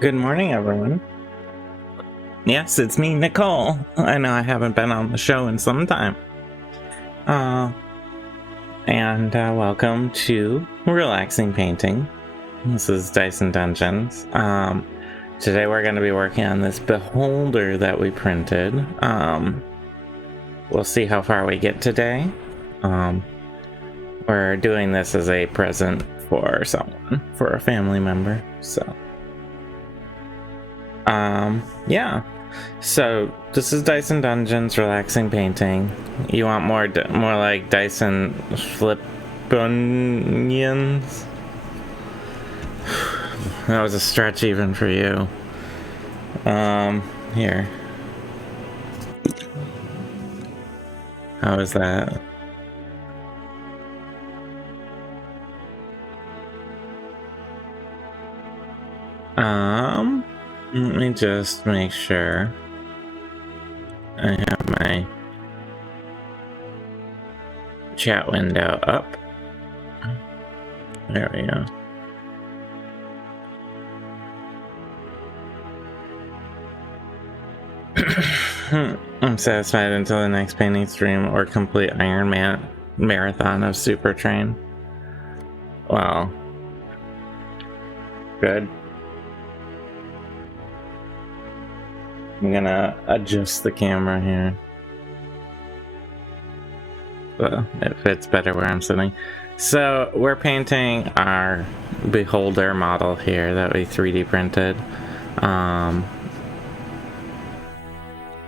Good morning, everyone. Yes, it's me, Nichole. I know I haven't been on the show in some time. And welcome to Relaxing Painting. This is Dyson Dungeons. Today we're going to be working on this beholder that we printed. We'll see how far we get today. We're doing this as a present for someone, for a family member, so... yeah. So this is Dyson Dungeons Relaxing Painting. You want more like Dyson Flip Onions? That was a stretch even for you. Here. How is that? Let me just make sure I have my chat window up. There we go. I'm satisfied until the next painting stream or complete Iron Man marathon of Super Train. Well, good. I'm gonna adjust the camera here so it fits better where I'm sitting. So we're painting our beholder model here that we 3D printed.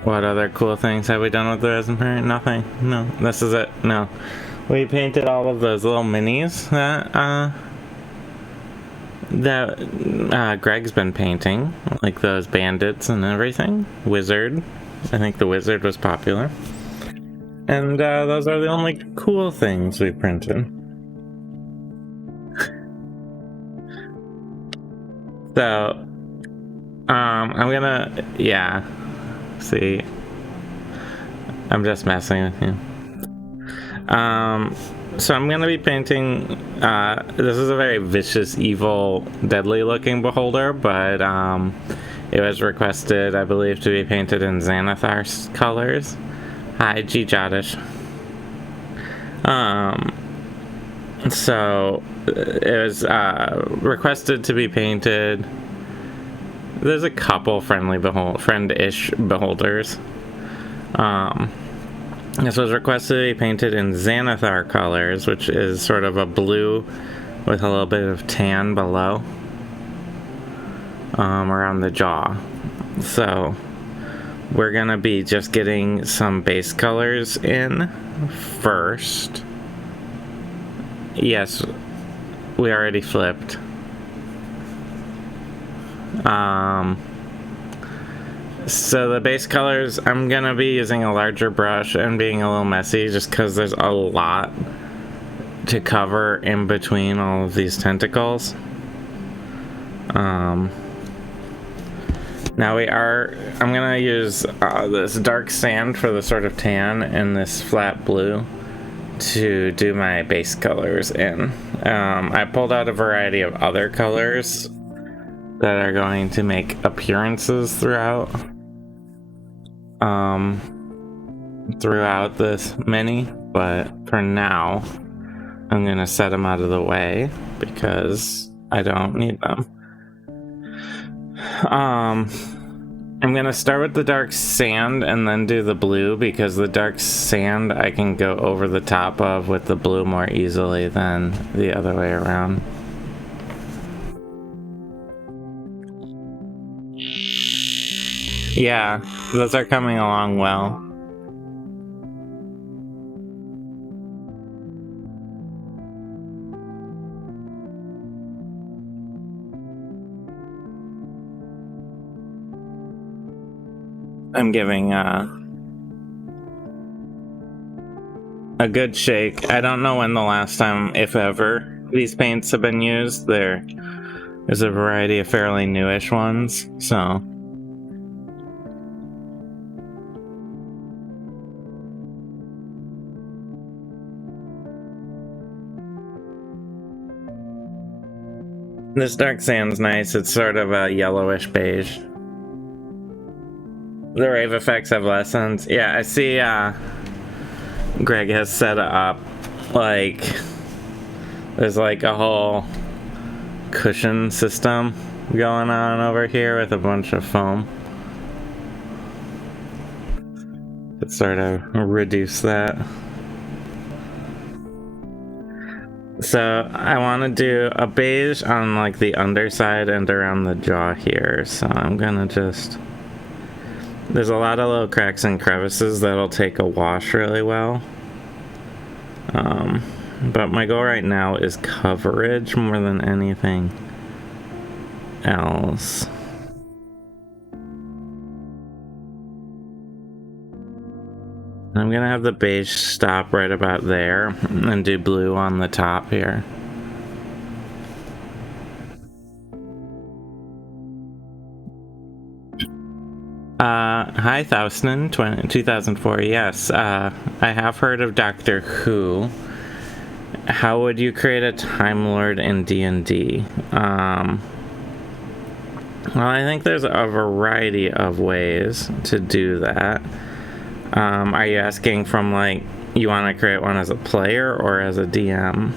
What other cool things have we done with the resin print? Nothing. No, this is it. No, we painted all of those little minis that Greg's been painting, like those bandits and everything. Wizard. I think the wizard was popular. And those are the only cool things we printed. So, I'm gonna, yeah. See, I'm just messing with you. So I'm gonna be painting, this is a very vicious, evil, deadly looking beholder, but it was requested, I believe, to be painted in Xanathar colors. Hi, G Jodish. So it was requested to be painted. There's a couple friend-ish beholders. This was requested to be painted in Xanathar colors, which is sort of a blue with a little bit of tan below, around the jaw. So we're gonna be just getting some base colors in first. Yes, we already flipped. So the base colors, I'm gonna be using a larger brush and being a little messy just because there's a lot to cover in between all of these tentacles. Now I'm gonna use this dark sand for the sort of tan and this flat blue to do my base colors in. I pulled out a variety of other colors that are going to make appearances throughout this mini, but for now I'm gonna set them out of the way because I don't need them. I'm gonna start with the dark sand and then do the blue because the dark sand I can go over the top of with the blue more easily than the other way around. Yeah, those are coming along well. I'm giving a good shake. I don't know when the last time, if ever, these paints have been used. There's a variety of fairly newish ones, so... This dark sand's nice. It's sort of a yellowish beige. The rave effects have lessons. Yeah, I see Greg has set it up like there's like a whole cushion system going on over here with a bunch of foam. Let's sort of reduce that. So I want to do a beige on like the underside and around the jaw here. So I'm gonna just, there's a lot of little cracks and crevices that'll take a wash really well. But my goal right now is coverage more than anything else. I'm gonna have the beige stop right about there and do blue on the top here. Hi Thouston, 2004, yes, I have heard of Doctor Who. How would you create a Time Lord in D&D? Well, I think there's a variety of ways to do that. Are you asking from like, you want to create one as a player or as a DM?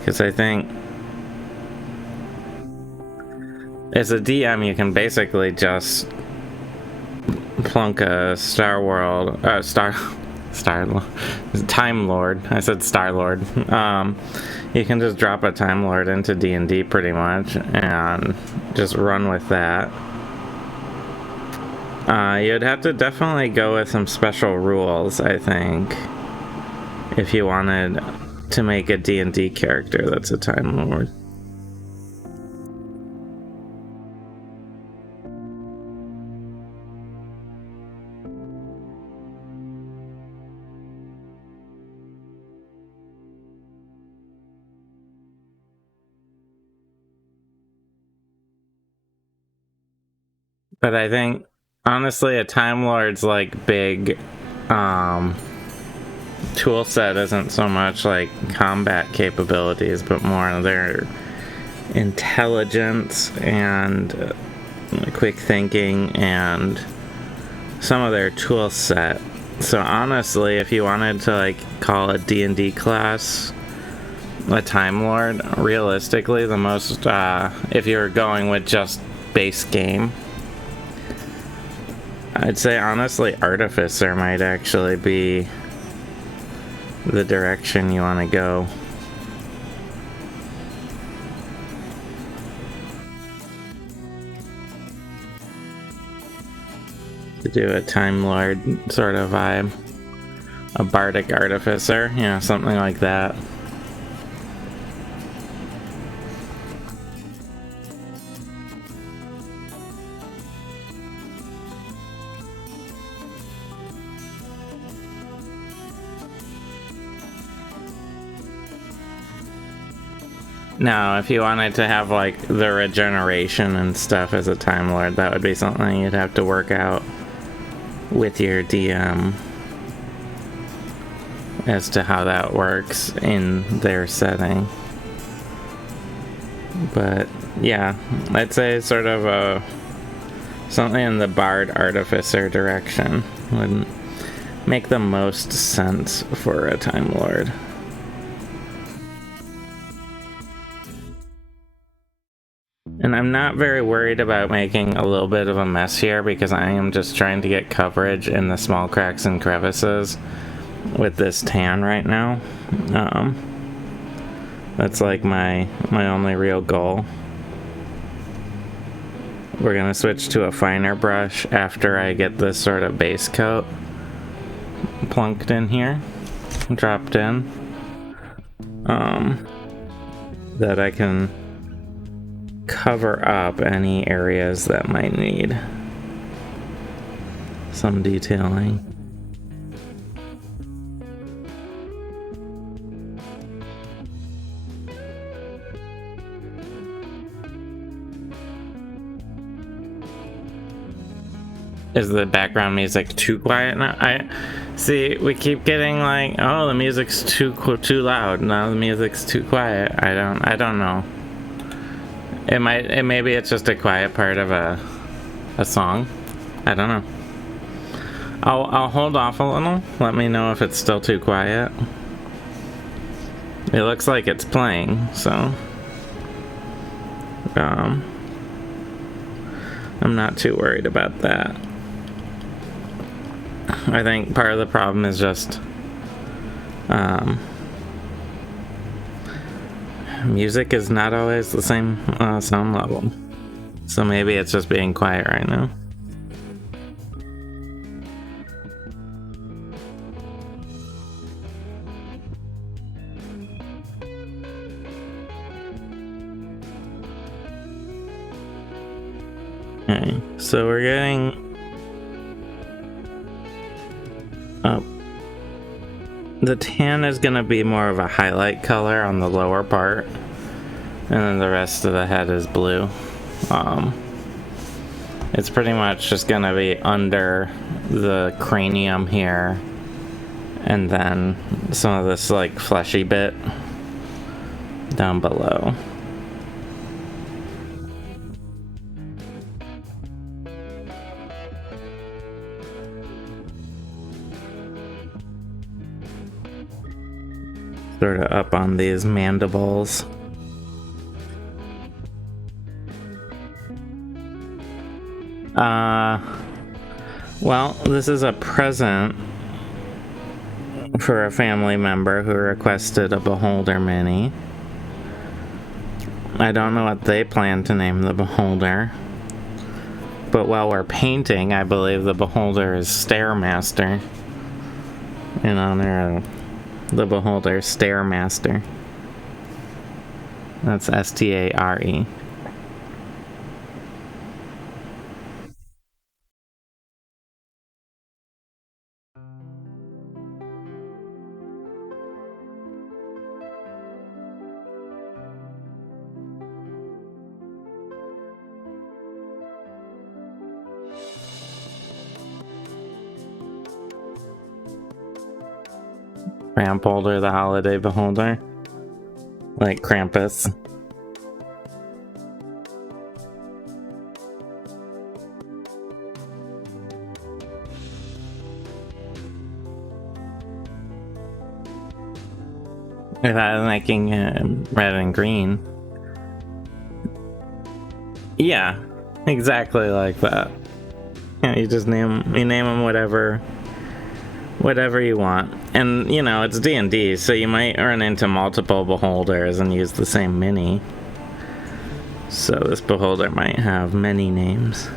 Because I think as a DM you can basically just plunk a Time Lord. I said Star Lord. You can just drop a Time Lord into D&D pretty much and just run with that. You'd have to definitely go with some special rules, I think, if you wanted to make a D&D character that's a Time Lord. But I think, honestly, a Time Lord's like big tool set isn't so much like combat capabilities, but more their intelligence and quick thinking and some of their tool set. So honestly, if you wanted to like call a D&D class a Time Lord, realistically, the most if you're going with just base game, I'd say honestly Artificer might actually be the direction you want to go. To do a Time Lord sort of vibe. A Bardic Artificer, you know, something like that. Now, if you wanted to have like the regeneration and stuff as a Time Lord, that would be something you'd have to work out with your DM as to how that works in their setting. But yeah, I'd say sort of a something in the Bard Artificer direction would make the most sense for a Time Lord. And I'm not very worried about making a little bit of a mess here because I am just trying to get coverage in the small cracks and crevices with this tan right now. That's like my only real goal. We're gonna switch to a finer brush after I get this sort of base coat plunked in here, dropped in, that I can cover up any areas that might need some detailing. Is the background music too quiet now? I see we keep getting like, oh, the music's too loud. No, the music's too quiet. I don't know. Maybe it's just a quiet part of a song. I don't know. I'll hold off a little. Let me know if it's still too quiet. It looks like it's playing, so I'm not too worried about that. I think part of the problem is just music is not always the same sound level. So maybe it's just being quiet right now. Okay, so we're getting up. The tan is going to be more of a highlight color on the lower part, and then the rest of the head is blue. It's pretty much just going to be under the cranium here, and then some of this like fleshy bit down below. Sort of up on these mandibles. Well, this is a present for a family member who requested a Beholder Mini. I don't know what they plan to name the Beholder, but while we're painting, I believe the Beholder is Stairmaster in honor of the Beholder Stairmaster. That's S-T-A-R-E. Krampolder, the holiday beholder. Like Krampus. Without making red and green. Yeah, exactly like that. Yeah, you just name them whatever you want. And, you know, it's D&D, so you might run into multiple beholders and use the same mini. So this beholder might have many names.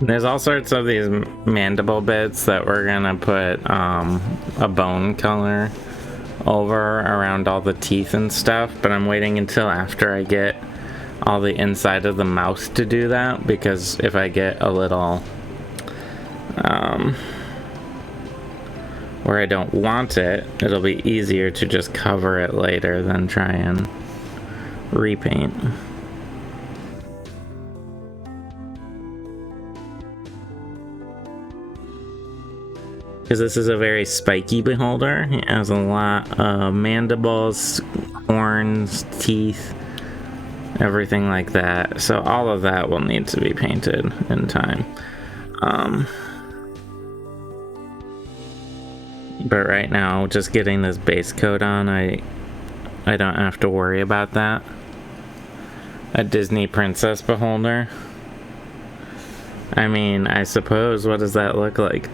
There's all sorts of these mandible bits that we're gonna put a bone color over around all the teeth and stuff, but I'm waiting until after I get all the inside of the mouth to do that, because if I get a little where I don't want it, it'll be easier to just cover it later than try and repaint. Because this is a very spiky beholder. It has a lot of mandibles, horns, teeth, everything like that. So all of that will need to be painted in time. But right now, just getting this base coat on, I don't have to worry about that. A Disney princess beholder. I mean, I suppose, what does that look like?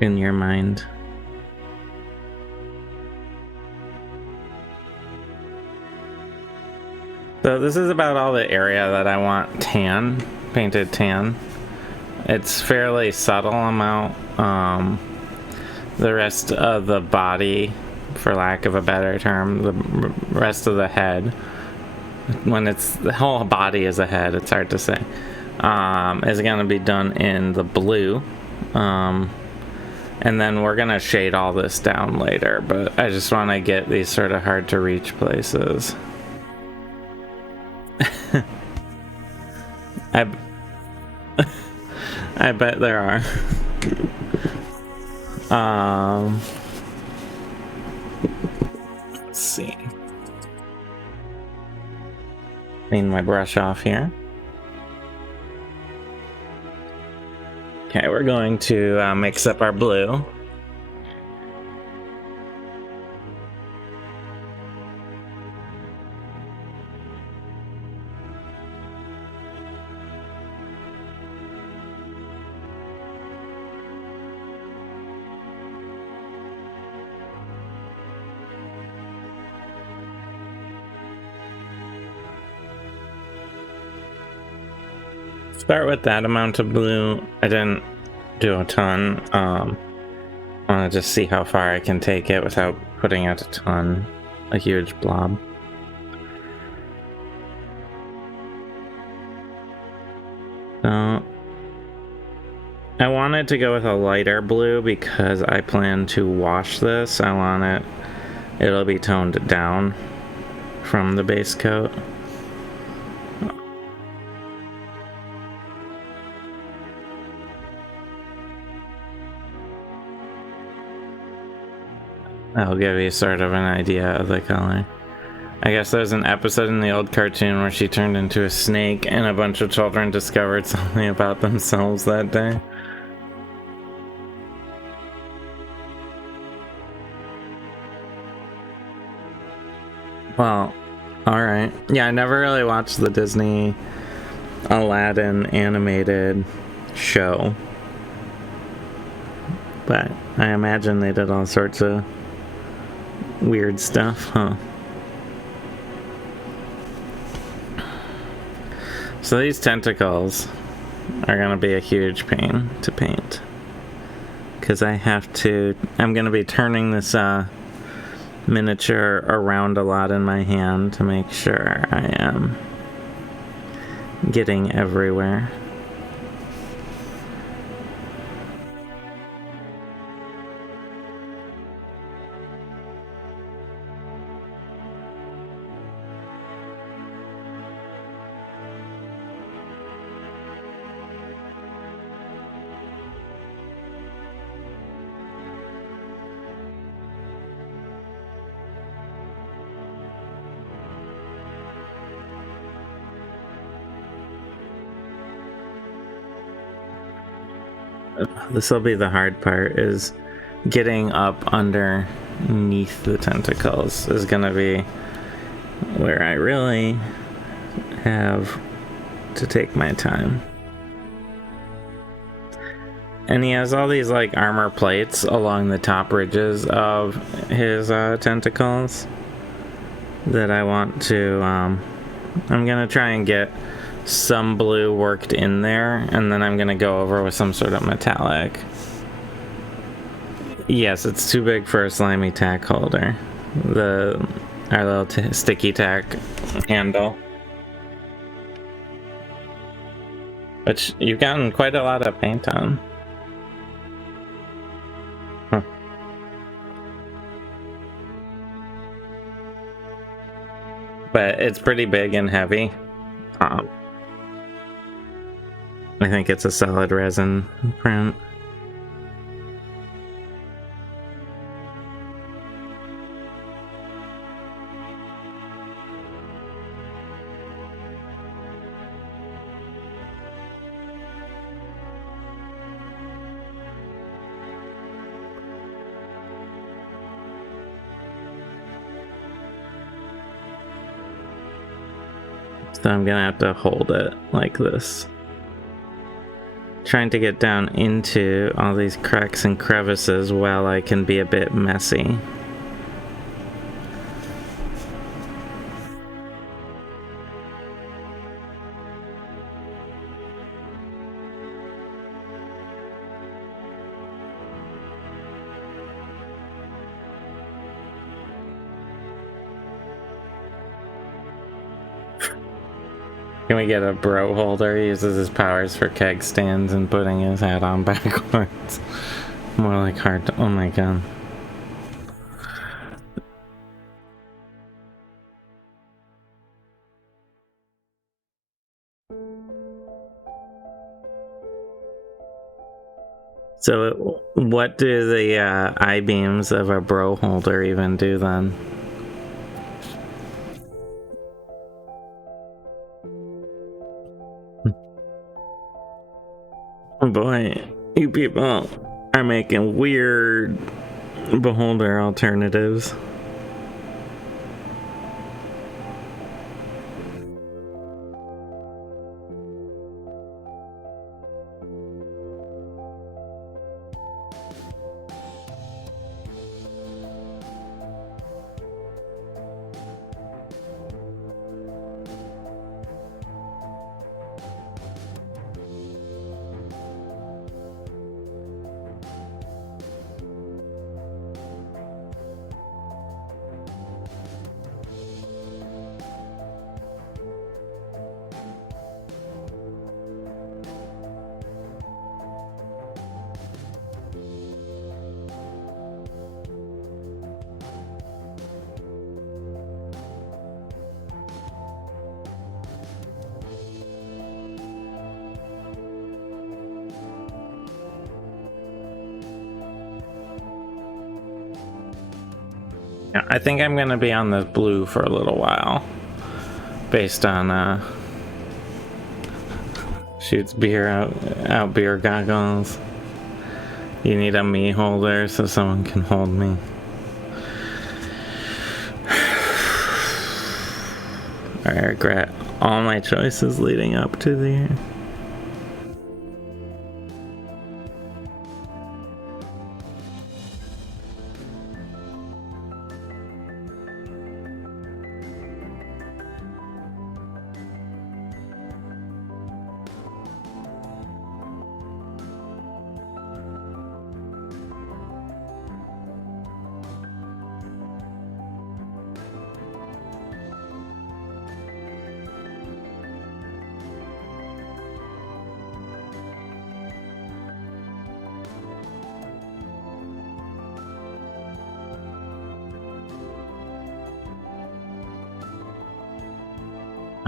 in your mind? So this is about all the area that I want tan, painted tan. It's fairly subtle amount. The rest of the body, for lack of a better term, the rest of the head, when it's the whole body is a head, it's hard to say, is going to be done in the blue. And then we're going to shade all this down later, but I just want to get these sort of hard to reach places. I bet there are. Let's see. Clean my brush off here. Okay, we're going to mix up our blue. Start with that amount of blue. I didn't do a ton. I want to just see how far I can take it without putting out a huge blob. So I wanted to go with a lighter blue because I plan to wash this. It'll be toned down from the base coat. That'll give you sort of an idea of the color. I guess there's an episode in the old cartoon where she turned into a snake and a bunch of children discovered something about themselves that day. Well, alright. Yeah, I never really watched the Disney Aladdin animated show. But I imagine they did all sorts of weird stuff, huh? So these tentacles are gonna be a huge pain to paint because I'm gonna be turning this miniature around a lot in my hand to make sure I am getting everywhere. This will be the hard part, is getting up underneath the tentacles is gonna be where I really have to take my time. And he has all these like armor plates along the top ridges of his tentacles that I want to, I'm gonna try and get some blue worked in there, and then I'm gonna go over with some sort of metallic. Yes, it's too big for a slimy tack holder. Our little sticky tack handle. Which you've gotten quite a lot of paint on. Huh. But it's pretty big and heavy. I think it's a solid resin print. So I'm gonna have to hold it like this trying to get down into all these cracks and crevices while I can be a bit messy. Can we get a bro holder? He uses his powers for keg stands and putting his hat on backwards. More like hard to, oh my god. So what do the I-beams of a bro holder even do then? Boy, you people are making weird beholder alternatives. I think I'm gonna be on this blue for a little while, based on shoots beer out beer goggles. You need a me holder so someone can hold me. I regret all my choices leading up to the.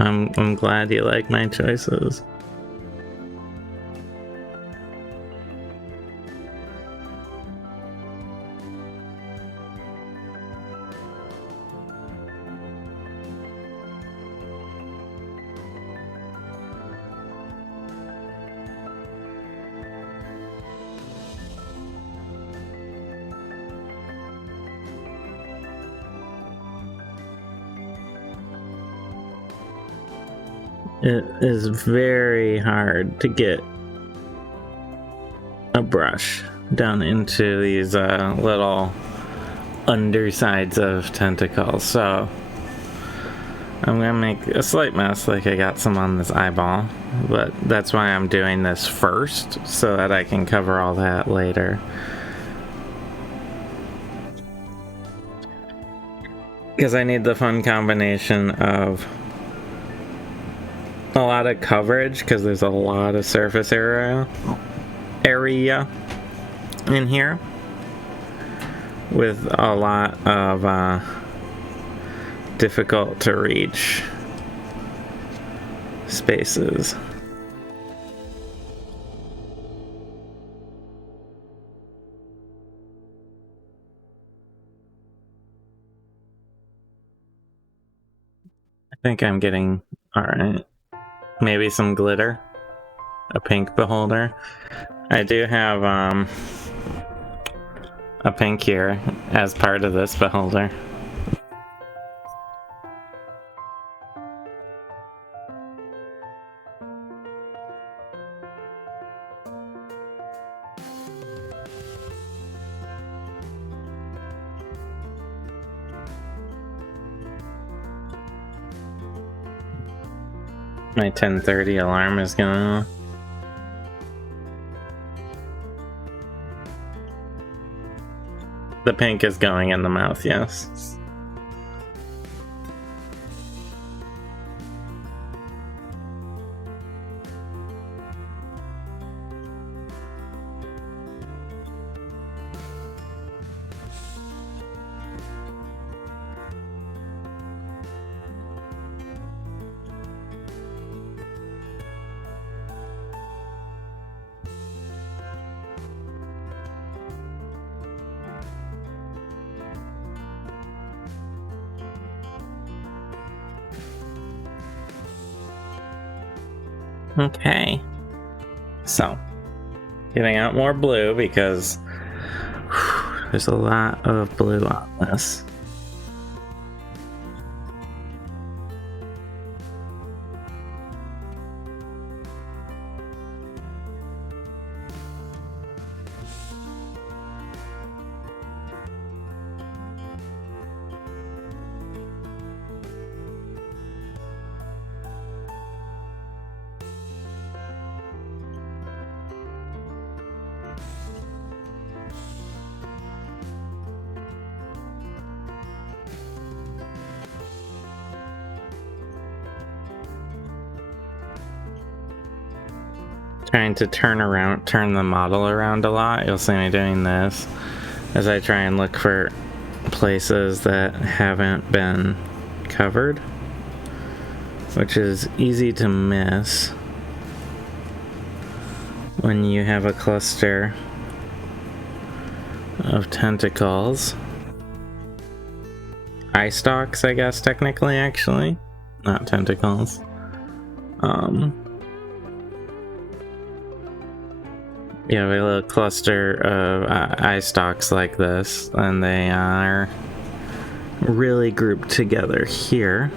I'm glad you like my choices. It is very hard to get a brush down into these little undersides of tentacles, so I'm gonna make a slight mess, like I got some on this eyeball, but that's why I'm doing this first, so that I can cover all that later. Because I need the fun combination of a lot of coverage, because there's a lot of surface area in here, with a lot of difficult to reach spaces. I think I'm getting alright. Maybe some glitter. A pink beholder. I do have a pink here as part of this beholder. My 10:30 alarm is going off. The pink is going in the mouth, yes. Okay. So, getting out more blue because there's a lot of blue on this. Trying to turn the model around a lot. You'll see me doing this as I try and look for places that haven't been covered, which is easy to miss when you have a cluster of tentacles. Eye stalks, I guess, technically, actually. Not tentacles. You have a little cluster of eye stalks like this, and they are really grouped together here.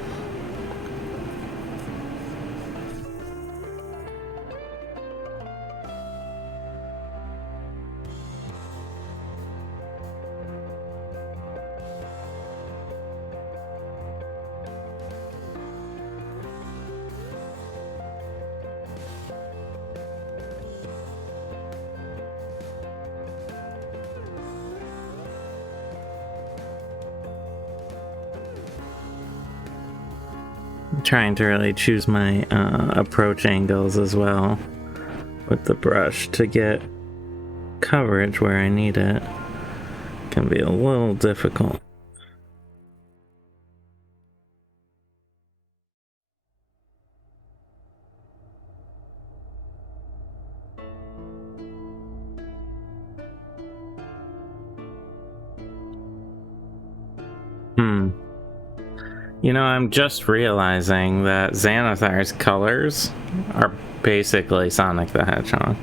Trying to really choose my approach angles as well with the brush to get coverage where I need it. Can be a little difficult. You know, I'm just realizing that Xanathar's colors are basically Sonic the Hedgehog.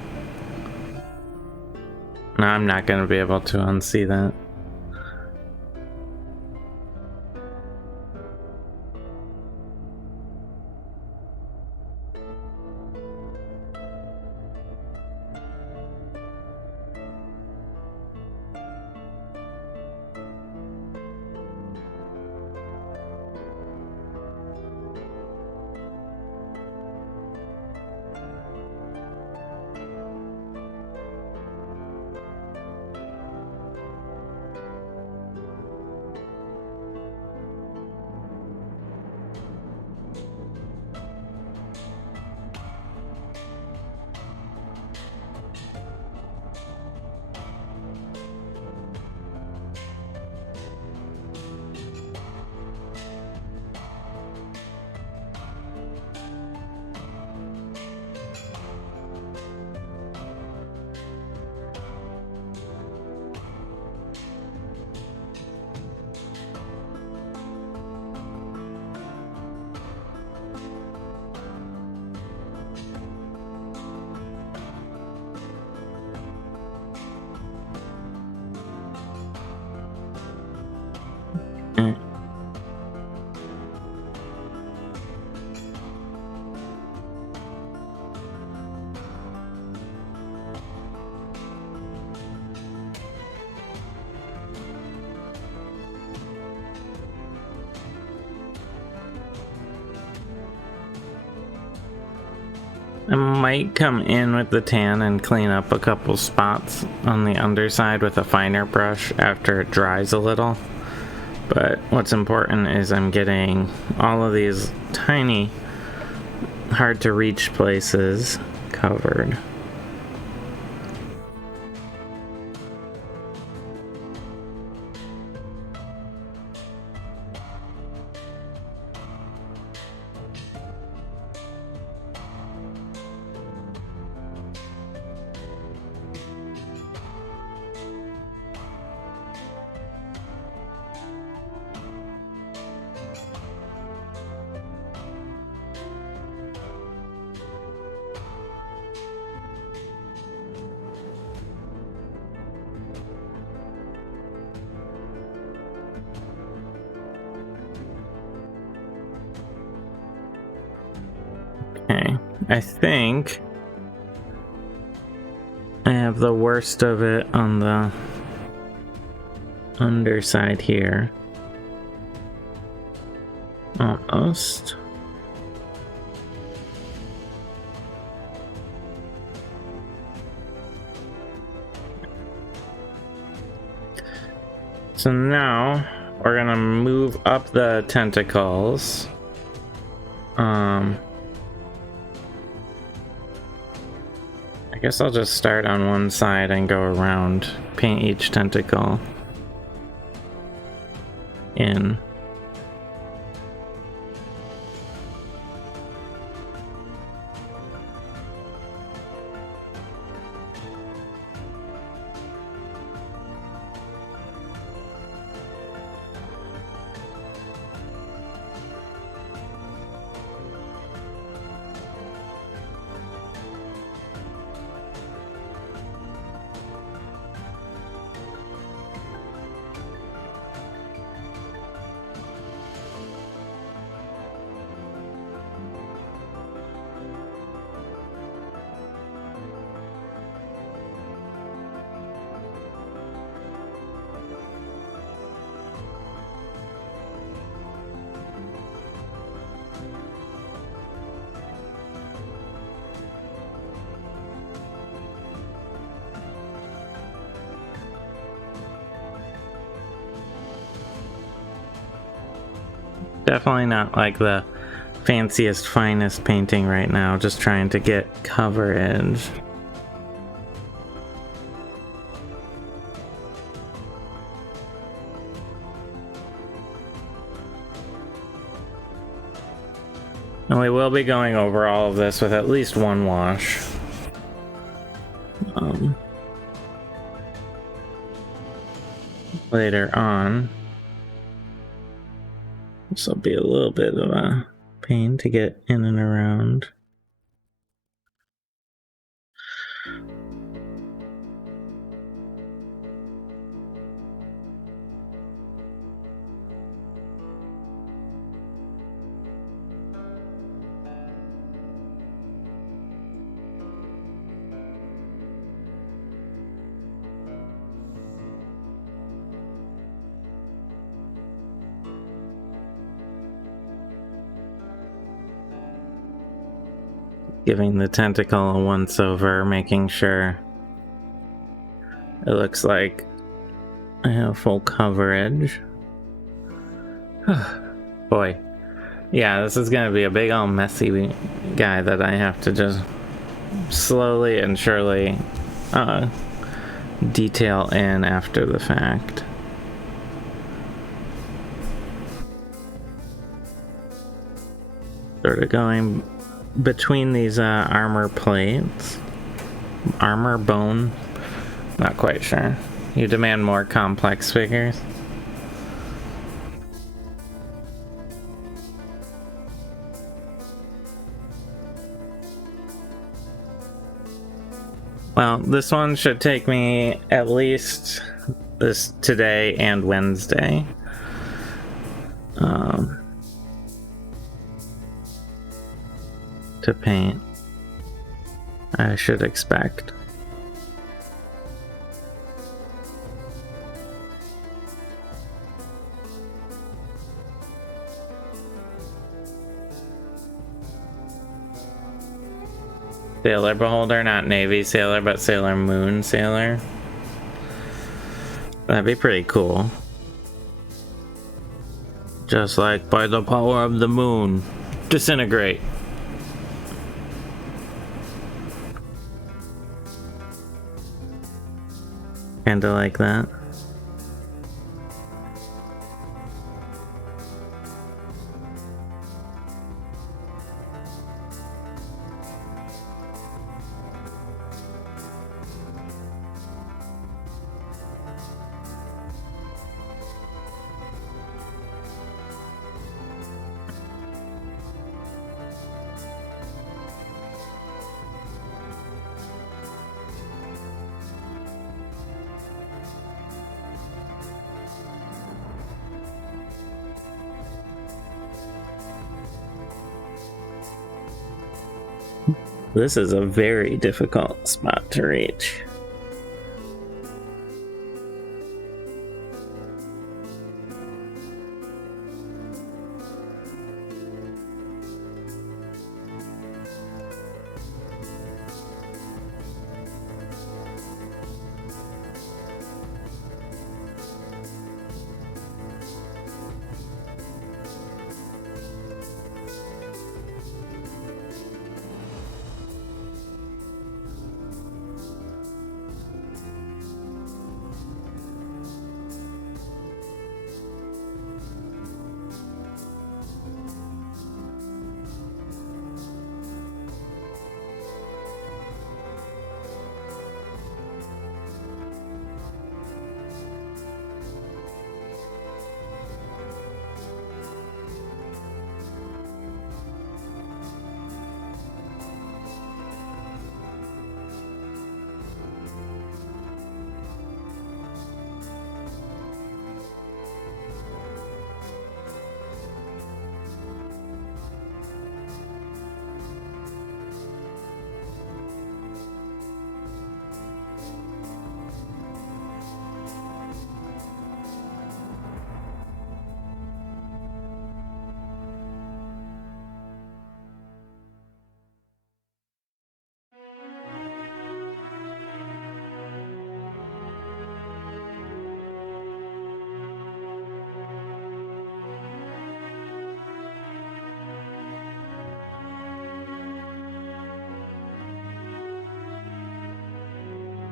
Now I'm not going to be able to unsee that. I might come in with the tan and clean up a couple spots on the underside with a finer brush after it dries a little. But what's important is I'm getting all of these tiny, hard to reach places covered. Okay, I think I have the worst of it on the underside here. Almost. So now we're gonna move up the tentacles. I guess I'll just start on one side and go around, paint each tentacle in. Definitely not like the fanciest, finest painting right now, just trying to get coverage. And we will be going over all of this with at least one wash. Later on. This will be a little bit of a pain to get in and around. Giving the tentacle a once over, making sure it looks like I have full coverage. Boy. Yeah, this is gonna be a big old messy guy that I have to just slowly and surely detail in after the fact. Sort of going between these armor plates. Armor bone? Not quite sure. You demand more complex figures? Well, this one should take me at least this today and Wednesday. To paint, I should expect. Sailor beholder, not Navy sailor, but Sailor Moon sailor. That'd be pretty cool. Just like by the power of the moon. Disintegrate. Kinda like that. This is a very difficult spot to reach.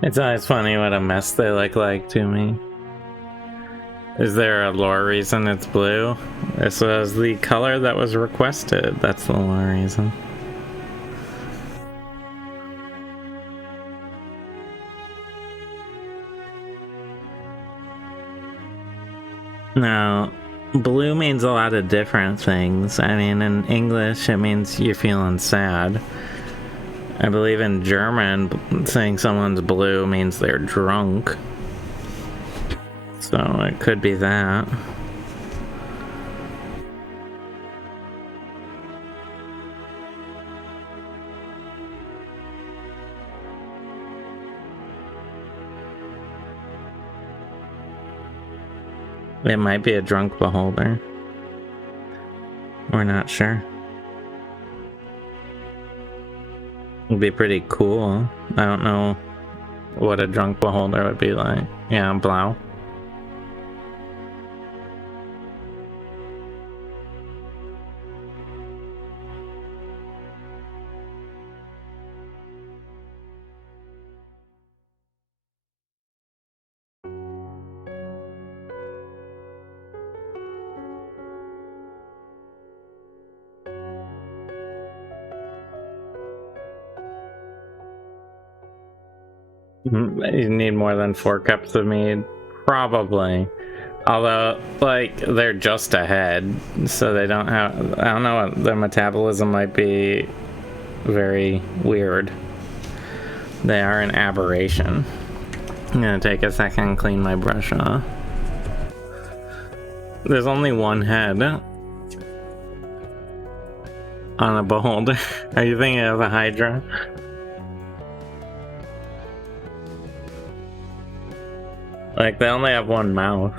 It's always funny what a mess they look like to me. Is there a lore reason it's blue? This was the color that was requested. That's the lore reason. Now, blue means a lot of different things. I mean, in English, it means you're feeling sad. I believe in German, saying someone's blue means they're drunk. So it could be that. It might be a drunk beholder. We're not sure. It'd be pretty cool. I don't know what a drunk beholder would be like. Yeah, blau. You need more than 4 cups of mead? Probably. Although, like, they're just ahead, so they don't have... I don't know, their metabolism might be very weird. They are an aberration. I'm gonna take a second and clean my brush off. There's only one head on a beholder. Are you thinking of a Hydra? Like, they only have one mouth.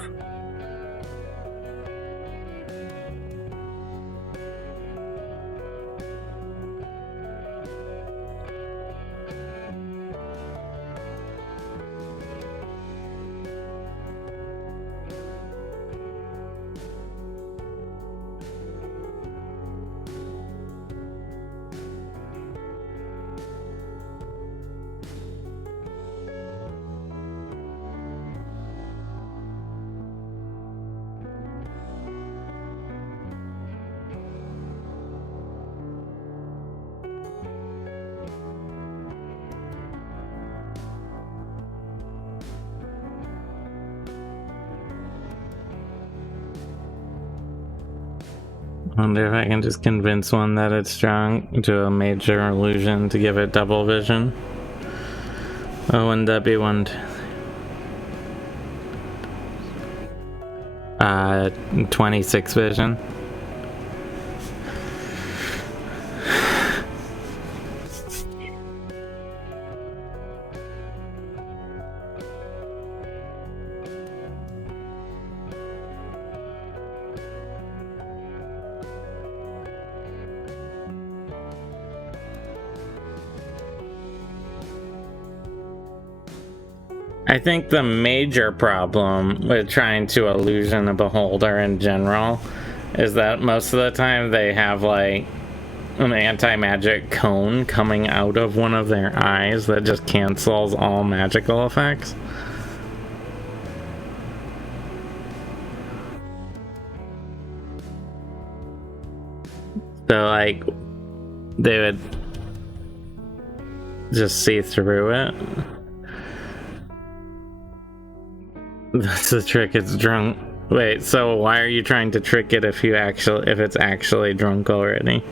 Wonder if I can just convince one that it's strong to a major illusion to give it double vision. Oh, wouldn't that be one? 26 vision. I think the major problem with trying to illusion a beholder in general is that most of the time they have like an anti-magic cone coming out of one of their eyes that just cancels all magical effects. So like they would just see through it. That's the trick, it's drunk. Wait, so why are you trying to trick it if it's actually drunk already?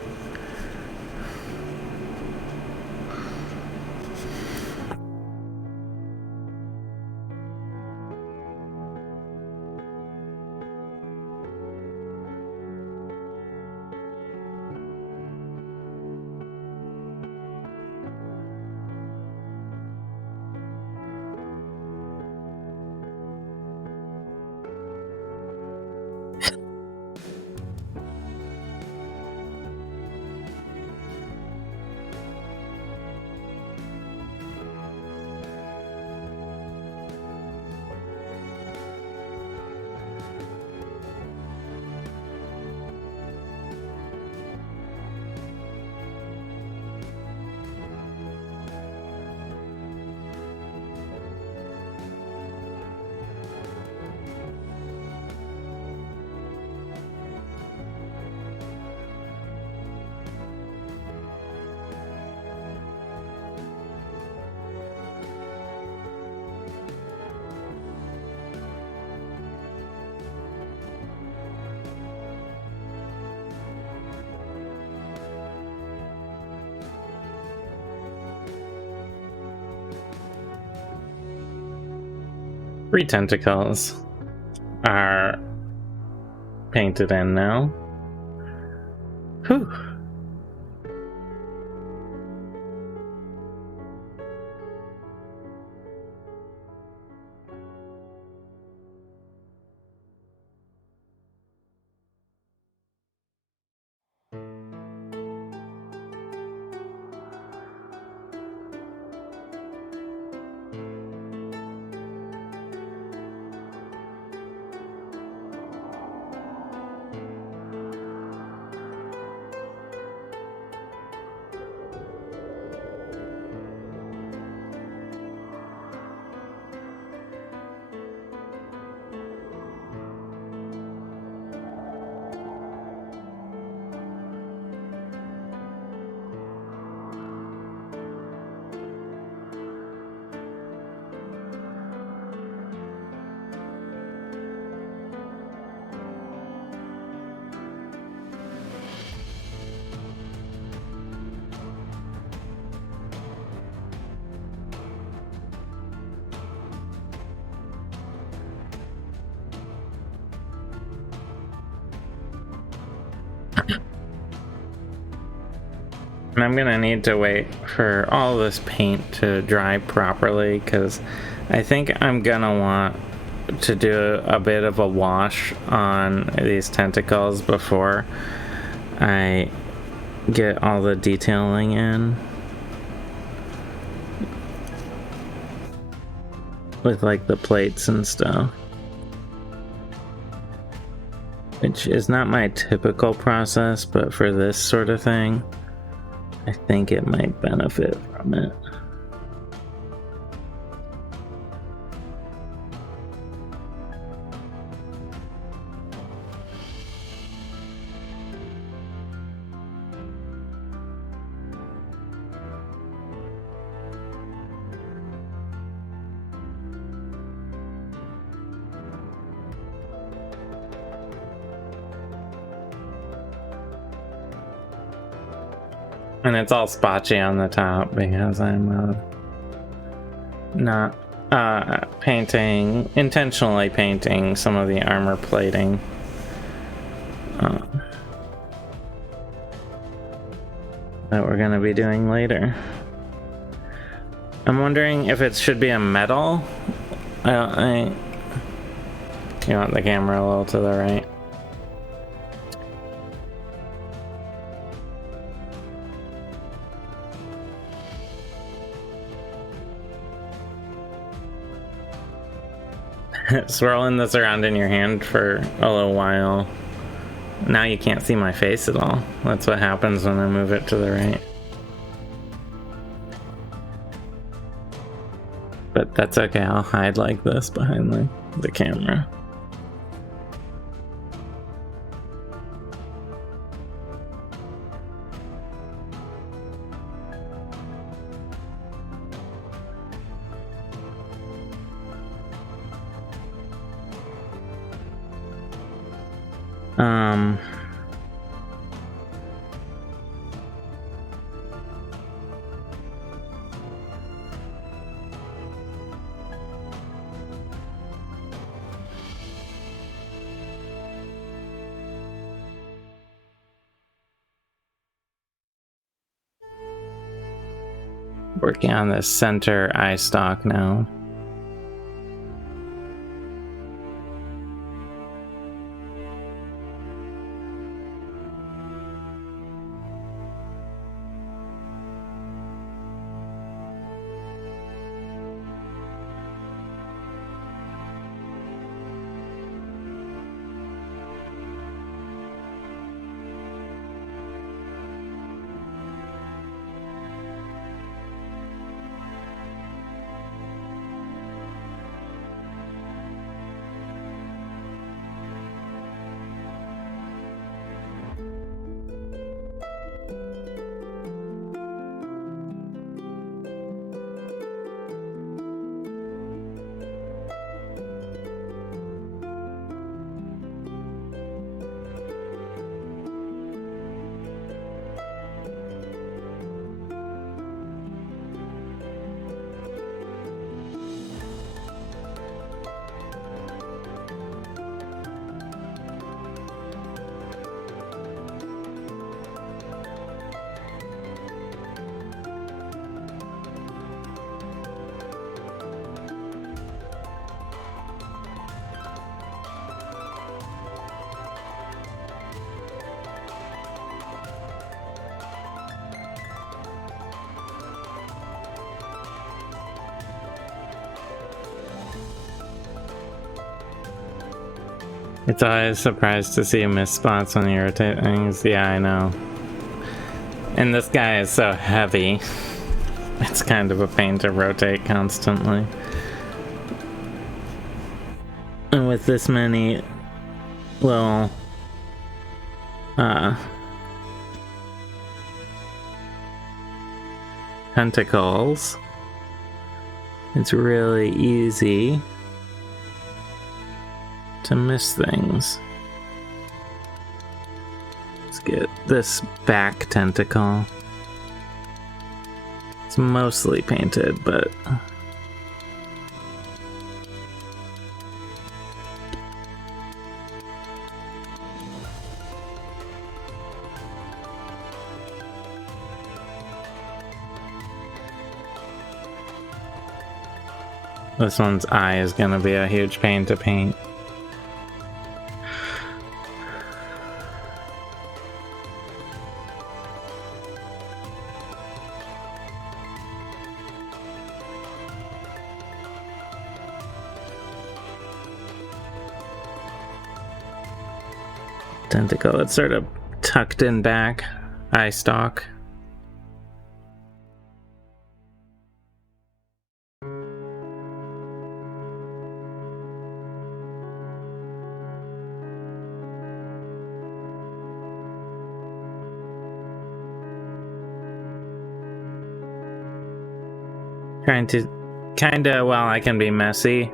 Three tentacles are painted in now. Whew. And I'm gonna need to wait for all this paint to dry properly because I think I'm gonna want to do a bit of a wash on these tentacles before I get all the detailing in. With like the plates and stuff. Which is not my typical process, but for this sort of thing, I think it might benefit from it. And it's all spotchy on the top because I'm not intentionally painting some of the armor plating. That we're gonna be doing later. I'm wondering if it should be a metal. You want the camera a little to the right. Swirling this around in your hand for a little while. Now you can't see my face at all. That's what happens when I move it to the right. But that's okay, I'll hide like this behind the camera. Working on the center eye stalk now. It's always a surprise to see miss spots when you rotate things. Yeah, I know. And this guy is so heavy. It's kind of a pain to rotate constantly. And with this many little tentacles, it's really easy to miss things. Let's get this back tentacle. It's mostly painted, but this one's eye is gonna be a huge pain to paint. Tentacle, it's sort of tucked in back, eye stalk. Trying to well, I can be messy.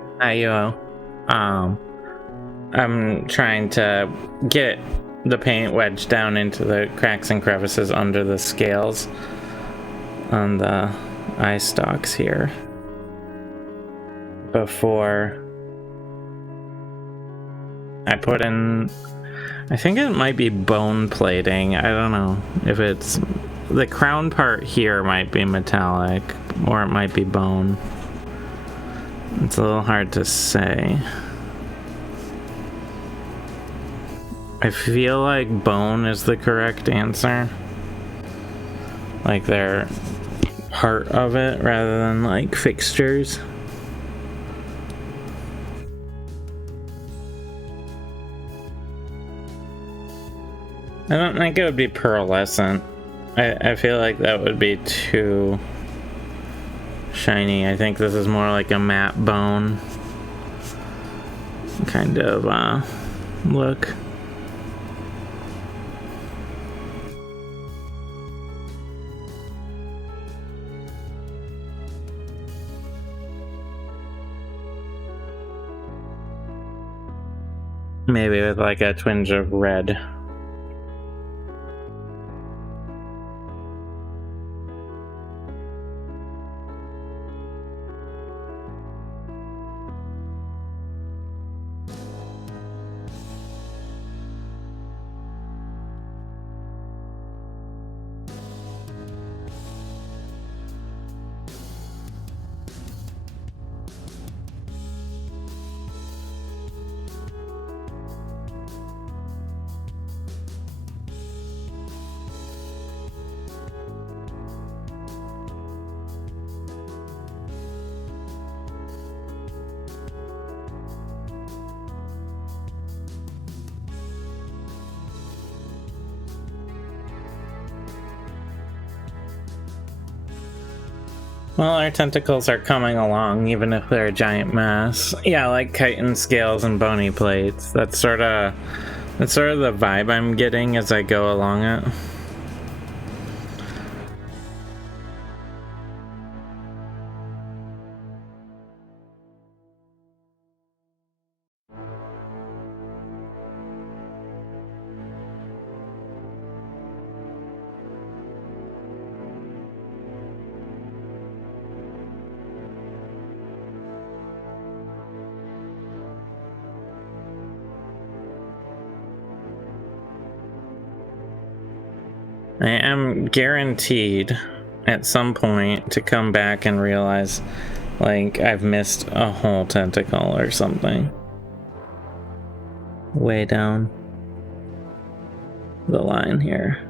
I'm trying to get the paint wedged down into the cracks and crevices under the scales on the eye stalks here before I put in, I think it might be bone plating. I don't know if it's, the crown part here might be metallic or it might be bone. It's a little hard to say. I feel like bone is the correct answer. Like they're part of it rather than like fixtures. I don't think it would be pearlescent. I feel like that would be too shiny. I think this is more like a matte bone kind of look. Maybe with like a twinge of red. Well, our tentacles are coming along, even if they're a giant mass. Yeah, like chitin scales and bony plates. That's sort of the vibe I'm getting as I go along it. I am guaranteed at some point to come back and realize like I've missed a whole tentacle or something. Way down the line here.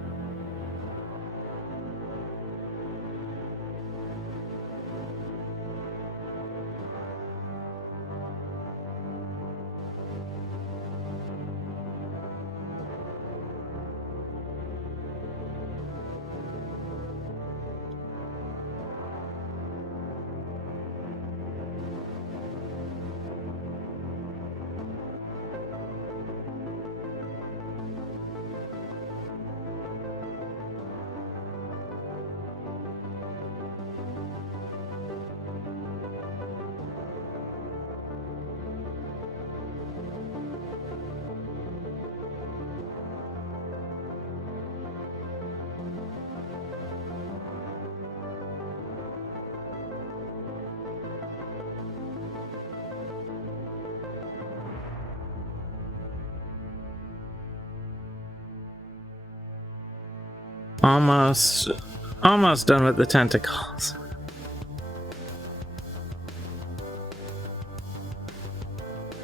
Almost done with the tentacles.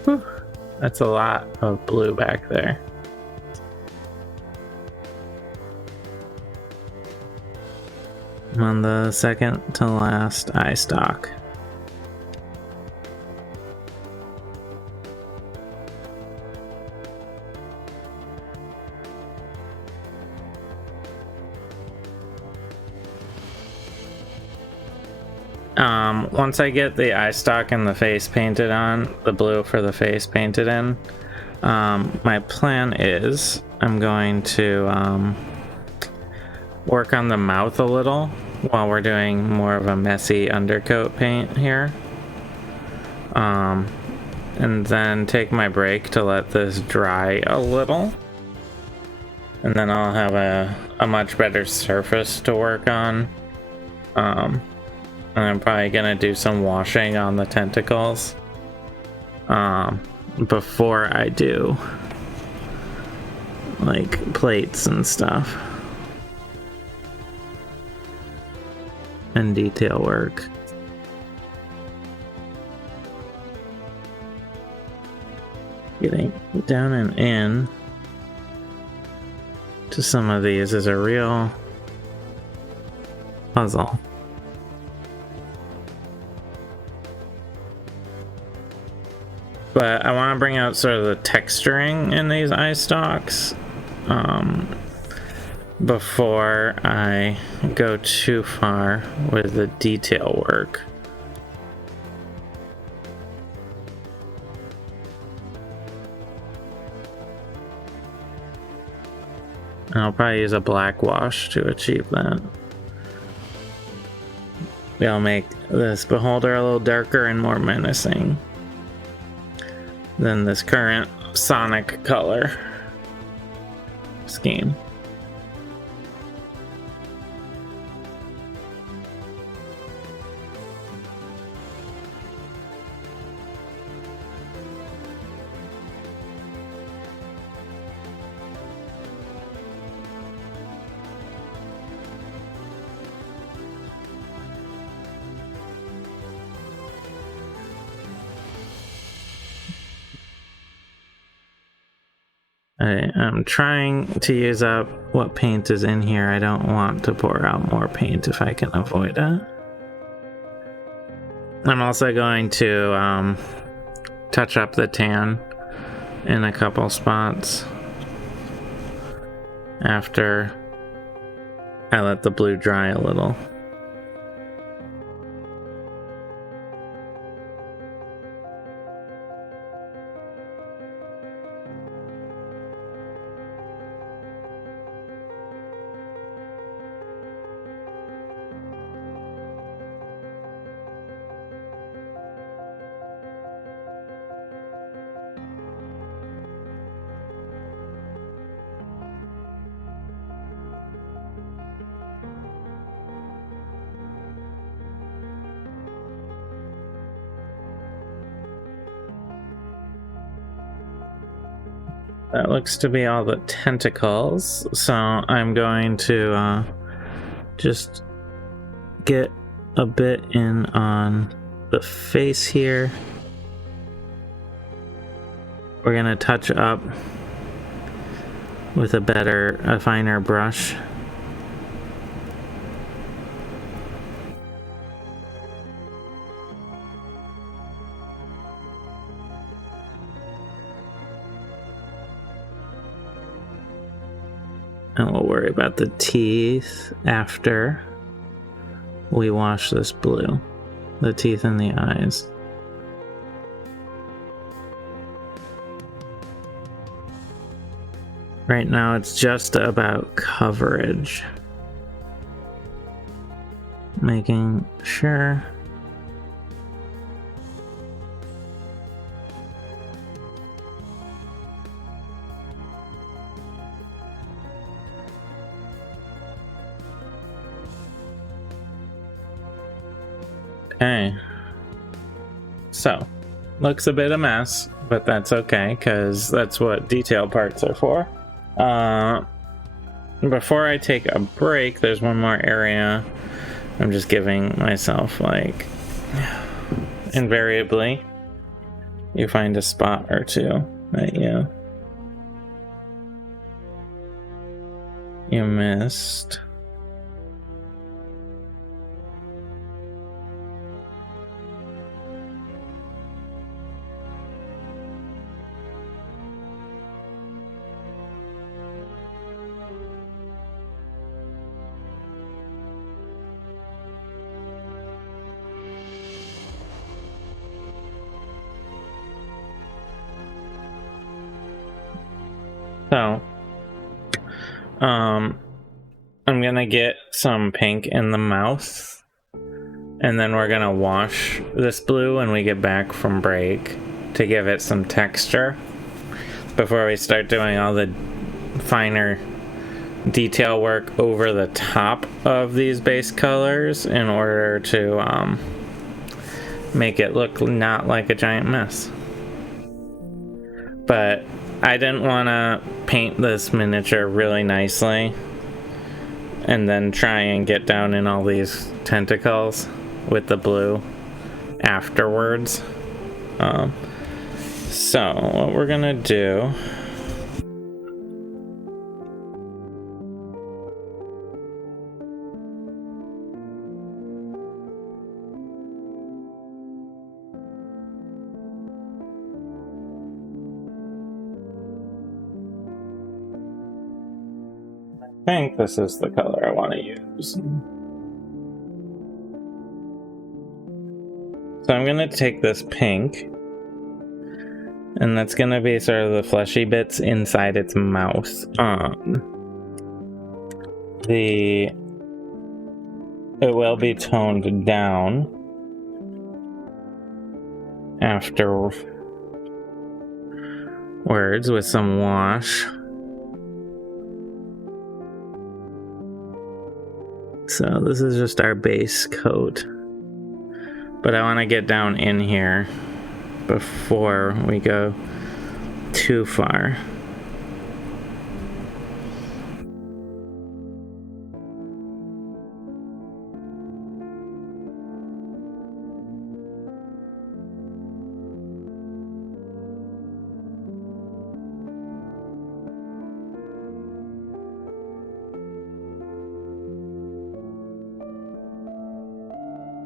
Whew. That's a lot of blue back there. I'm on the second to last eye stalk. Once I get the eye stalk and the face painted on, the blue for the face painted in, my plan is I'm going to work on the mouth a little while we're doing more of a messy undercoat paint here. And then take my break to let this dry a little. And then I'll have a much better surface to work on. And I'm probably gonna do some washing on the tentacles before I do like plates and stuff and detail work. Getting down and in to some of these is a real puzzle. But I want to bring out sort of the texturing in these eye stalks before I go too far with the detail work. And I'll probably use a black wash to achieve that. It'll make this beholder a little darker and more menacing than this current Sonic color scheme. I'm trying to use up what paint is in here. I don't want to pour out more paint if I can avoid it. I'm also going to touch up the tan in a couple spots after I let the blue dry a little. That looks to be all the tentacles, so I'm going to just get a bit in on the face here. We're gonna touch up with a finer brush. And we'll worry about the teeth after we wash this blue. The teeth and the eyes. Right now it's just about coverage. Making sure. Okay, so looks a bit a mess, but that's okay because that's what detail parts are for. Before I take a break, there's one more area. I'm just giving myself, like, invariably you find a spot or two that you missed. So, I'm gonna get some pink in the mouth, and then we're gonna wash this blue when we get back from break to give it some texture before we start doing all the finer detail work over the top of these base colors in order to make it look not like a giant mess. But I didn't want to paint this miniature really nicely and then try and get down in all these tentacles with the blue afterwards. So what we're gonna do I think this is the color I want to use. So I'm going to take this pink, and that's going to be sort of the fleshy bits inside its mouth. It will be toned down afterwards with some wash. So this is just our base coat. But I want to get down in here before we go too far.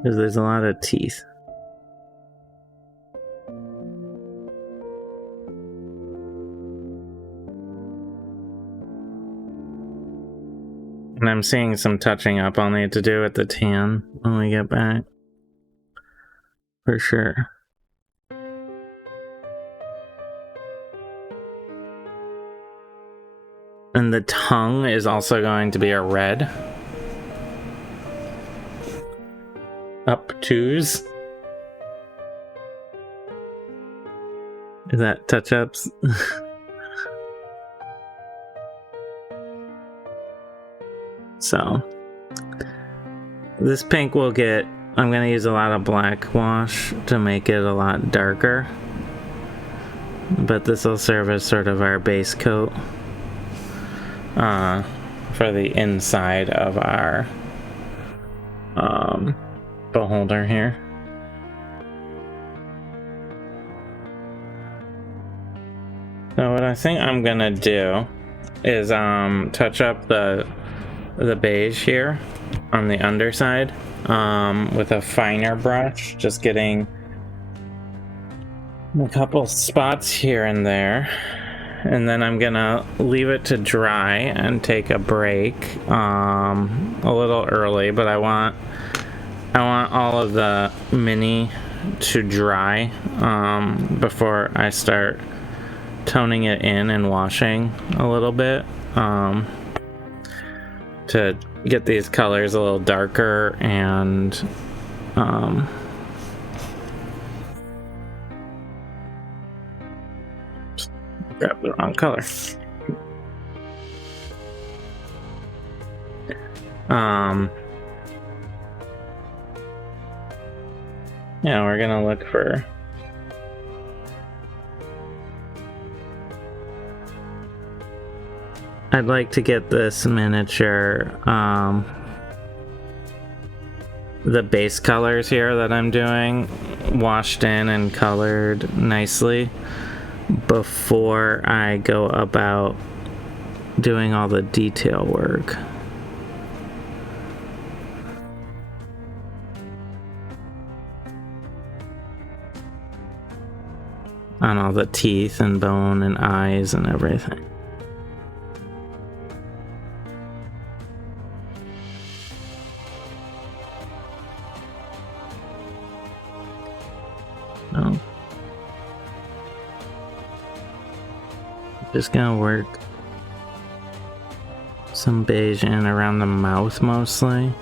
Because there's a lot of teeth. And I'm seeing some touching up I'll need to do with the tan when we get back. For sure. And the tongue is also going to be a red. Up-twos. Is that touch-ups? So, this pink will get, I'm going to use a lot of black wash to make it a lot darker. But this will serve as sort of our base coat for the inside of our beholder here. So what I think I'm gonna do is touch up the beige here on the underside with a finer brush, just getting a couple spots here and there, and then I'm gonna leave it to dry and take a break a little early, but I want all of the mini to dry before I start toning it in and washing a little bit to get these colors a little darker and grab the wrong color. Yeah, we're gonna look for I'd like to get this miniature the base colors here that I'm doing washed in and colored nicely before I go about doing all the detail work. On all the teeth and bone and eyes and everything. No. Just gonna work some beige in around the mouth mostly.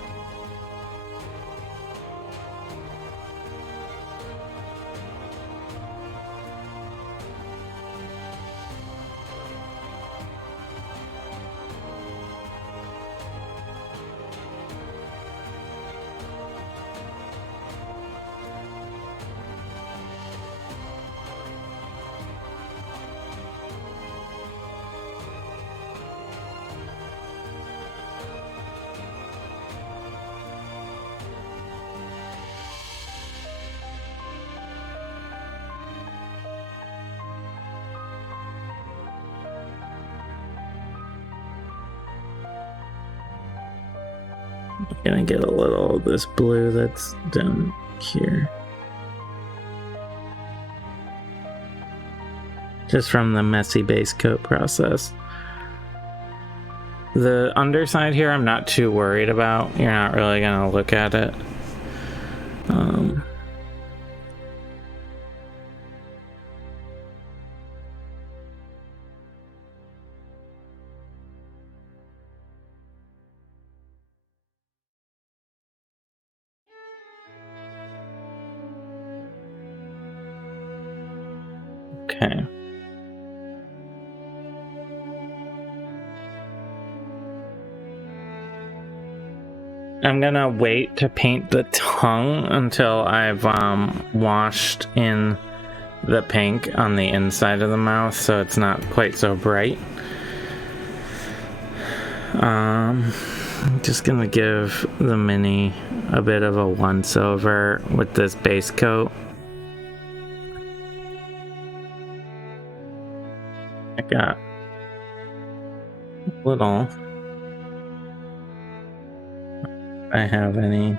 I'm gonna get a little of this blue that's down here. Just from the messy base coat process. The underside here I'm not too worried about. You're not really gonna look at it. Okay. I'm gonna wait to paint the tongue until I've washed in the pink on the inside of the mouth so it's not quite so bright. I'm just gonna give the mini a bit of a once over with this base coat. I got a little. I have any.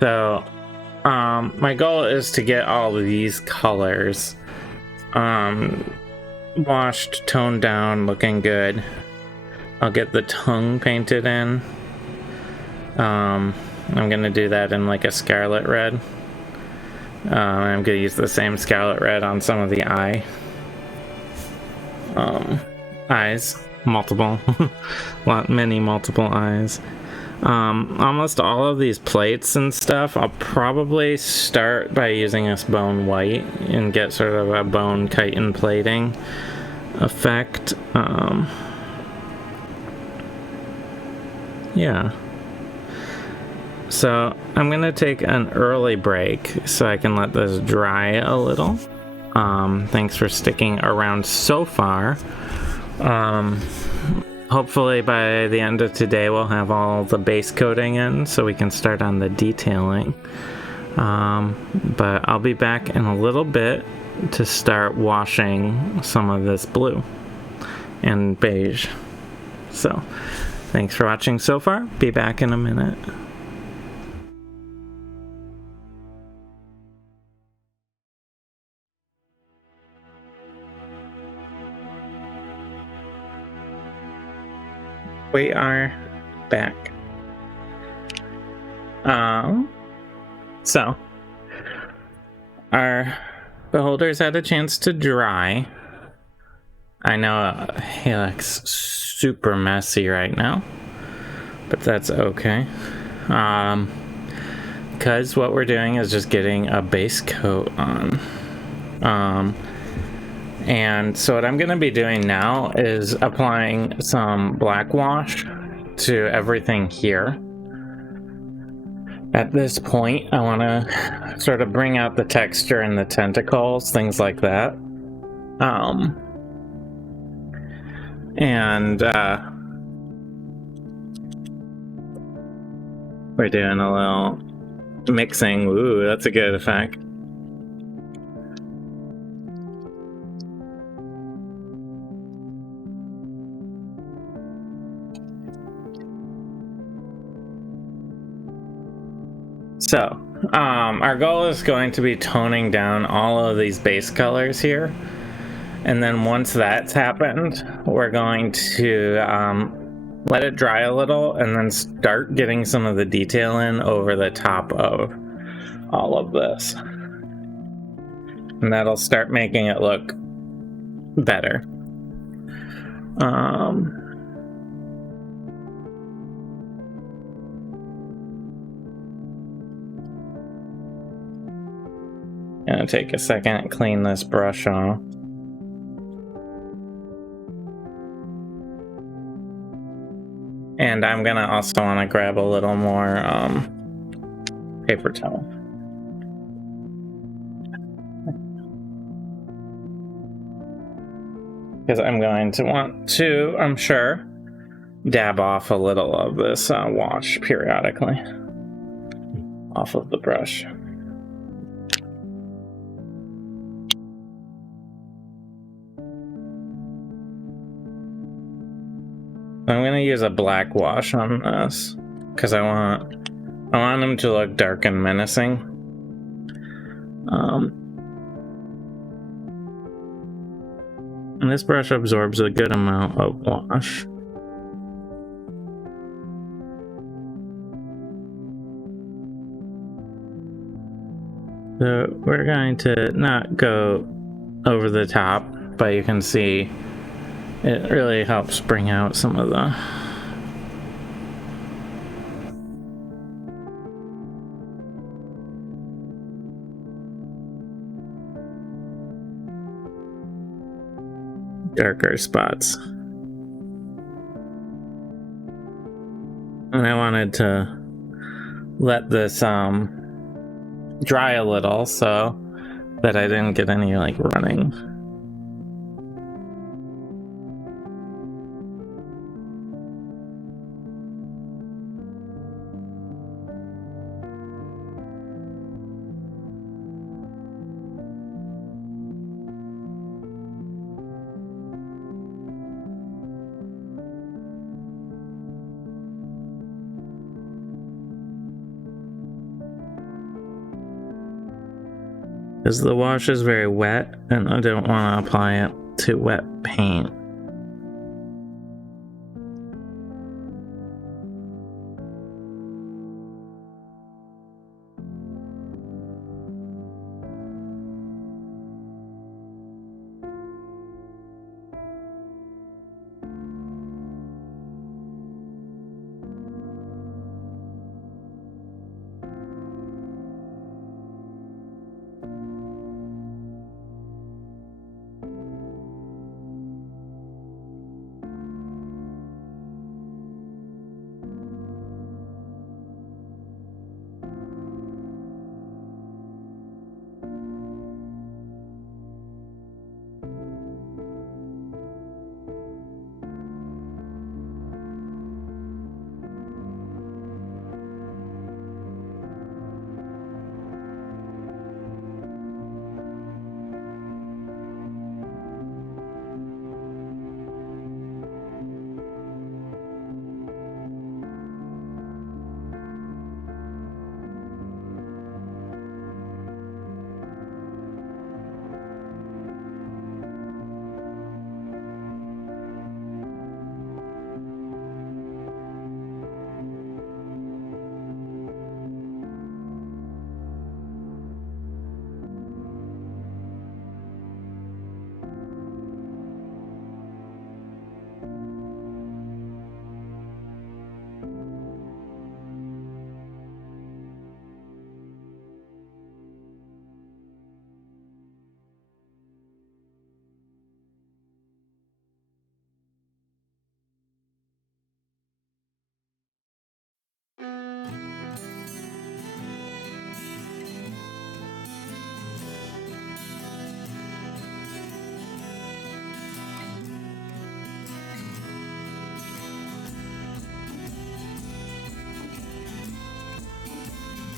So, my goal is to get all of these colors washed, toned down, looking good. I'll get the tongue painted in. I'm gonna do that in like a scarlet red. I'm gonna use the same scarlet red on some of the eyes, multiple, many multiple eyes. Almost all of these plates and stuff, I'll probably start by using this bone white and get sort of a bone chitin plating effect. Yeah. So I'm gonna take an early break so I can let this dry a little. Thanks for sticking around so far. Hopefully by the end of today we'll have all the base coating in so we can start on the detailing. But I'll be back in a little bit to start washing some of this blue and beige. So thanks for watching so far. Be back in a minute. We are back. So our beholders had a chance to dry. I know he looks super messy right now, but that's okay. Because what we're doing is just getting a base coat on. And so what I'm going to be doing now is applying some black wash to everything here. At this point, I want to sort of bring out the texture and the tentacles, things like that. We're doing a little mixing. Ooh, that's a good effect. So, our goal is going to be toning down all of these base colors here. And then once that's happened, we're going to let it dry a little and then start getting some of the detail in over the top of all of this. And that'll start making it look better. Gonna take a second and clean this brush off. And I'm gonna also want to grab a little more paper towel. Because I'm going to want to, I'm sure, dab off a little of this wash periodically. off of the brush. I'm gonna use a black wash on this because I want him to look dark and menacing. And this brush absorbs a good amount of wash. So we're going to not go over the top, but you can see it really helps bring out some of the darker spots. And I wanted to let this dry a little so that I didn't get any like running. Because the wash is very wet and I don't want to apply it to wet paint.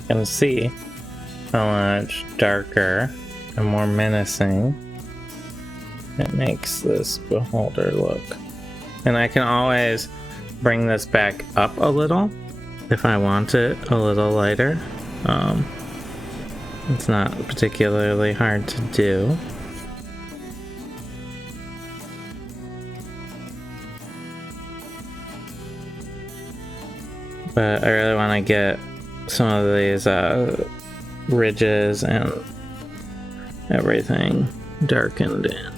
You can see how much darker and more menacing it makes this beholder look. And I can always bring this back up a little if I want it a little lighter. It's not particularly hard to do. But I really want to get some of these ridges and everything darkened in.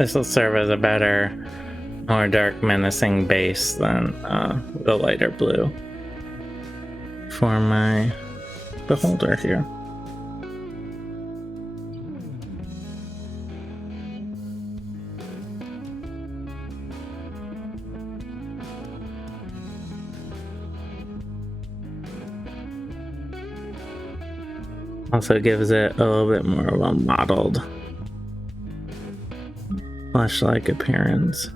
This will serve as a better, more dark, menacing base than the lighter blue for my beholder here. Also gives it a little bit more of a mottled, flesh-like appearance.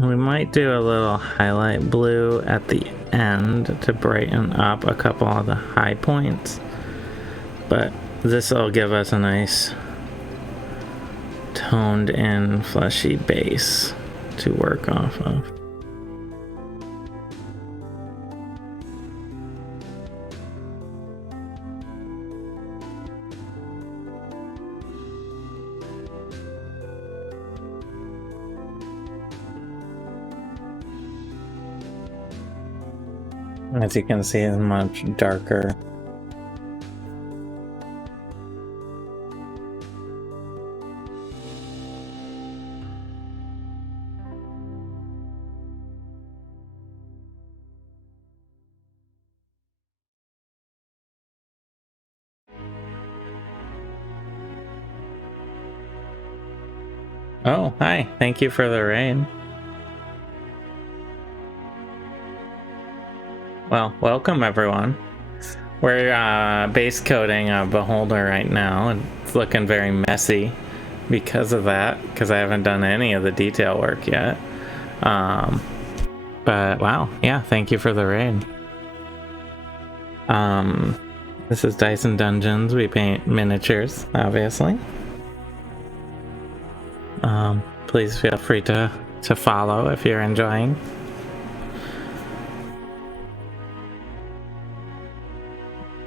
We might do a little highlight blue at the end to brighten up a couple of the high points, but this will give us a nice toned in fleshy base to work off of. As you can see, it's much darker. Oh, hi. Thank you for the raid. Well, welcome everyone. We're base coating a beholder right now, and it's looking very messy because of that, because I haven't done any of the detail work yet. But wow, yeah, thank you for the raid. This is Dyson Dungeons. We paint miniatures, obviously. Please feel free to follow if you're enjoying.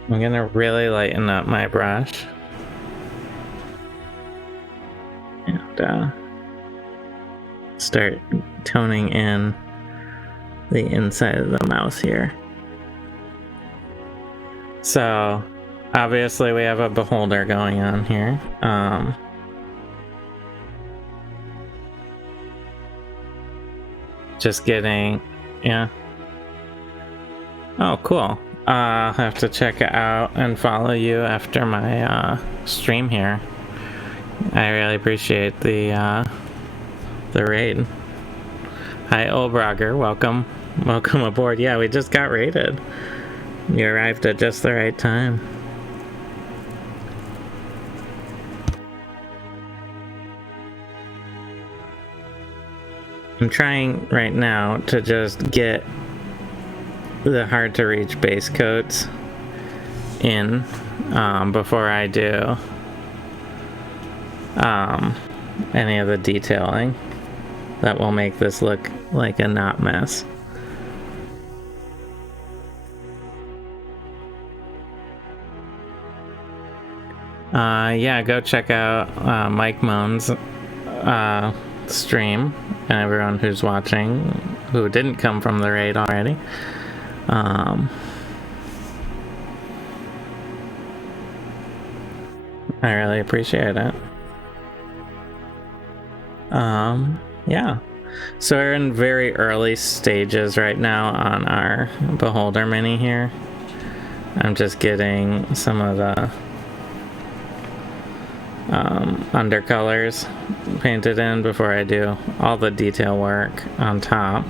I'm gonna really lighten up my brush. And start toning in the inside of the mouse here. So, obviously we have a beholder going on here. Just getting, yeah. Oh, cool. I'll have to check it out and follow you after my stream here. I really appreciate the raid. Hi, Olbrager. Welcome aboard. Yeah, we just got raided. You arrived at just the right time. I'm trying right now to just get the hard to reach base coats in before I do any of the detailing that will make this look like a not mess. Yeah, go check out Mike Moan's stream, and everyone who's watching who didn't come from the raid already. I really appreciate it. Yeah. So we're in very early stages right now on our beholder mini here. I'm just getting some of the undercolors painted in before I do all the detail work on top.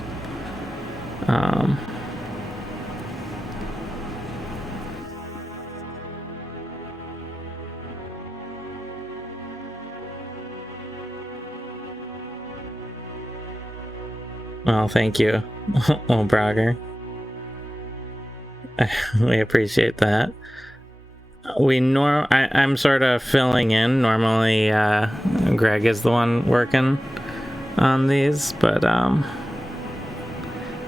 Well, thank you, old Brogger. We appreciate that. I'm sort of filling in. Normally, Greg is the one working on these, but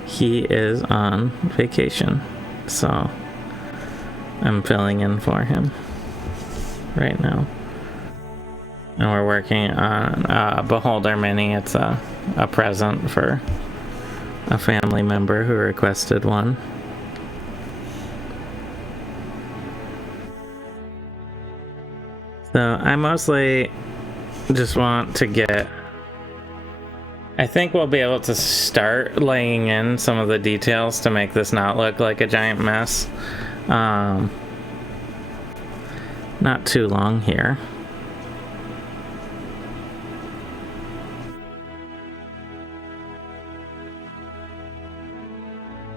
he is on vacation, so I'm filling in for him right now. And we're working on Beholder Mini. It's a present for a family member who requested one. So I mostly just want to get... I think we'll be able to start laying in some of the details to make this not look like a giant mess. Not too long here.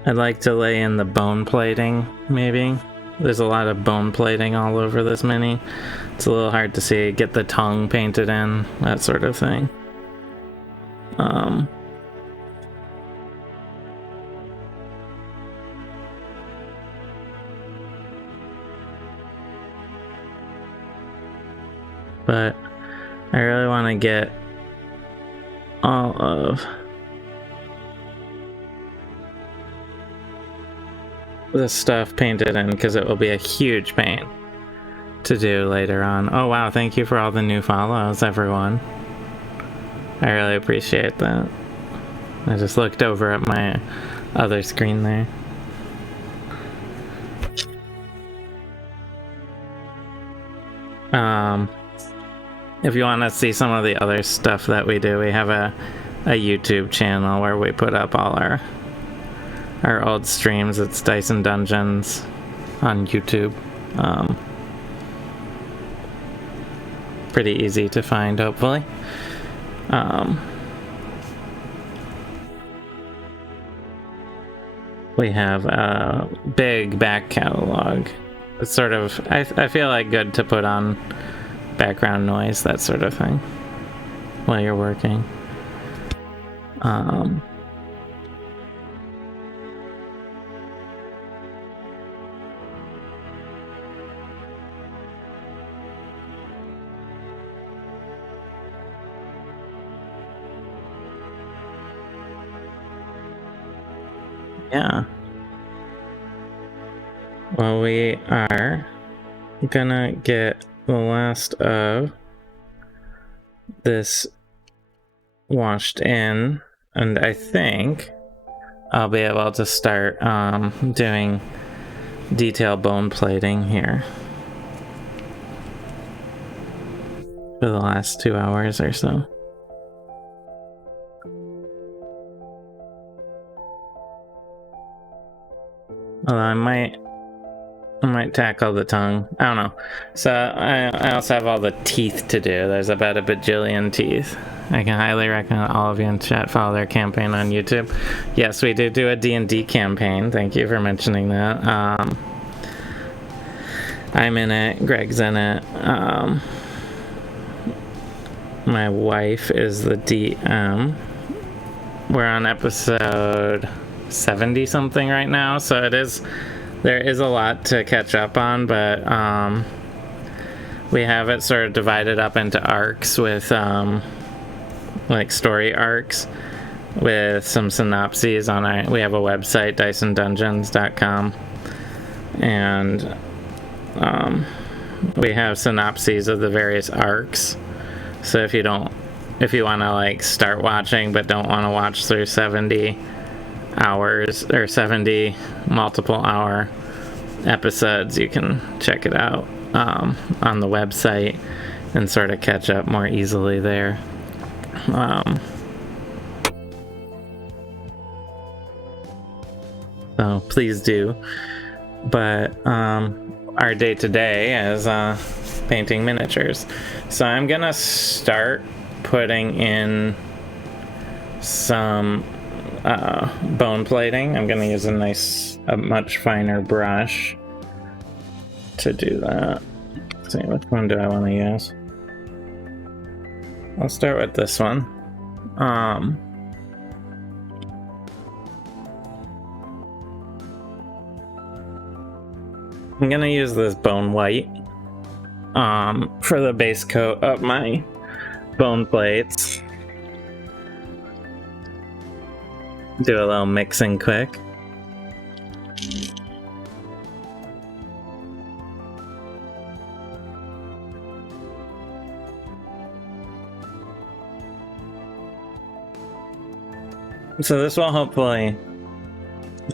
I'd like to lay in the bone plating, maybe. There's a lot of bone plating all over this mini. It's a little hard to see. Get the tongue painted in, that sort of thing. But I really want to get all of the stuff painted in, because it will be a huge pain to do later on. Oh wow, thank you for all the new follows, everyone. I really appreciate that. I just looked over at my other screen there. If you want to see some of the other stuff that we do, we have a YouTube channel where we put up all our old streams. It's Dyson Dungeons on YouTube. Pretty easy to find, hopefully. We have a big back catalog It's sort of, I feel like good to put on background noise, that sort of thing, while you're working. Yeah. Well, we are gonna get the last of this washed in, and I think I'll be able to start doing detail bone plating here for the last 2 hours or so. Although I might tackle the tongue. I don't know. So I also have all the teeth to do. There's about a bajillion teeth. I can highly recommend all of you in chat follow their campaign on YouTube. Yes, we do a D&D campaign. Thank you for mentioning that. I'm in it. Greg's in it. My wife is the DM. We're on episode 70 something right now, so there is a lot to catch up on, but we have it sort of divided up into arcs with like story arcs with some synopses on we have a website, dysondungeons.com, and we have synopses of the various arcs. So if you want to like start watching but don't want to watch through 70 hours or 70 multiple hour episodes, you can check it out on the website and sort of catch up more easily there. So please do. But our day to day is painting miniatures. So I'm gonna start putting in some bone plating. I'm gonna use a much finer brush to do that. Let's see, which one do I want to use? I'll start with this one. I'm gonna use this bone white for the base coat of my bone plates. Do a little mixing quick. So this will hopefully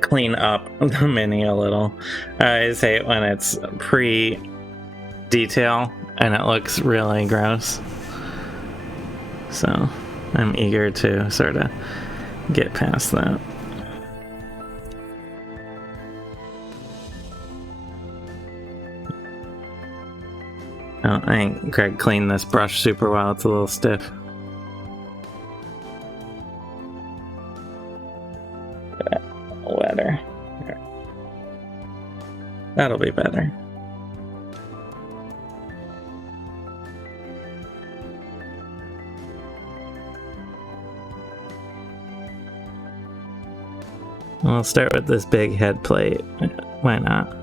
clean up the mini a little. I always hate when it's pre-detail and it looks really gross. So I'm eager to sort of get past that. Oh, I think Greg cleaned this brush super well. It's a little stiff. Wetter. That'll be better. We'll start with this big head plate. Why not?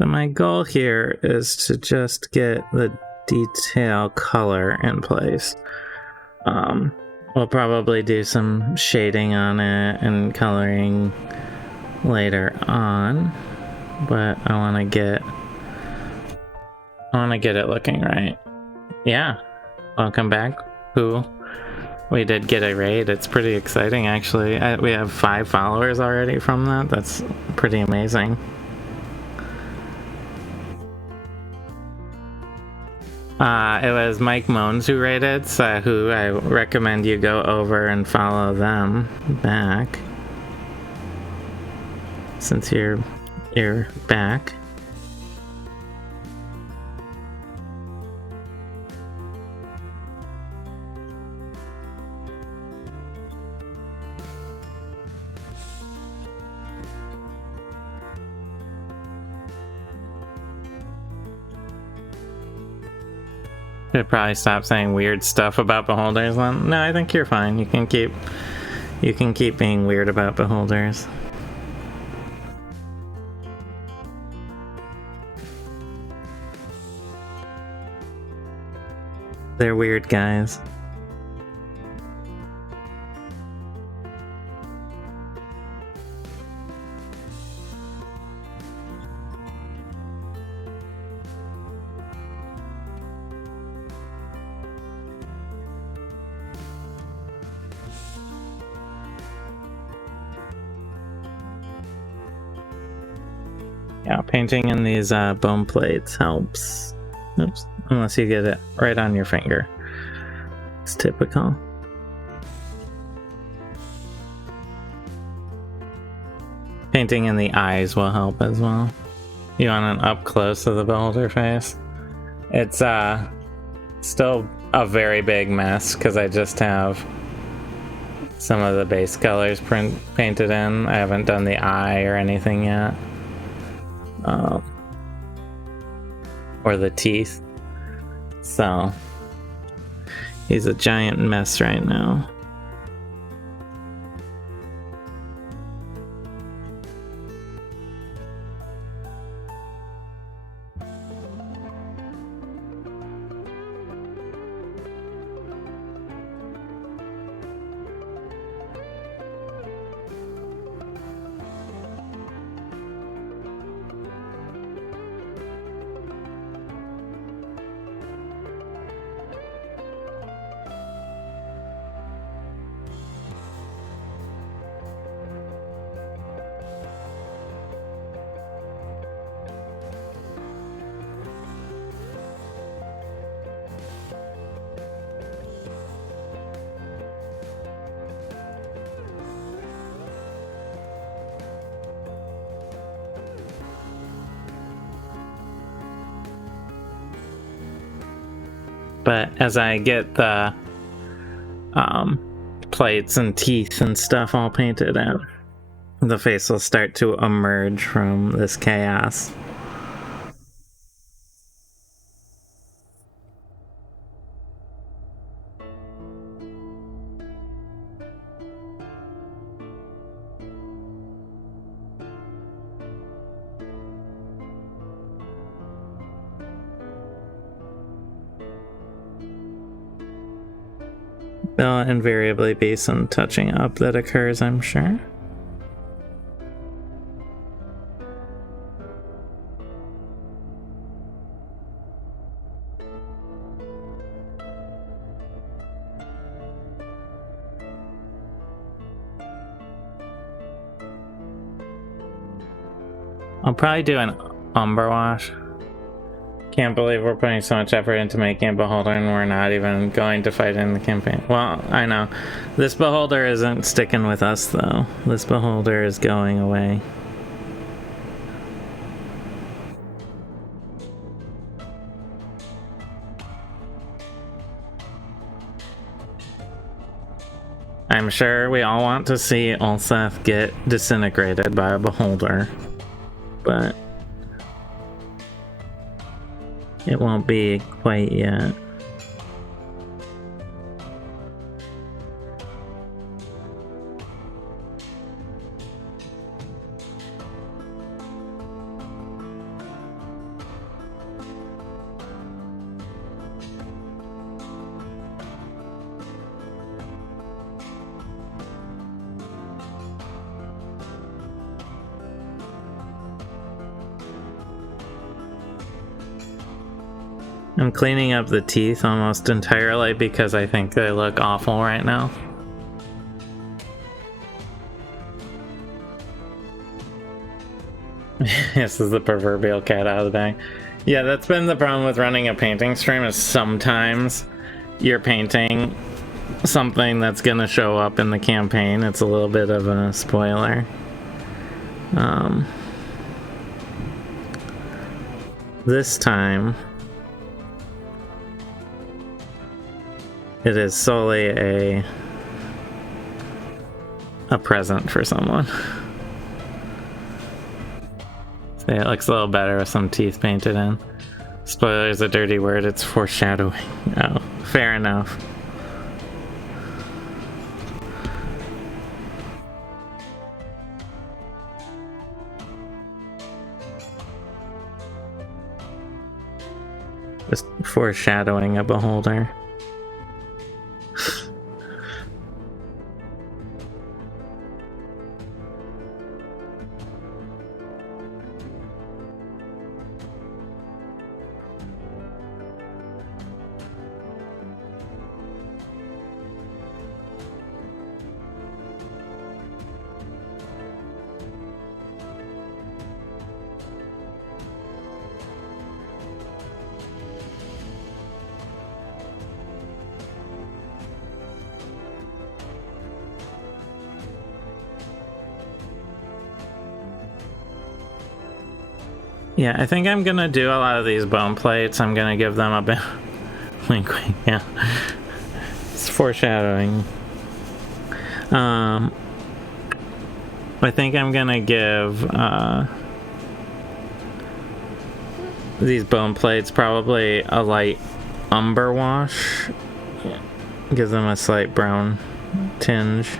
So my goal here is to just get the detail color in place. We'll probably do some shading on it and coloring later on, but I want to get it looking right. Yeah, welcome back. Who We did get a raid. It's pretty exciting, actually. We have 5 followers already from that. That's pretty amazing. It was Mike Moans who raided, so who I recommend you go over and follow them back. Since you're back. Should probably stop saying weird stuff about beholders then. No, I think you're fine. You can keep being weird about beholders. They're weird guys. Yeah, painting in these bone plates helps. Oops. Unless you get it right on your finger. It's typical. Painting in the eyes will help as well. You want an up close of the beholder face? It's still a very big mess because I just have some of the base colors painted in. I haven't done the eye or anything yet. Or the teeth. So he's a giant mess right now. But as I get the plates and teeth and stuff all painted in, the face will start to emerge from this chaos. There'll invariably be some touching up that occurs, I'm sure. I'll probably do an umber wash. Can't believe we're putting so much effort into making a beholder and we're not even going to fight in the campaign. Well, I know. This beholder isn't sticking with us, though. This beholder is going away. I'm sure we all want to see Ulseth get disintegrated by a beholder, but it won't be quite yet. I'm cleaning up the teeth almost entirely because I think they look awful right now. This is the proverbial cat out of the bag. Yeah, that's been the problem with running a painting stream, is sometimes you're painting something that's gonna show up in the campaign. It's a little bit of a spoiler. This time it is solely a present for someone. See, it looks a little better with some teeth painted in. Spoiler is a dirty word, it's foreshadowing. Oh, fair enough. Just foreshadowing a beholder. Yeah, I think I'm gonna do a lot of these bone plates. I'm gonna give them a bit. Wink, wink, yeah. It's foreshadowing. I think I'm gonna give these bone plates probably a light umber wash. Gives them a slight brown tinge.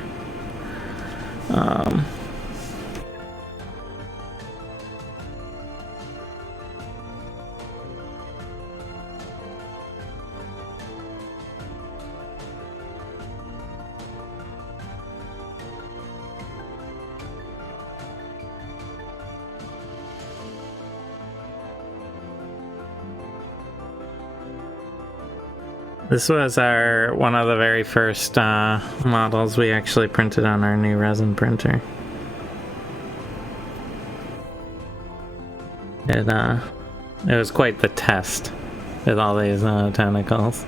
This was one of the very first models we actually printed on our new resin printer. It was quite the test with all these tentacles.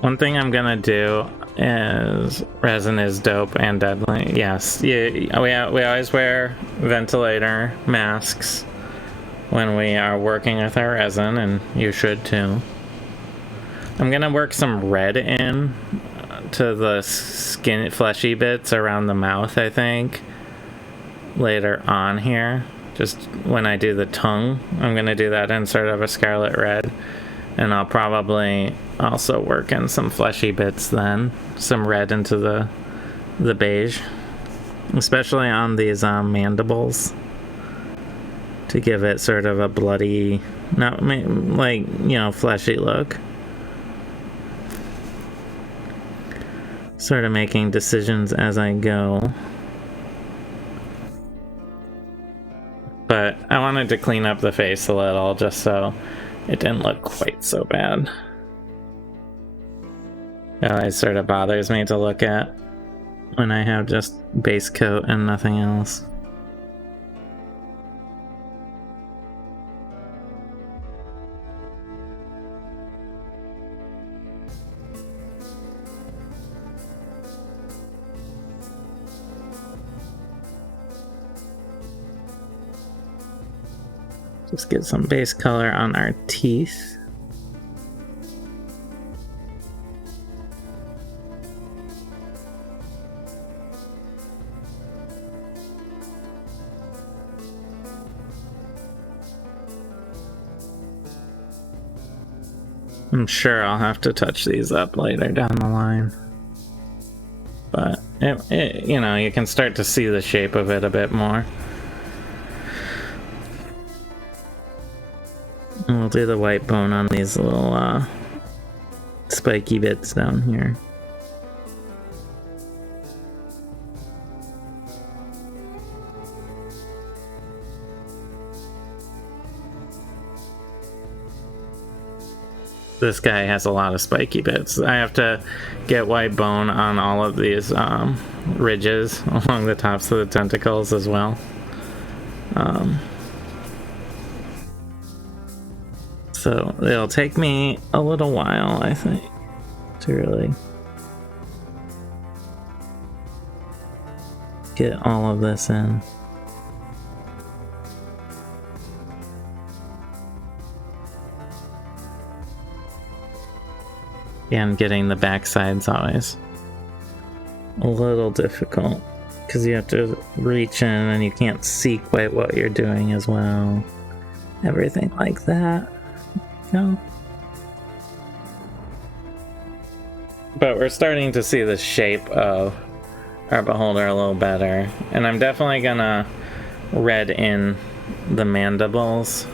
One thing I'm gonna do is resin is dope and deadly. Yes, we always wear ventilator masks when we are working with our resin, and you should too. I'm gonna work some red in to the skin, fleshy bits around the mouth, I think, later on here. Just when I do the tongue, I'm gonna do that in sort of a scarlet red. And I'll probably also work in some fleshy bits then. Some red into the beige. Especially on these mandibles. To give it sort of a bloody, not like, you know, fleshy look. Sort of making decisions as I go. But I wanted to clean up the face a little just so it didn't look quite so bad. It always sort of bothers me to look at when I have just base coat and nothing else. Just get some base color on our teeth. I'm sure I'll have to touch these up later down the line. But you know, you can start to see the shape of it a bit more. And we'll do the white bone on these little spiky bits down here. This guy has a lot of spiky bits. I have to get white bone on all of these ridges along the tops of the tentacles as well. So it'll take me a little while, I think, to really get all of this in. And getting the backside's always a little difficult because you have to reach in and you can't see quite what you're doing as well. Everything like that. No. But we're starting to see the shape of our beholder a little better. And I'm definitely gonna red in the mandibles.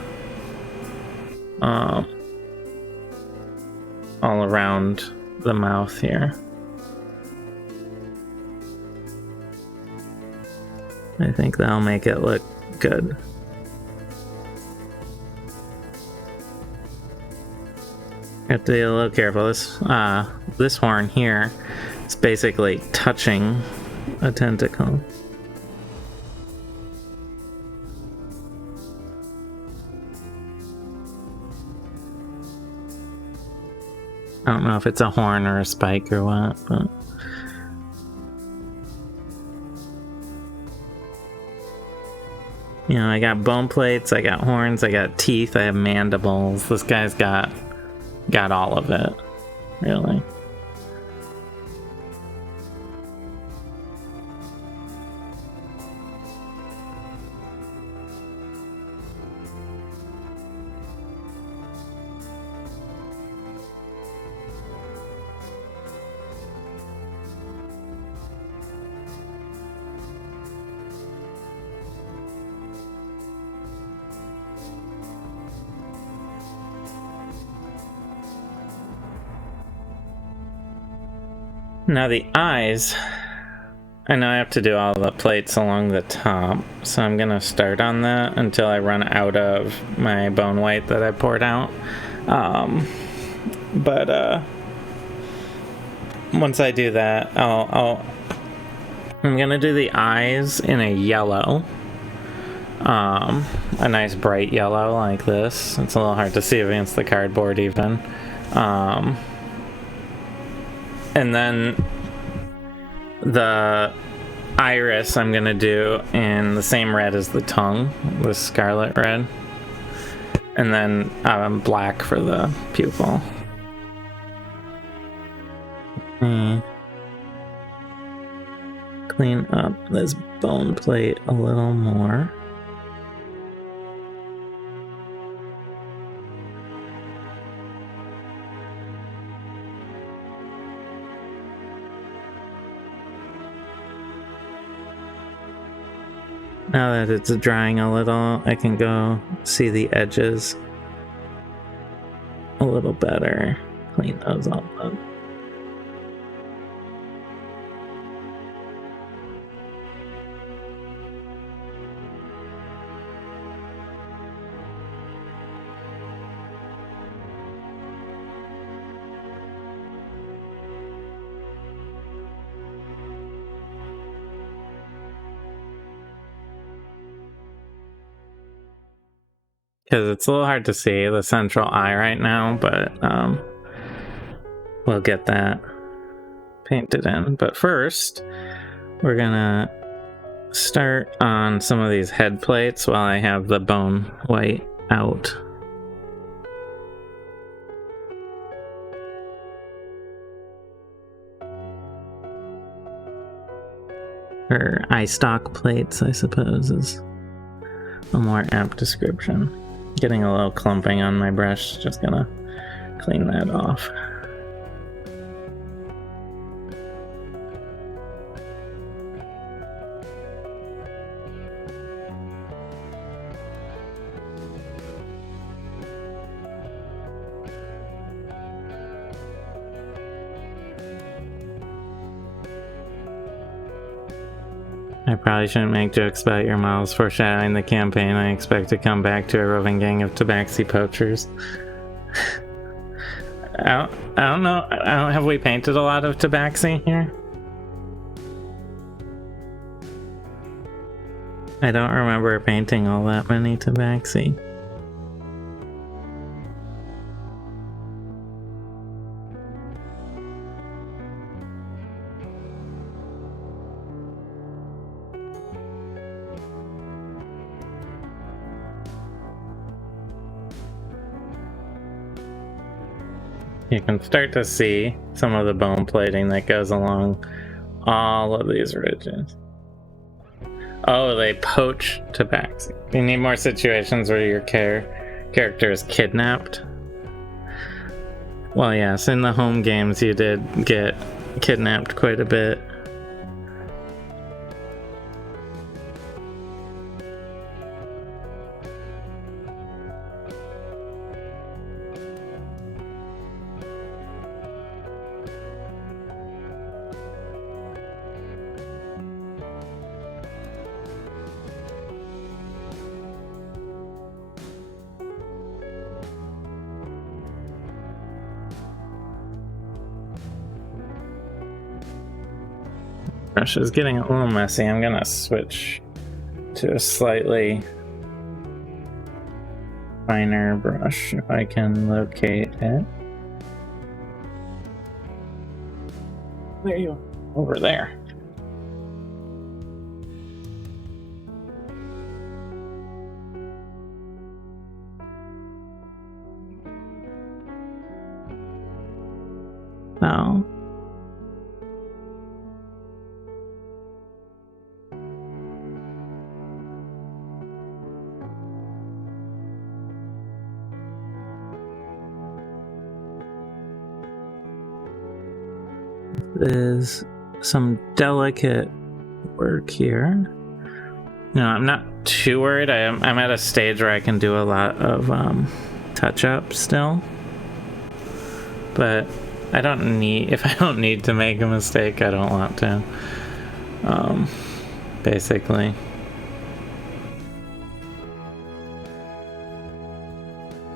All around the mouth here. I think that'll make it look good. You have to be a little careful. This horn here is basically touching a tentacle. I don't know if it's a horn or a spike or what, but you know, I got bone plates, I got horns, I got teeth, I have mandibles. This guy's got all of it, really. Now the eyes, I know I have to do all the plates along the top, so I'm gonna start on that until I run out of my bone white that I poured out. But once I do that, I'm gonna do the eyes in a yellow, a nice bright yellow like this. It's a little hard to see against the cardboard even. And then the iris I'm gonna do in the same red as the tongue, the scarlet red. And then black for the pupil. Clean up this bone plate a little more. Now that it's drying a little, I can go see the edges a little better. Clean those all up. Because it's a little hard to see the central eye right now, but we'll get that painted in. But first, we're gonna start on some of these head plates while I have the bone white out. Or eye stalk plates, I suppose, is a more apt description. Getting a little clumping on my brush, just gonna clean that off. I probably shouldn't make jokes about your models foreshadowing the campaign. I expect to come back to a roving gang of tabaxi poachers. I don't know. Have we painted a lot of tabaxi here? I don't remember painting all that many tabaxi. You can start to see some of the bone plating that goes along all of these ridges. Oh, they poach tabaxi. You need more situations where your character is kidnapped. Well, yes, in the home games you did get kidnapped quite a bit. Brush is getting a little messy. I'm gonna switch to a slightly finer brush if I can locate it. There you are. Over there. Now, there's some delicate work here. No, I'm not too worried. I'm at a stage where I can do a lot of touch-up still. But I don't need, if I don't need to make a mistake, I don't want to. Basically.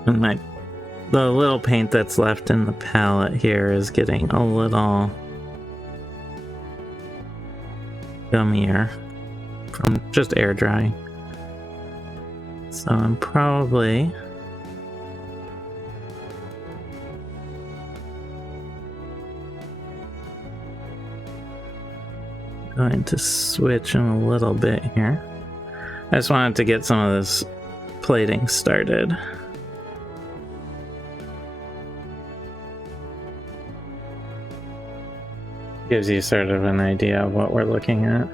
And the little paint that's left in the palette here is getting a little gummier from just air drying. So I'm probably going to switch in a little bit here. I just wanted to get some of this plating started. Gives you sort of an idea of what we're looking at.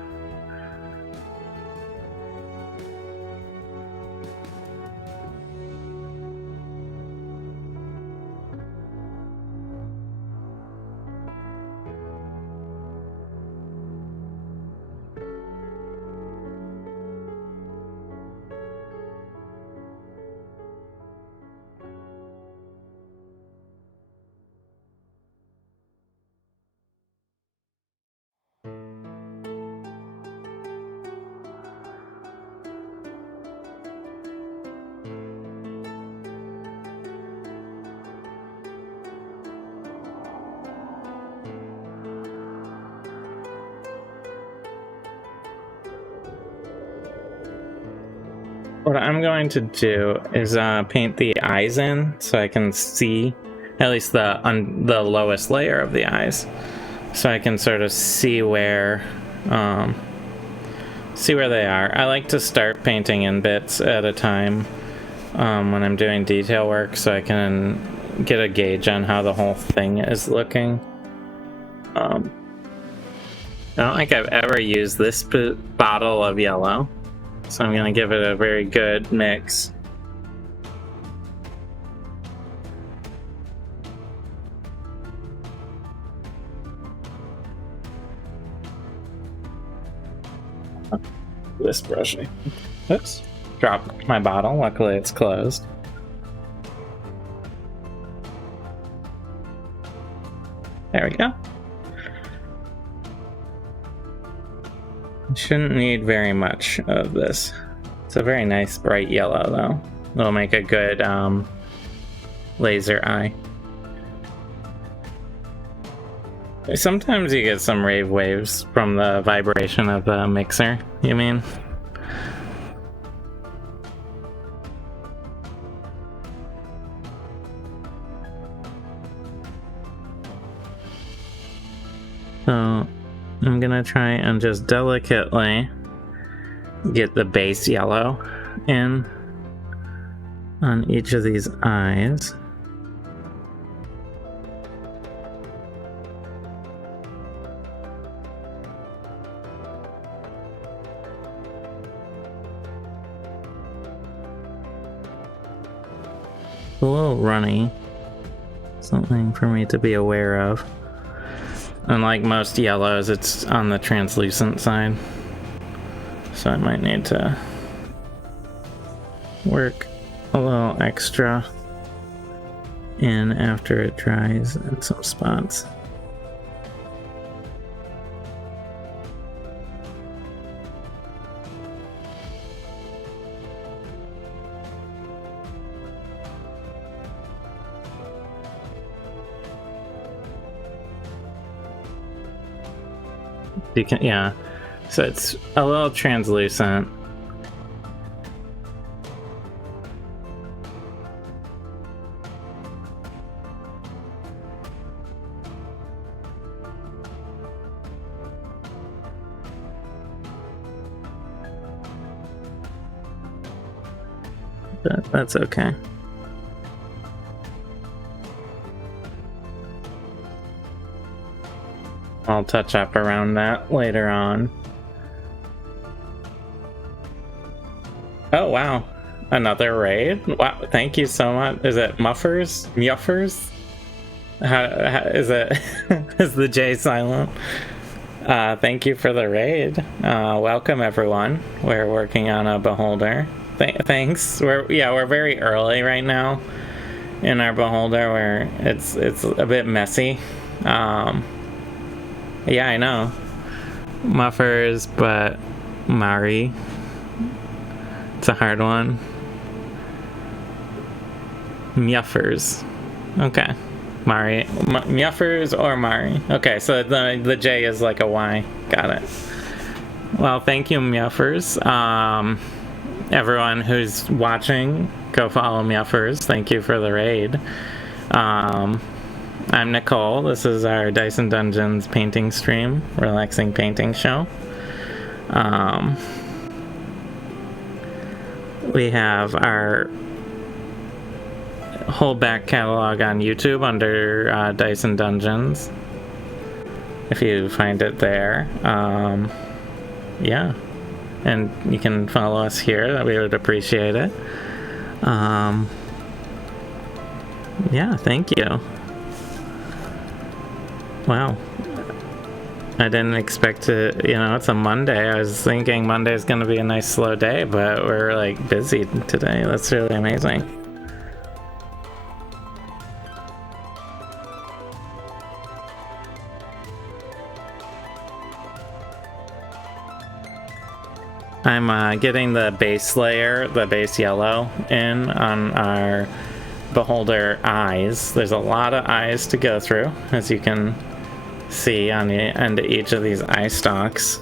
What I'm going to do is paint the eyes in so I can see at least the lowest layer of the eyes, so I can sort of see where they are. I like to start painting in bits at a time when I'm doing detail work, so I can get a gauge on how the whole thing is looking. I don't think I've ever used this bottle of yellow. So I'm going to give it a very good mix. This brushing. Oops. Dropped my bottle. Luckily it's closed. There we go. Shouldn't need very much of this. It's a very nice bright yellow though. It'll make a good laser eye. Sometimes you get some rave waves from the vibration of the mixer, you mean? So I'm gonna try and just delicately get the base yellow in on each of these eyes. A little runny. Something for me to be aware of. Unlike most yellows, it's on the translucent side. So I might need to work a little extra in after it dries in some spots. You can, yeah. So it's a little translucent. But that's okay. I'll touch up around that later on. Oh wow, another raid? Wow, thank you so much. Is it Muffers? Muffers? How is it? Is the J silent? Thank you for the raid. Welcome everyone. We're working on a beholder. Thanks. We're very early right now in our beholder where it's a bit messy. Yeah, I know. Muffers, but Mari. It's a hard one. Muffers. Okay. Mari. Muffers or Mari. Okay, so the J is like a Y. Got it. Well, thank you, Muffers. Everyone who's watching, go follow Muffers. Thank you for the raid. I'm Nichole. This is our Dice and Dungeons painting stream, relaxing painting show. We have our whole back catalog on YouTube under Dice and Dungeons, if you find it there. Yeah, and you can follow us here. That we would appreciate it. Yeah, thank you. Wow. I didn't expect to, it's a Monday. I was thinking Monday's gonna be a nice slow day, but we're like busy today. That's really amazing. I'm getting the base layer, the base yellow in on our beholder eyes. There's a lot of eyes to go through, as you can see on the end of each of these eye stalks.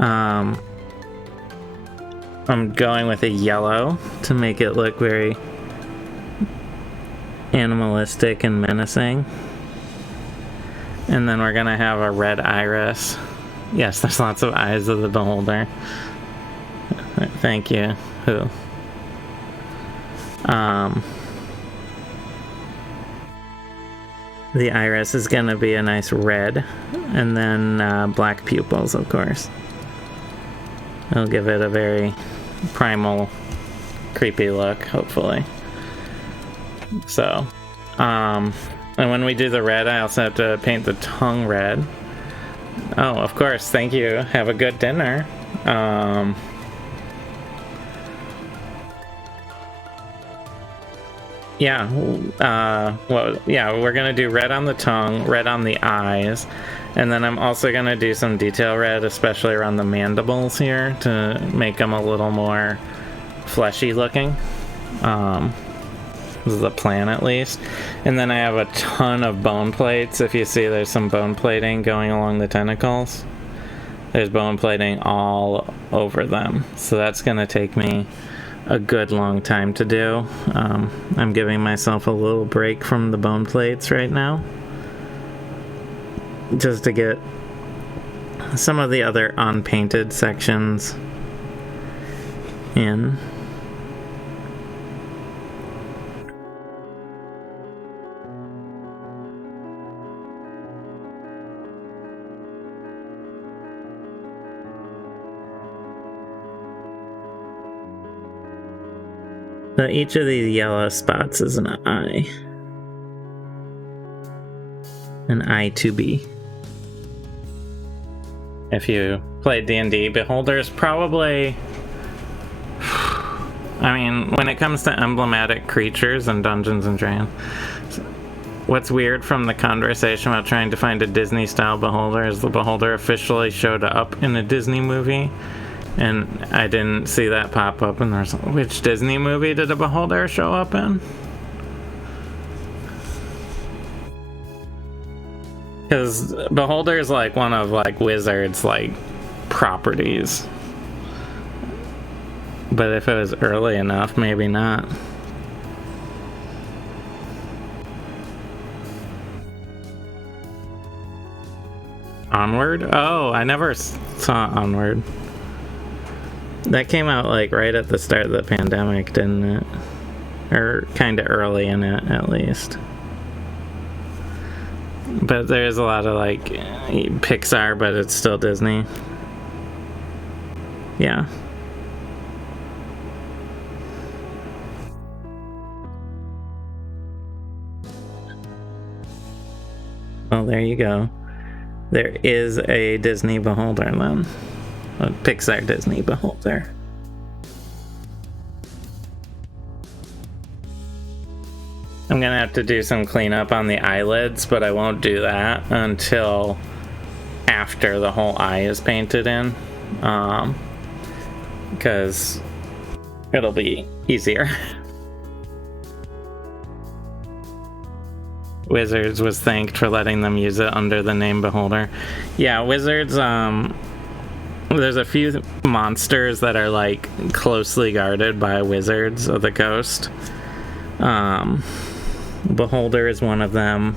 I'm going with a yellow to make it look very animalistic and menacing. And then we're gonna have a red iris. Yes, there's lots of eyes of the beholder. Thank you. Who? The iris is gonna be a nice red, and then black pupils, of course. It'll give it a very primal, creepy look, hopefully. So, and when we do the red, I also have to paint the tongue red. Oh, of course, thank you. Have a good dinner. yeah, well, yeah, we're gonna do red on the tongue, red on the eyes, and then I'm also gonna do some detail red, especially around the mandibles here, to make them a little more fleshy looking. This is the plan, at least. And then I have a ton of bone plates. If you see, there's some bone plating going along the tentacles. There's bone plating all over them. So that's going to take me a good long time to do. I'm giving myself a little break from the bone plates right now, just to get some of the other unpainted sections in. So each of these yellow spots is an eye. An eye to be. If you played D&D, Beholder's probably... I mean, when it comes to emblematic creatures in Dungeons & Dragons, what's weird from the conversation about trying to find a Disney-style Beholder is the Beholder officially showed up in a Disney movie. And I didn't see that pop up, and there's, which Disney movie did a Beholder show up in? Because Beholder is like one of like Wizards like properties. But if it was early enough, maybe not. Onward? Oh, I never saw Onward. That came out like right at the start of the pandemic, didn't it? Or kind of early in it, at least. But there's a lot of like Pixar, but it's still Disney. Yeah. Well, there you go. There is a Disney Beholder then. A Pixar Disney Beholder. I'm gonna have to do some cleanup on the eyelids, but I won't do that until after the whole eye is painted in, because it'll be easier. Wizards was thanked for letting them use it under the name Beholder. Yeah, Wizards, there's a few monsters that are like closely guarded by Wizards of the Coast. Beholder is one of them.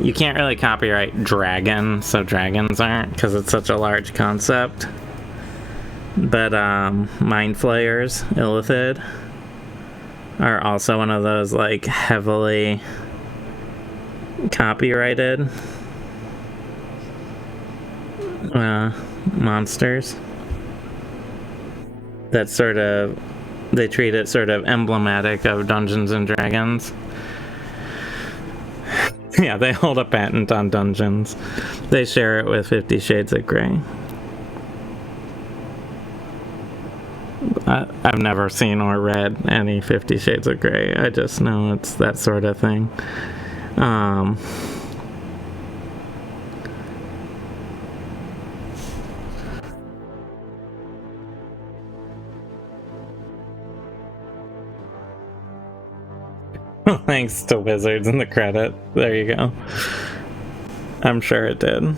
You can't really copyright dragon, so dragons aren't, because it's such a large concept. But Mind Flayers, Illithid, are also one of those like heavily copyrighted monsters that sort of, they treat it sort of emblematic of Dungeons and Dragons. Yeah, they hold a patent on Dungeons. They share it with 50 Shades of Grey. I've never seen or read any 50 Shades of Grey. I just know it's that sort of thing. Thanks to Wizards in the credit. There you go. I'm sure it did.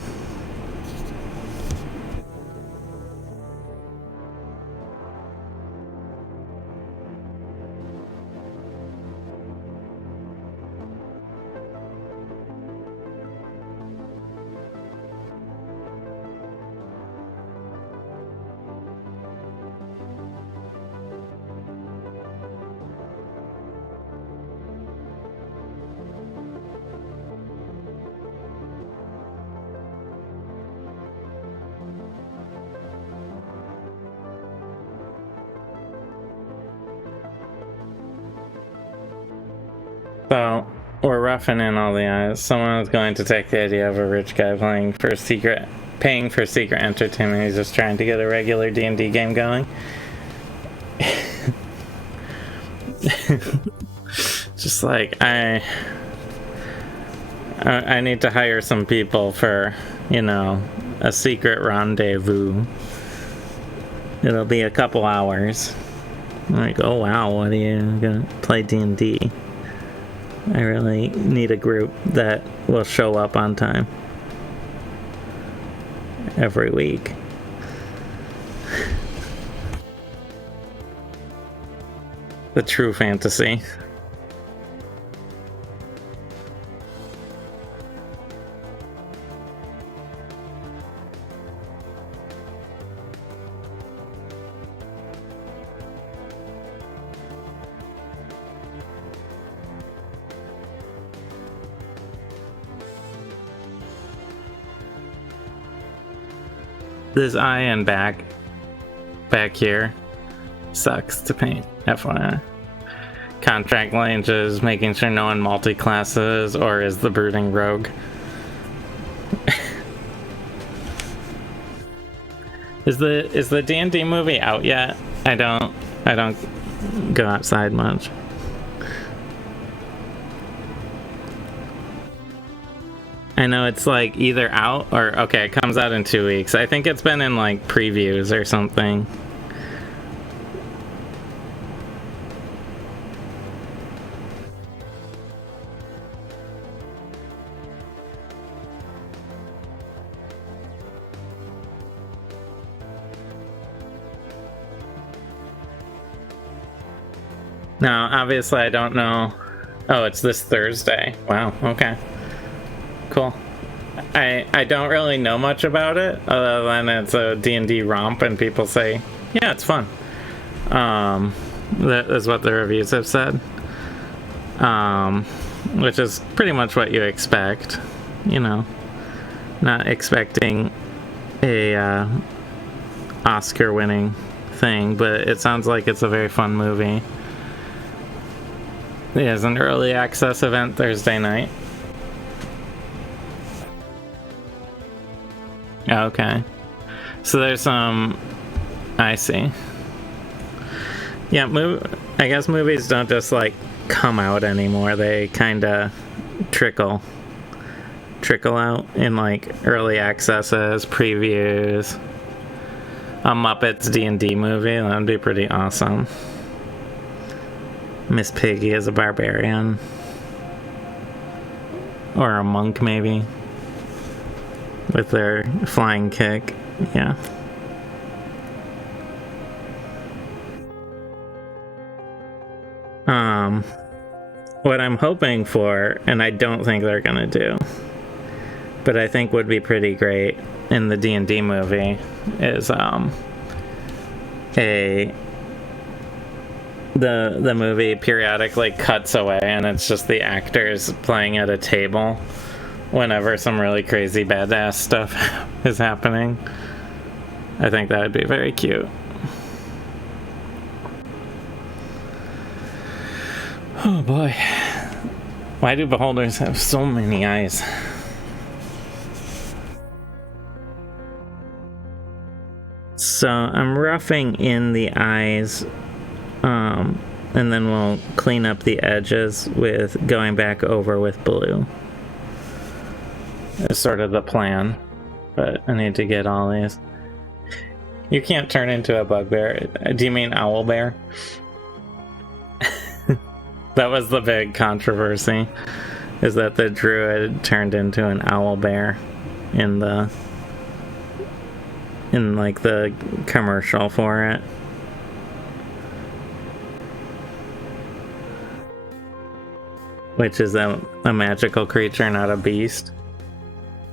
So, we're roughing in all the eyes. Someone is going to take the idea of a rich guy paying for secret entertainment. He's just trying to get a regular D&D game going. just like I need to hire some people for, you know, a secret rendezvous. It'll be a couple hours. I'm like, oh wow, what are you gonna play D&D? I really need a group that will show up on time every week. The true fantasy. This eye and back here sucks to paint, FYI. Contract languages, making sure no one multi-classes or is the brooding rogue. Is the D&D movie out yet? I don't go outside much. I know it's like either out or okay, it comes out in 2 weeks. I think it's been in like previews or something. No, obviously I don't know. Oh, it's this Thursday. Wow, okay. Cool. I don't really know much about it other than it's a D&D romp and people say, yeah, it's fun. That is what the reviews have said. Which is pretty much what you expect, you know. Not expecting a Oscar-winning thing, but it sounds like it's a very fun movie. There's an early access event Thursday night. Okay. So there's some... I see. Yeah, I guess movies don't just, like, come out anymore. They kinda trickle out in, like, early accesses, previews. A Muppets D&D movie, that'd be pretty awesome. Miss Piggy as a barbarian. Or a monk, maybe. With their flying kick. Yeah. What I'm hoping for, and I don't think they're gonna do, but I think would be pretty great in the D&D movie, is the movie periodically cuts away and it's just the actors playing at a table whenever some really crazy badass stuff is happening. I think that would be very cute. Oh boy. Why do beholders have so many eyes? So I'm roughing in the eyes, and then we'll clean up the edges with going back over with blue. It's sort of the plan, but I need to get all these. You can't turn into a bugbear. Do you mean owlbear? That was the big controversy, is that the druid turned into an owlbear in like the commercial for it. Which is a magical creature, not a beast.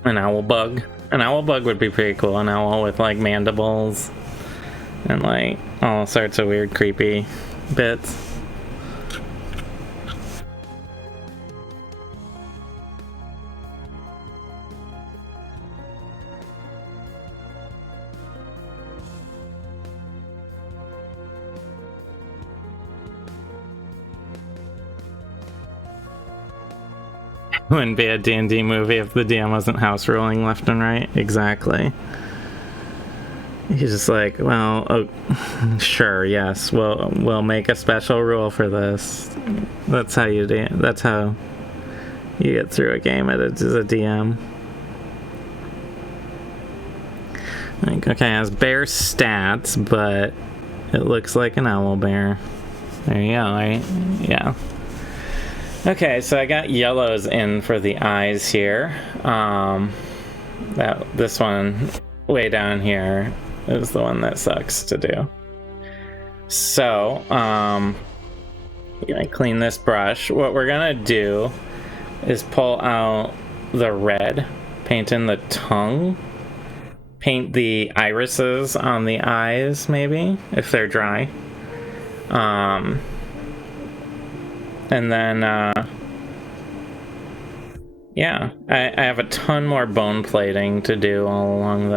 An owl bug. An owl bug would be pretty cool. An owl with like mandibles and like all sorts of weird creepy bits. Wouldn't be a D&D movie if the DM wasn't house ruling left and right. Exactly. He's just like, well, oh, sure, yes, we'll make a special rule for this. That's how you do. That's how you get through a game as a DM. Like, okay, it has bear stats, but it looks like an owl bear. There you go, right? Yeah. Okay, so I got yellows in for the eyes here. This one way down here is the one that sucks to do. So, I'm gonna clean this brush. What we're gonna do is pull out the red, paint in the tongue, paint the irises on the eyes, maybe, if they're dry. And then, yeah, I have a ton more bone plating to do all along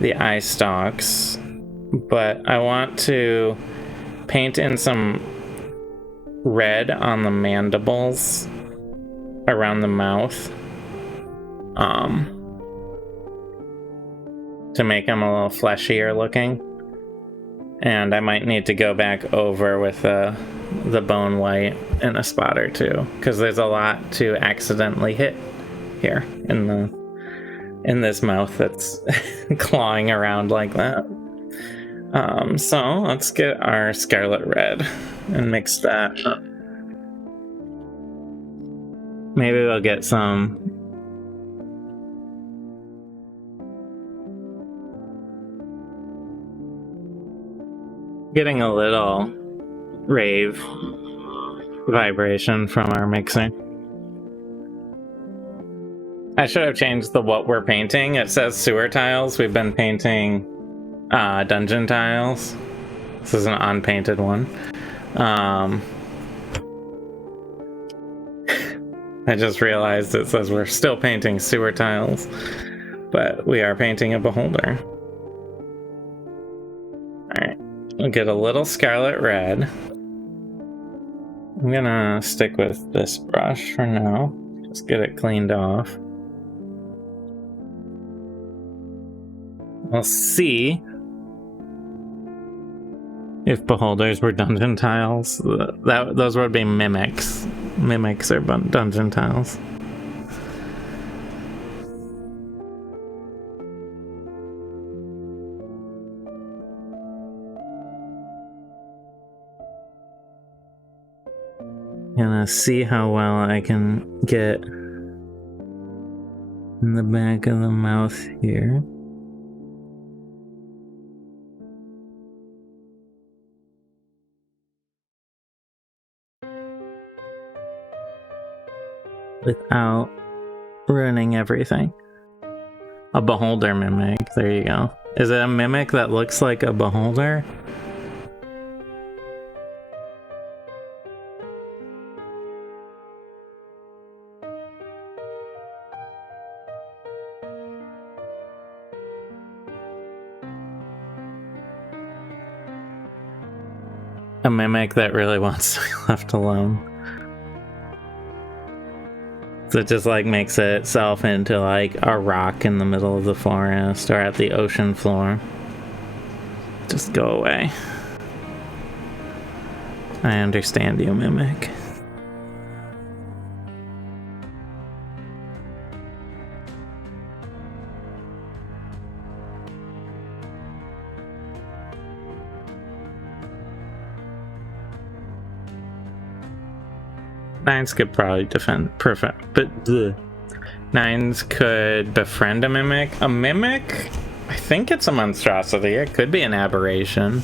the eye stalks, but I want to paint in some red on the mandibles around the mouth, to make them a little fleshier looking. And I might need to go back over with the bone white in a spot or two, because there's a lot to accidentally hit here in this mouth that's clawing around like that. So let's get our scarlet red and mix that up. Maybe we'll get some getting a little rave vibration from our mixer. I should have changed the what we're painting. It says sewer tiles. We've been painting dungeon tiles. This is an unpainted one. I just realized it says we're still painting sewer tiles, but we are painting a beholder. Alright, we'll get a little scarlet red. I'm gonna stick with this brush for now. Just get it cleaned off. We'll see if beholders were dungeon tiles. Those would be mimics. Mimics are dungeon tiles. Gonna see how well I can get in the back of the mouth here. Without ruining everything. A beholder mimic, there you go. Is it a mimic that looks like a beholder? A mimic that really wants to be left alone. So it just like makes itself into like a rock in the middle of the forest or at the ocean floor. Just go away. I understand you, mimic. Nines could probably Nines could befriend a mimic. A mimic? I think it's a monstrosity. It could be an aberration.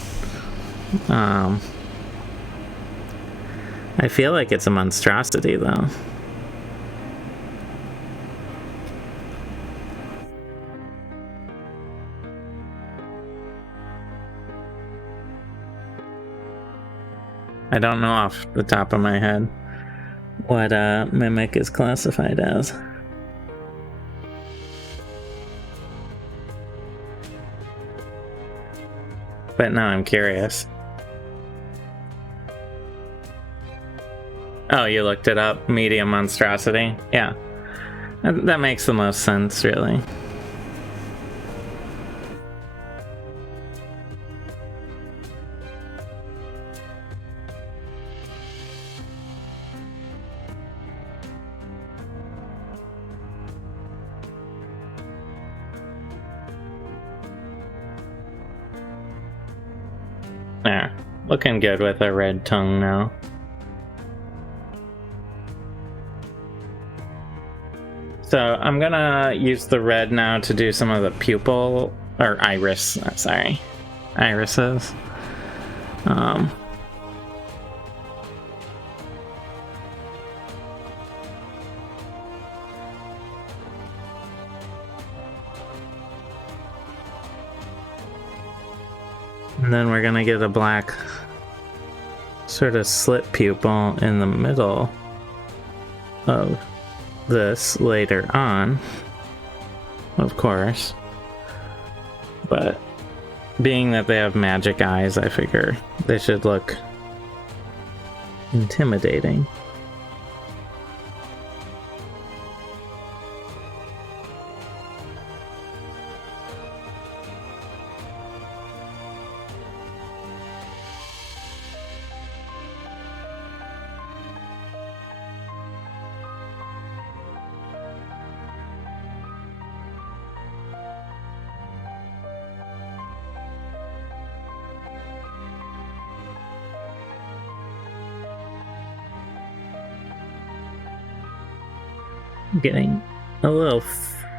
I feel like it's a monstrosity, though. I don't know off the top of my head what mimic is classified as. But now I'm curious. Oh, you looked it up? Medium monstrosity? Yeah. That makes the most sense, really. There. Looking good with a red tongue now. So I'm gonna use the red now to do some of the pupil, or iris, sorry, irises. And then we're gonna get a black sort of slit pupil in the middle of this later on, of course. But being that they have magic eyes, I figure they should look intimidating. Getting a little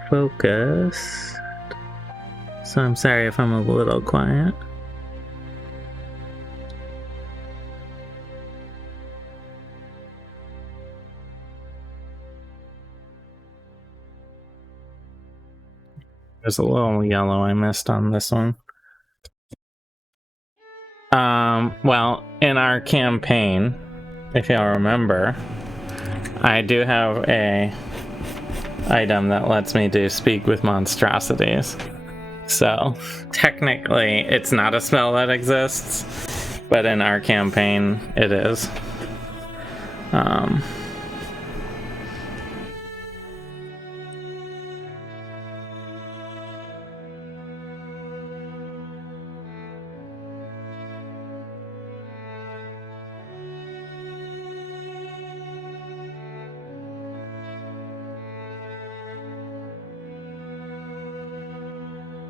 focused, so I'm sorry if I'm a little quiet. There's a little yellow I missed on this one. Well, in our campaign, if y'all remember, I do have a item that lets me do speak with monstrosities. So technically it's not a spell that exists, but in our campaign it is.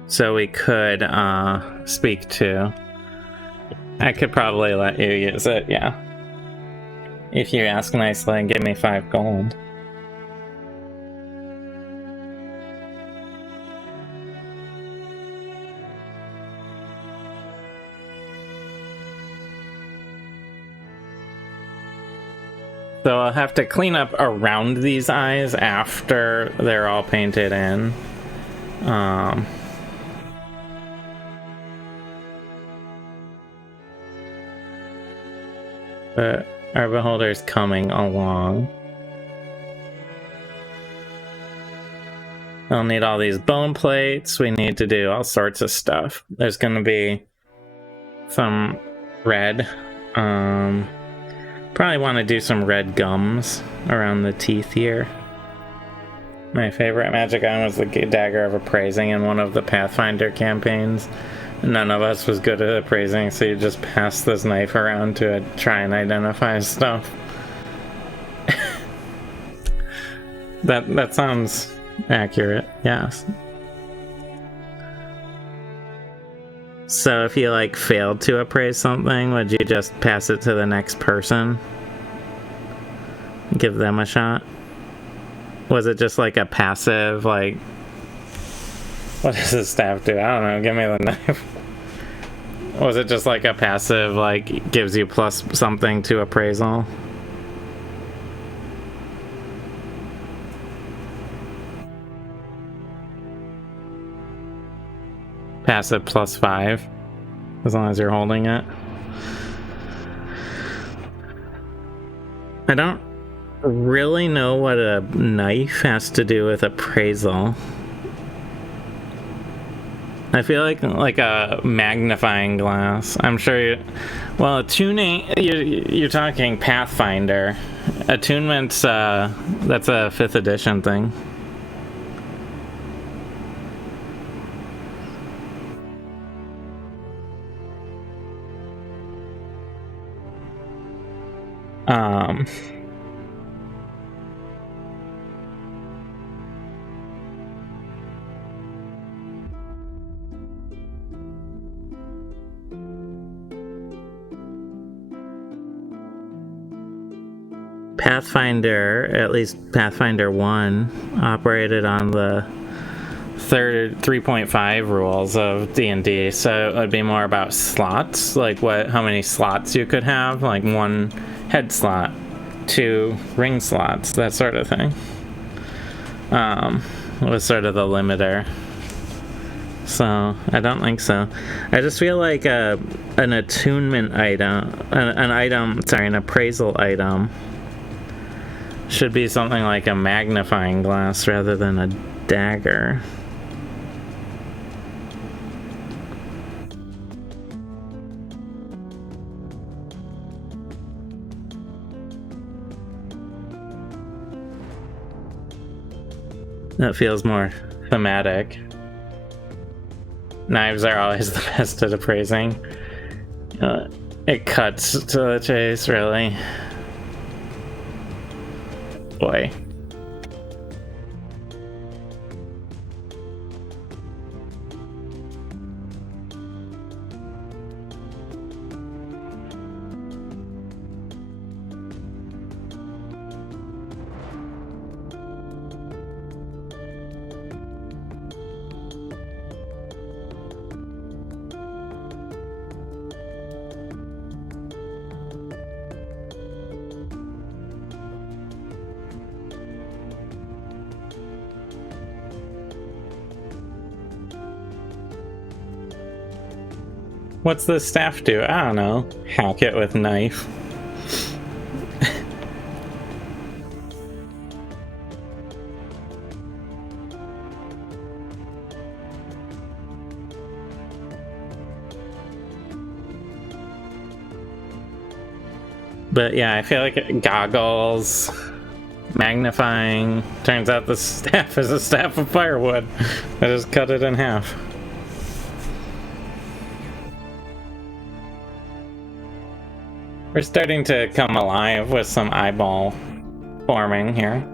So we could speak to... I could probably let you use it, yeah. If you ask nicely and give me 5 gold. So I'll have to clean up around these eyes after they're all painted in. But our beholder's coming along. I'll need all these bone plates. We need to do all sorts of stuff. There's gonna be some red. Probably want to do some red gums around the teeth here. My favorite magic item was the Dagger of Appraising in one of the Pathfinder campaigns. None of us was good at appraising, so you just pass this knife around to try and identify stuff. That sounds accurate, yes. So if you like failed to appraise something, would you just pass it to the next person? Give them a shot? Was it just like a passive, like... What does the staff do? I don't know, give me the knife. Was it just like a passive, like, gives you plus something to appraisal? Passive plus 5, as long as you're holding it. I don't really know what a knife has to do with appraisal. I feel like a magnifying glass. I'm sure you... Well, attuning... You're talking Pathfinder. Attunement's, that's a 5th edition thing. Pathfinder, at least Pathfinder 1, operated on the third 3.5 rules of D&D, so it would be more about slots, like how many slots you could have, like 1 head slot, 2 ring slots, that sort of thing. Was sort of the limiter. So I don't think so. I just feel like an attunement item, an appraisal item should be something like a magnifying glass rather than a dagger. That feels more thematic. Knives are always the best at appraising. It cuts to the chase, really. Boy. What's this staff do? I don't know. Hack it with knife. But yeah, I feel like goggles, magnifying. Turns out the staff is a staff of firewood. I just cut it in half. We're starting to come alive with some eyeball forming here.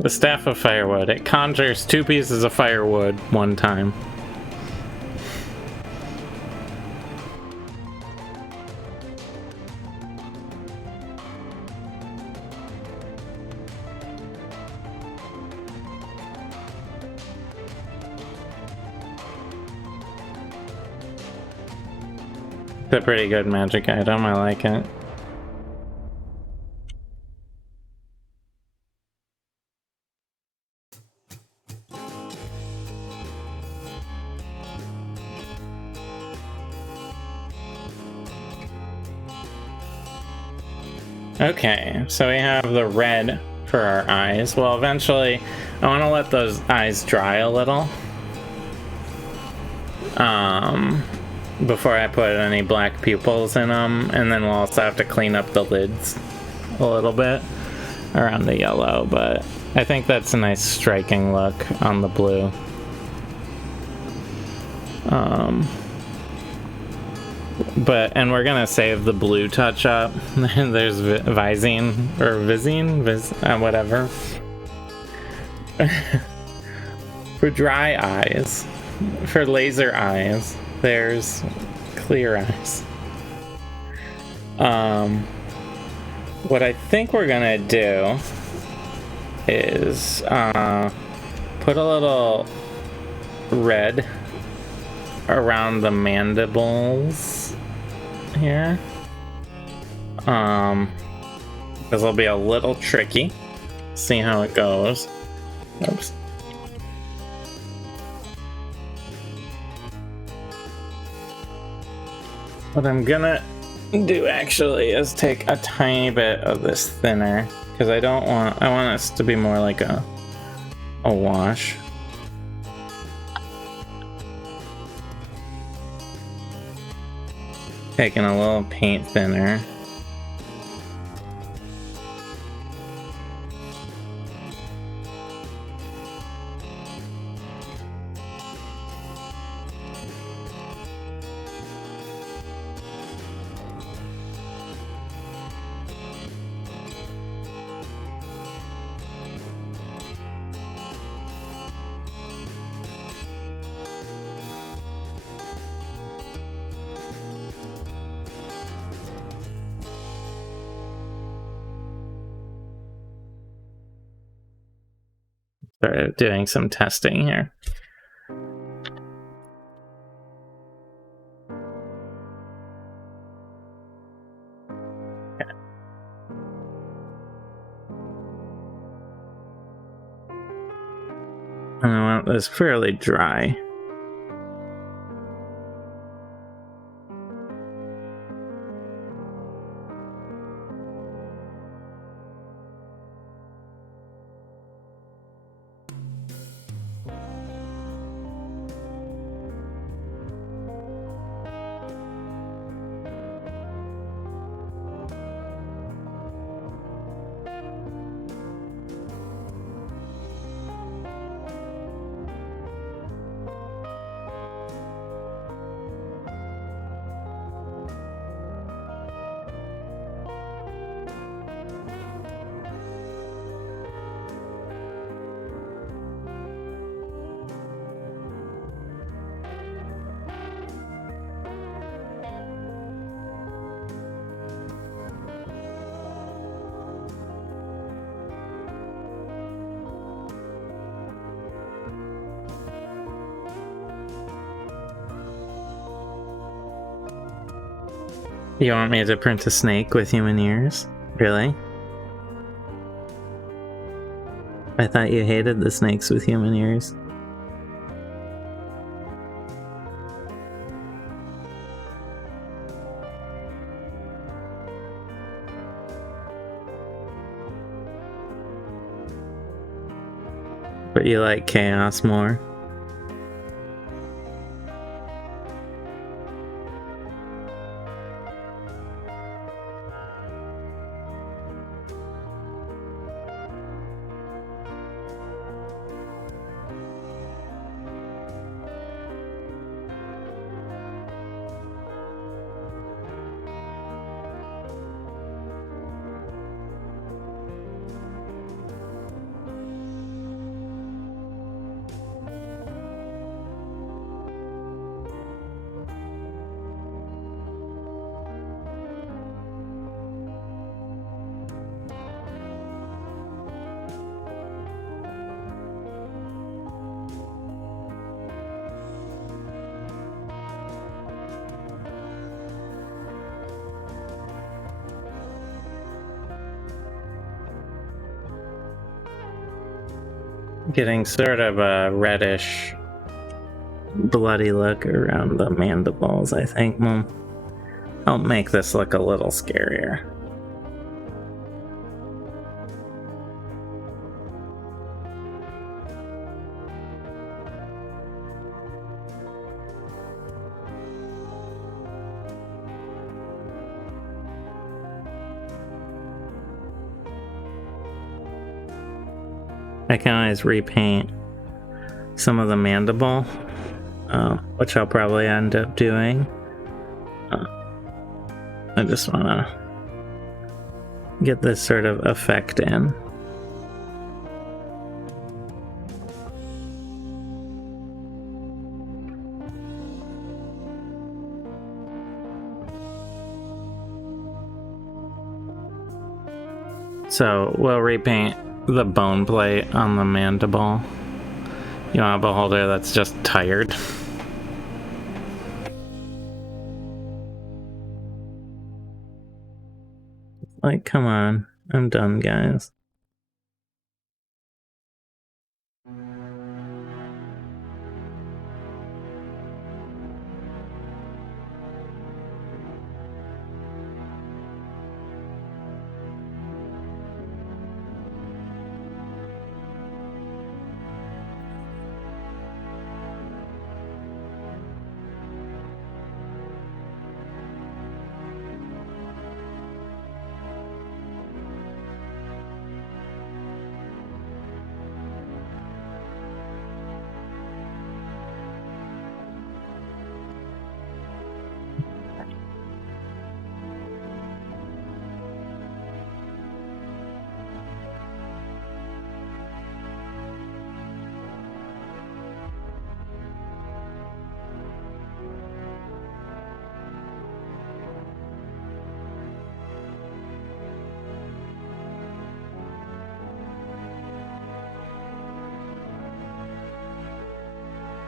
The staff of firewood. It conjures 2 pieces of firewood one time. It's a pretty good magic item. I like it. Okay, so we have the red for our eyes. Well, eventually, I want to let those eyes dry a little. Before I put any black pupils in them, and then we'll also have to clean up the lids a little bit around the yellow, but I think that's a nice striking look on the blue. And we're gonna save the blue touch up. There's Visine, or Visine, whatever. For dry eyes, for laser eyes, there's clear eyes. What I think we're gonna do is put a little red around the mandibles here. This will be a little tricky. See how it goes. Oops. What I'm gonna do actually is take a tiny bit of this thinner, because I want this to be more like a wash. Taking a little paint thinner. Started doing some testing here. And I want this fairly dry. You want me to print a snake with human ears? Really? I thought you hated the snakes with human ears. But you like chaos more. Getting sort of a reddish, bloody look around the mandibles, I think. Will help make this look a little scarier. I can always repaint some of the mandible, which I'll probably end up doing. I just want to get this sort of effect in. So we'll repaint the bone plate on the mandible. You want a beholder that's just tired. Like, come on. I'm done, guys.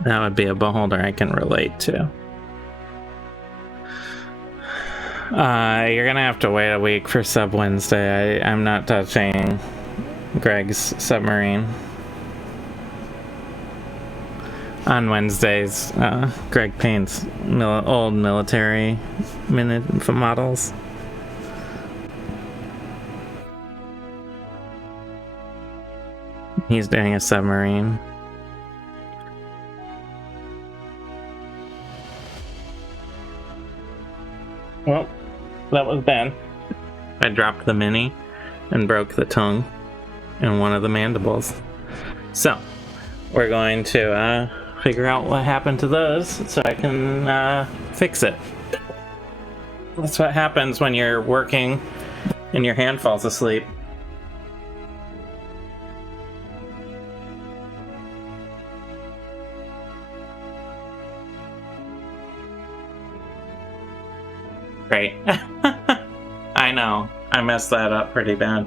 That would be a beholder I can relate to. You're gonna have to wait a week for Sub Wednesday. I'm not touching Greg's submarine. On Wednesdays, Greg paints old military models. He's doing a submarine. Well, that was bad. I dropped the mini and broke the tongue and one of the mandibles. So, we're going to figure out what happened to those so I can fix it. That's what happens when you're working and your hand falls asleep. Great. I know. I messed that up pretty bad.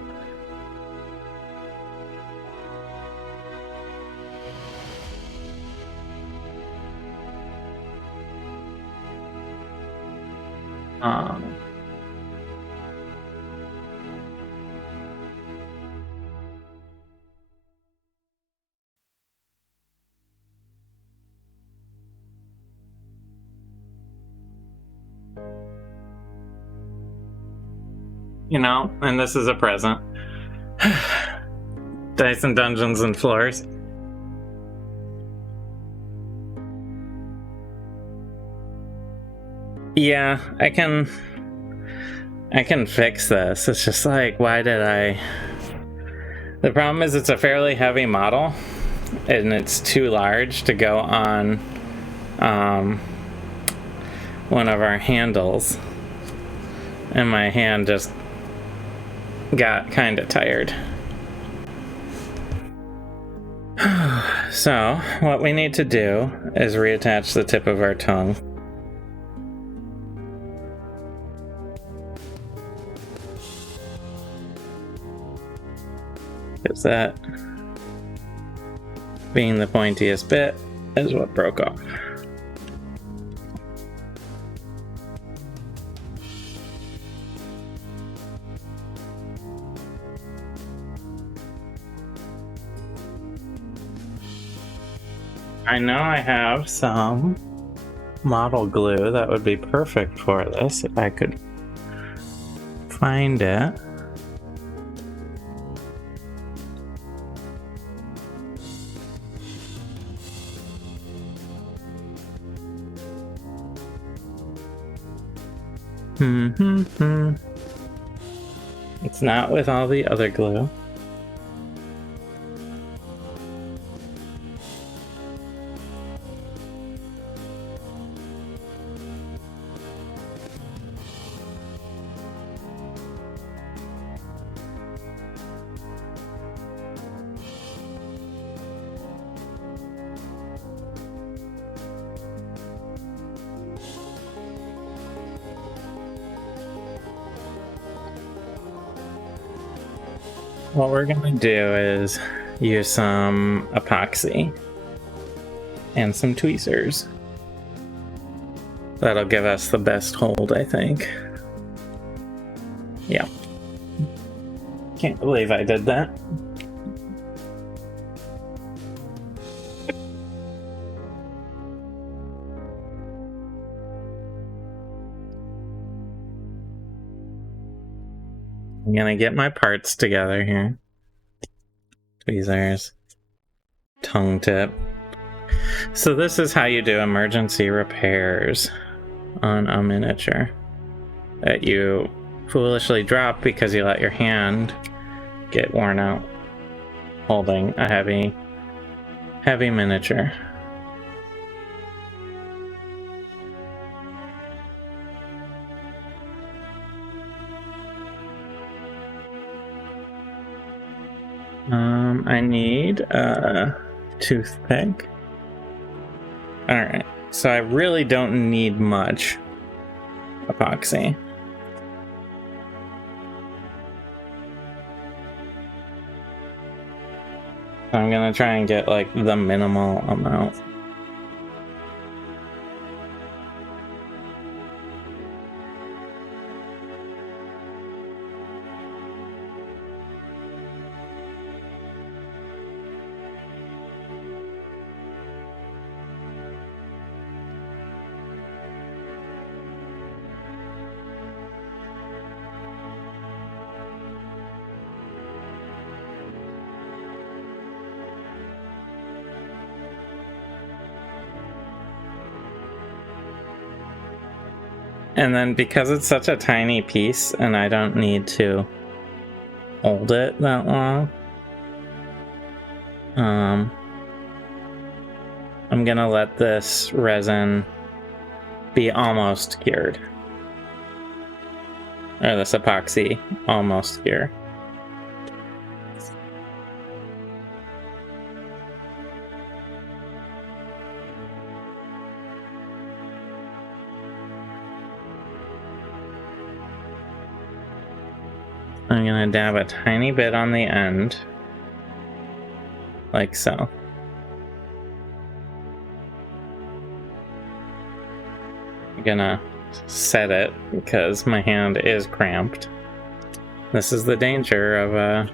You know, and this is a present. Dice and Dungeons and Floors. Yeah, I can fix this. It's just like, why did I... The problem is it's a fairly heavy model, and it's too large to go on one of our handles. And my hand just got kind of tired. So, what we need to do is reattach the tip of our tongue. Because that, being the pointiest bit, is what broke off. I know I have some model glue that would be perfect for this if I could find it. It's not with all the other glue. What we're gonna do is use some epoxy and some tweezers. That'll give us the best hold, I think. Yeah. Can't believe I did that. I'm gonna get my parts together here. Tweezers. Tongue tip. So this is how you do emergency repairs on a miniature that you foolishly drop because you let your hand get worn out holding a heavy miniature. I need a toothpick. Alright, so I really don't need much epoxy. So I'm gonna try and get like the minimal amount And then because it's such a tiny piece and I don't need to hold it that long, I'm gonna let this resin be almost cured. Or this epoxy almost cured. I'm gonna dab a tiny bit on the end, like so. I'm gonna set it because my hand is cramped. This is the danger of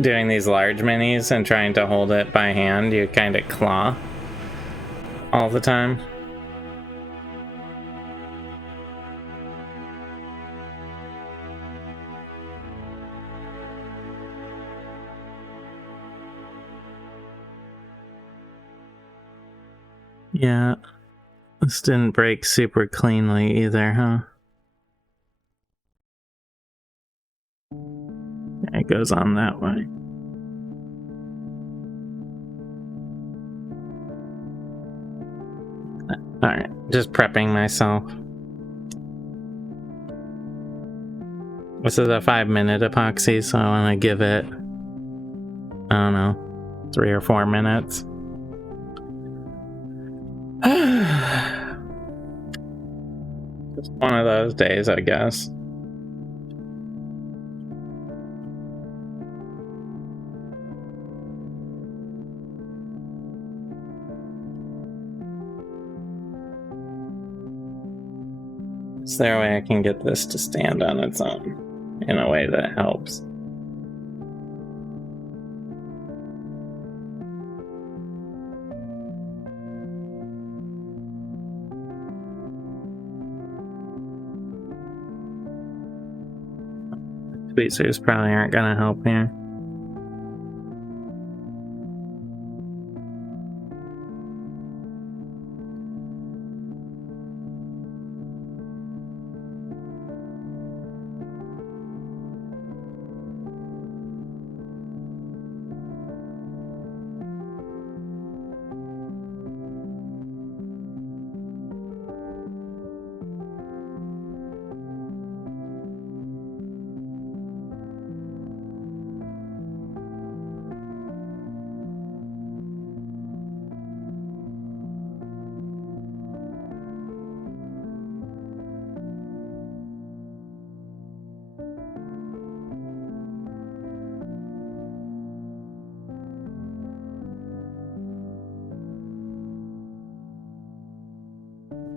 doing these large minis and trying to hold it by hand. You kind of claw all the time. Yeah, this didn't break super cleanly either, huh? It goes on that way. Alright, just prepping myself. This is a 5-minute epoxy, so I want to give it, I don't know, 3 or 4 minutes. Just one of those days, I guess. Is there a way I can get this to stand on its own in a way that helps? Tweezers probably aren't gonna help here.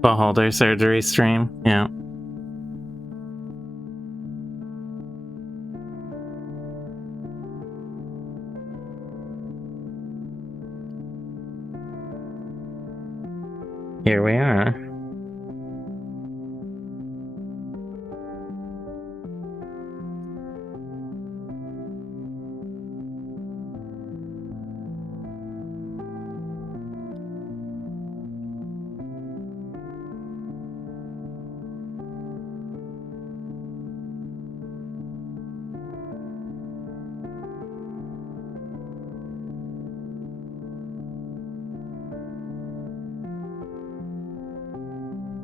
Beholder surgery stream, yeah. Here we are.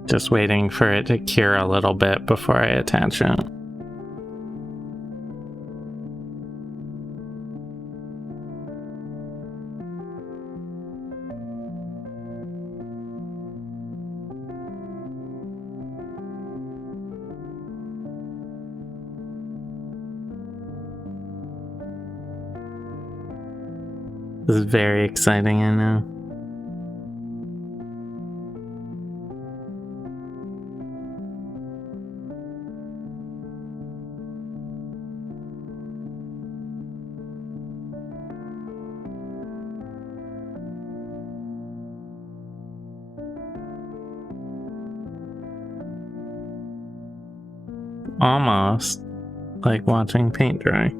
Just waiting for it to cure a little bit before I attach it. This is very exciting, I know. Almost like watching paint dry.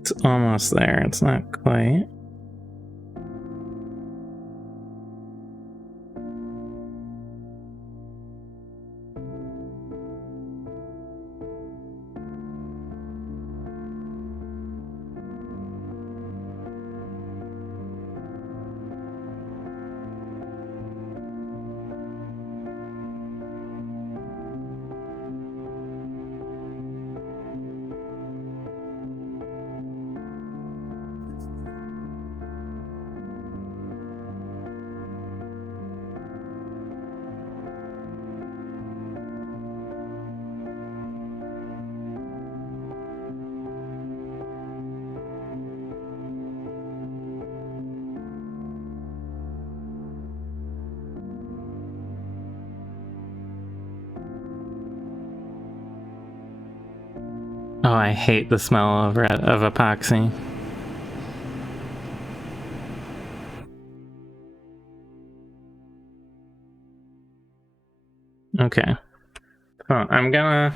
It's almost there. It's not quite. Oh, I hate the smell of epoxy. Okay. So I'm gonna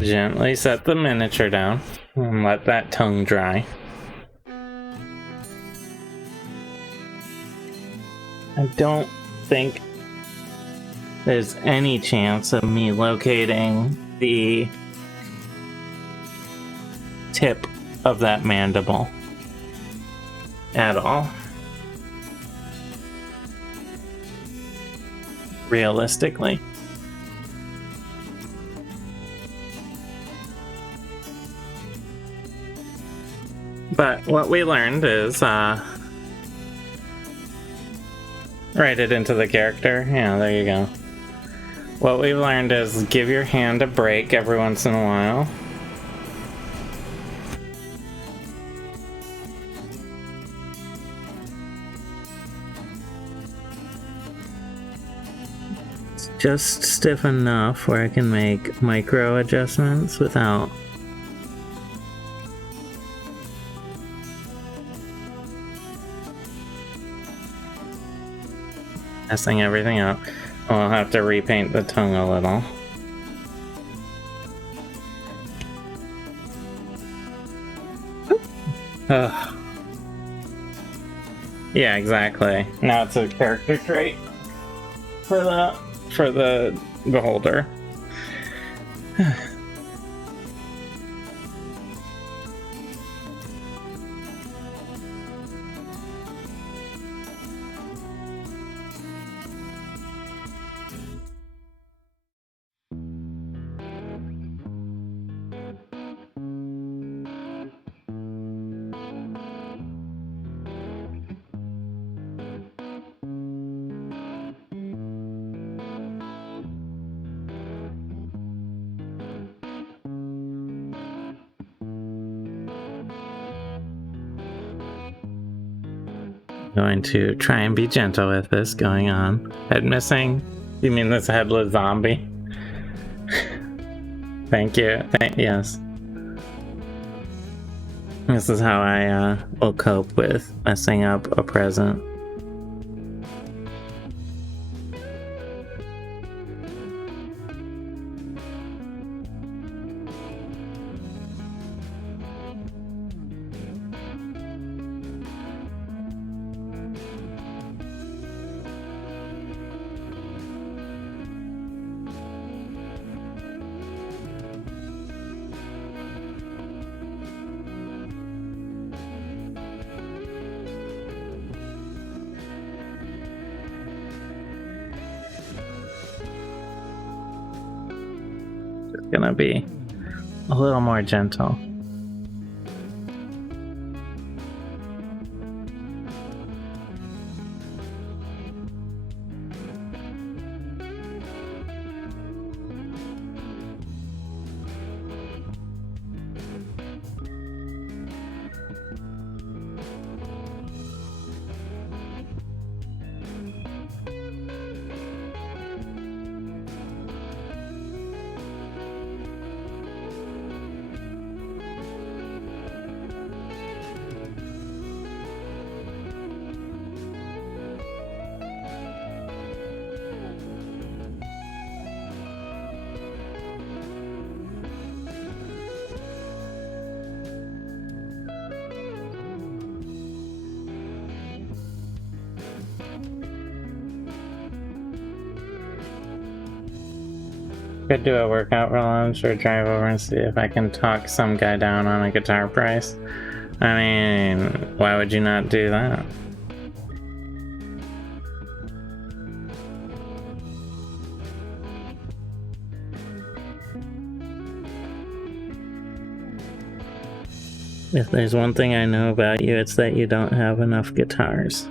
gently set the miniature down and let that tongue dry. I don't think there's any chance of me locating the tip of that mandible at all. Realistically. But what we learned is, write it into the character. Yeah, there you go. What we've learned is give your hand a break every once in a while. It's just stiff enough where I can make micro adjustments without messing everything up. I'll have to repaint the tongue a little. Ugh. Yeah, exactly. Now it's a character trait for the beholder. Going to try and be gentle with this going on. Head missing? You mean this headless zombie? Thank you. Yes. This is how I will cope with messing up a present. Gonna be a little more gentle. Could do a workout for lunch or drive over and see if I can talk some guy down on a guitar price. I mean, why would you not do that? If there's one thing I know about you, it's that you don't have enough guitars.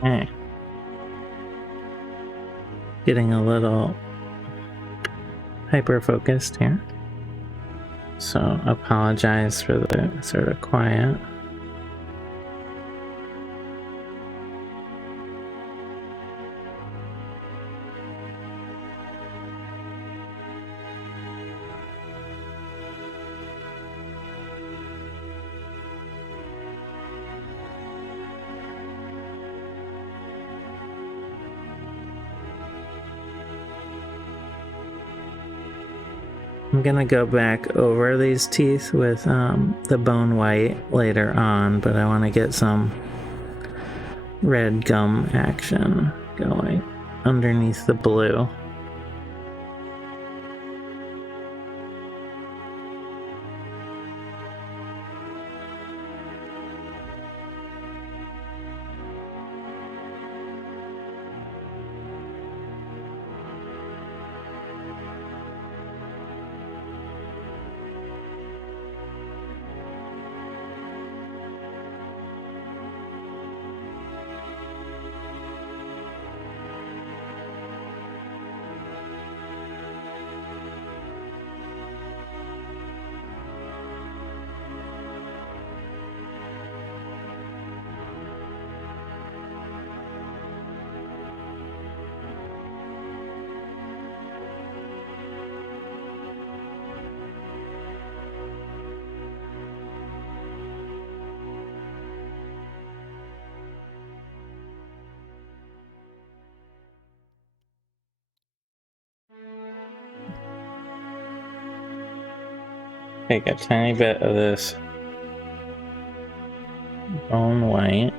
Hey. Getting a little hyper focused here. So apologize for the sort of quiet. I'm gonna go back over these teeth with the bone white later on, but I want to get some red gum action going underneath the blue. Take a tiny bit of this bone white.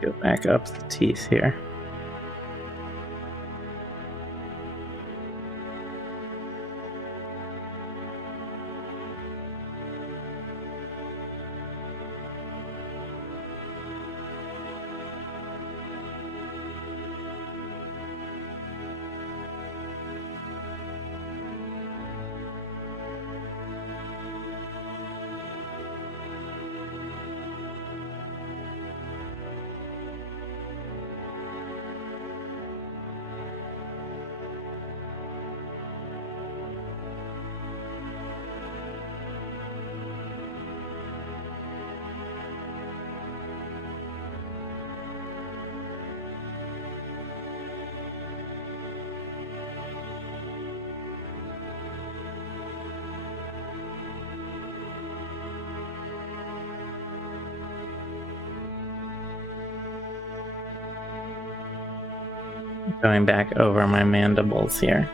Go back up the teeth here. Going back over my mandibles here.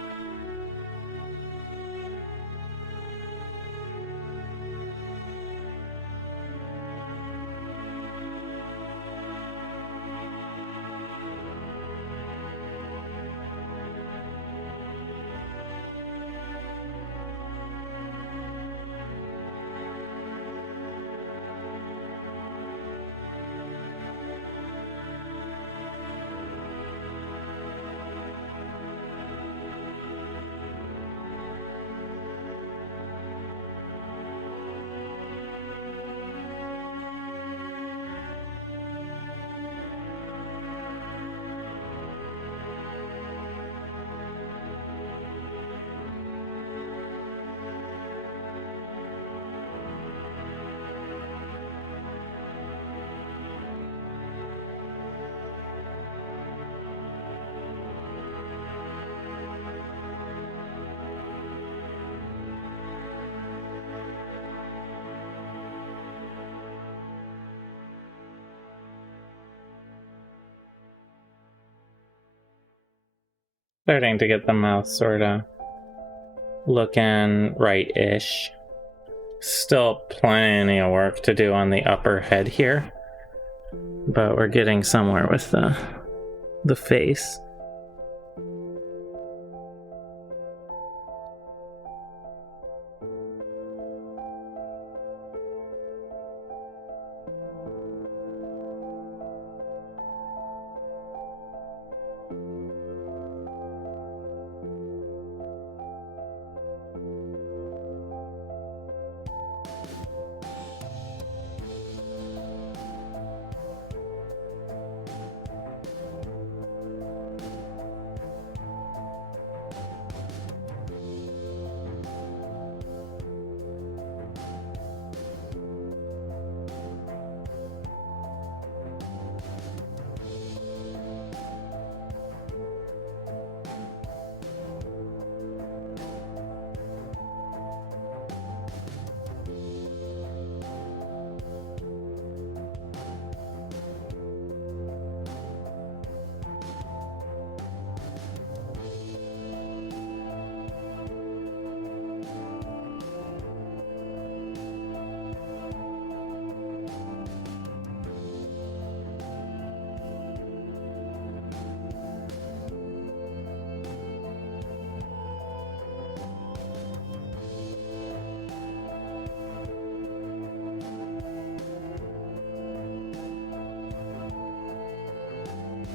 Starting to get the mouth sort of looking right-ish. Still plenty of work to do on the upper head here, but we're getting somewhere with the face.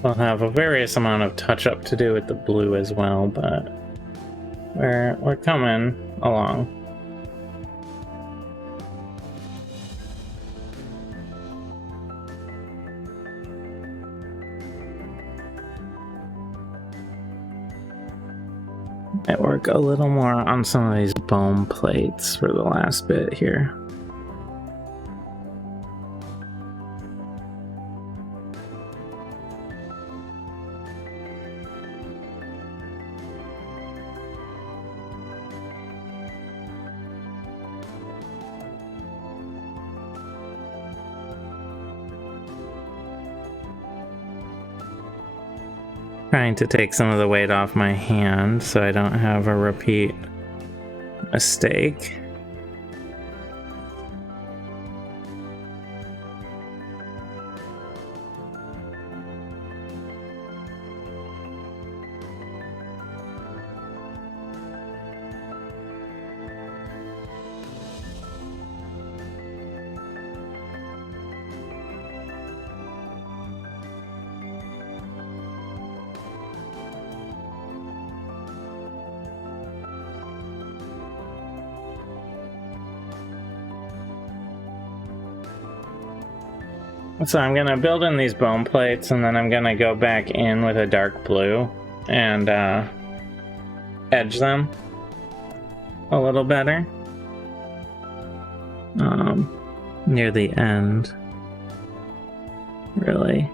We'll have a various amount of touch-up to do with the blue as well, but we're coming along. Might work a little more on some of these bone plates for the last bit here. Trying to take some of the weight off my hand so I don't have a repeat mistake. So I'm gonna build in these bone plates, and then I'm gonna go back in with a dark blue and edge them a little better near the end, really.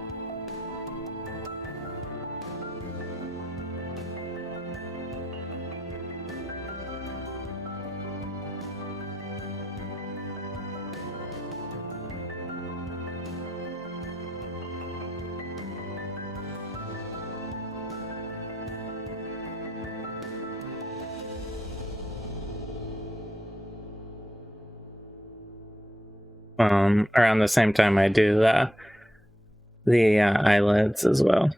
Around the same time I do the eyelids as well.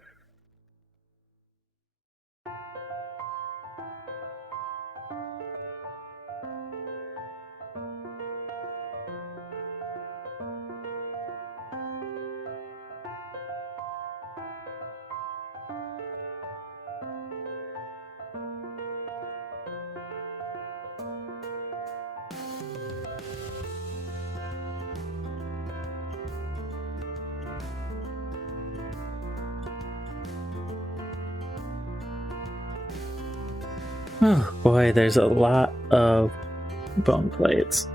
Oh boy, there's a lot of bone plates.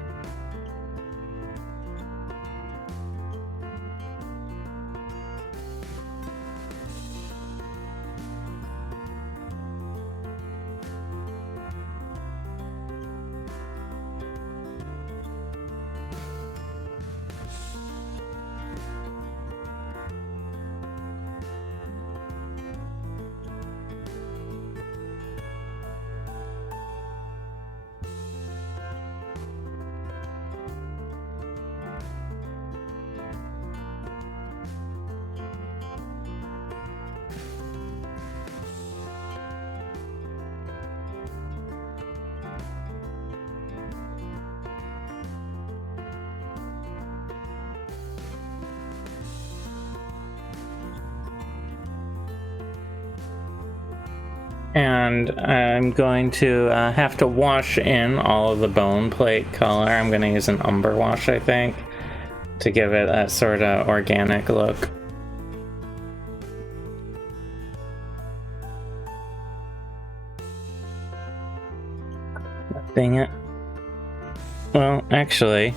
And I'm going to have to wash in all of the bone plate color. I'm going to use an umber wash, I think, to give it that sort of organic look. Dang it. Well, actually,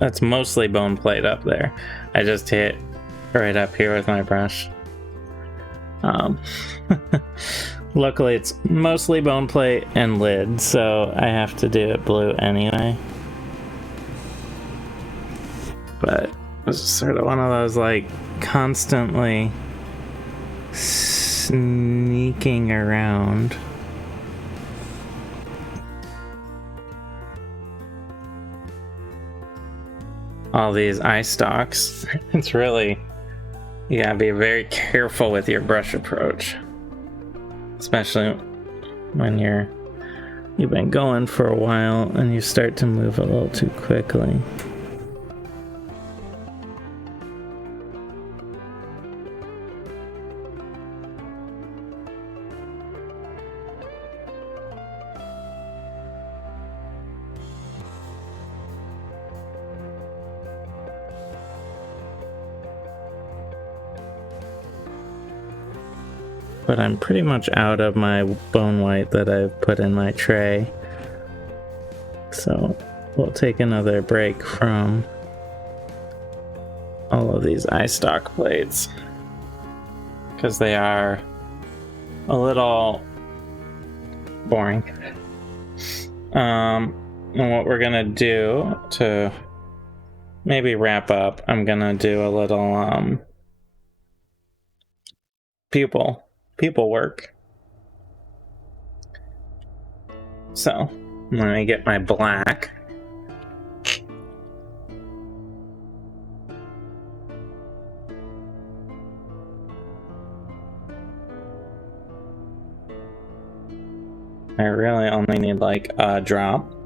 that's mostly bone plate up there. I just hit right up here with my brush. Luckily it's mostly bone plate and lid, so I have to do it blue anyway. But it's sort of one of those, like, constantly sneaking around. All these eye stalks. It's really, you gotta be very careful with your brush approach, especially when you've been going for a while and you start to move a little too quickly. but I'm pretty much out of my bone white that I've put in my tray. So we'll take another break from all of these eye stalk plates because they are a little boring. And what we're gonna do to maybe wrap up, I'm gonna do a little pupil work. So let me get my black. I really only need like a drop.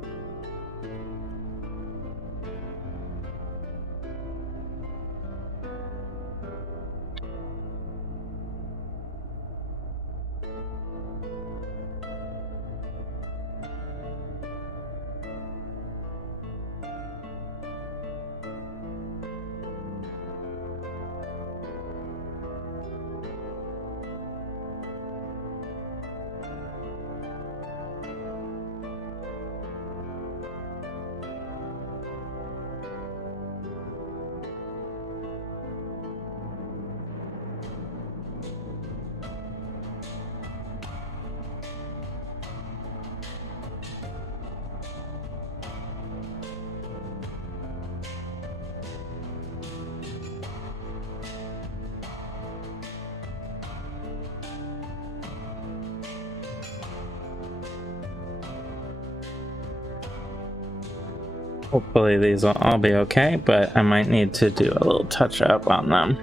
Hopefully these will all be okay, but I might need to do a little touch up on them.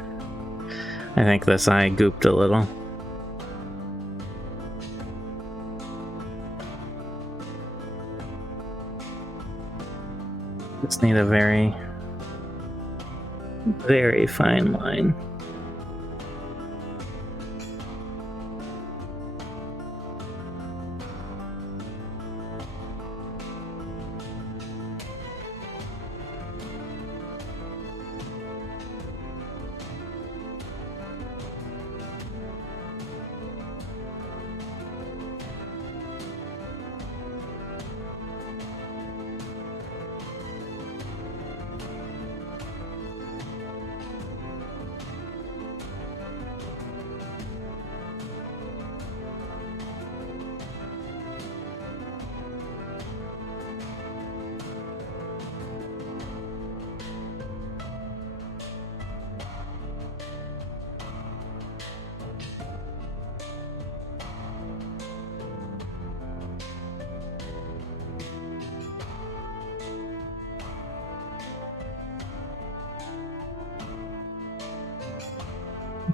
I think this eye gooped a little. Just need a very, very fine line.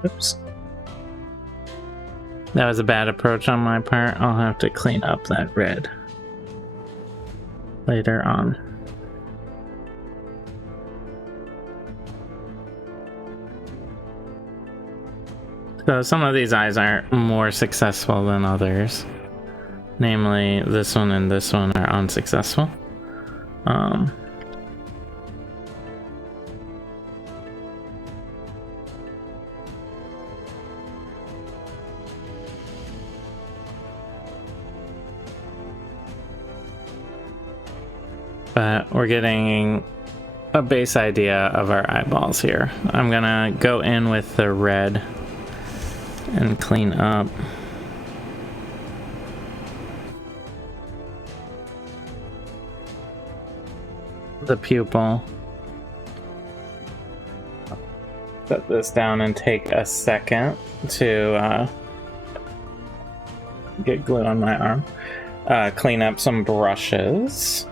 Oops. That was a bad approach on my part. I'll have to clean up that red later on. So some of these eyes are more successful than others. Namely, this one and this one are unsuccessful. But we're getting a base idea of our eyeballs here. I'm gonna go in with the red and clean up. The pupil. Set this down and take a second to get glue on my arm. Clean up some brushes.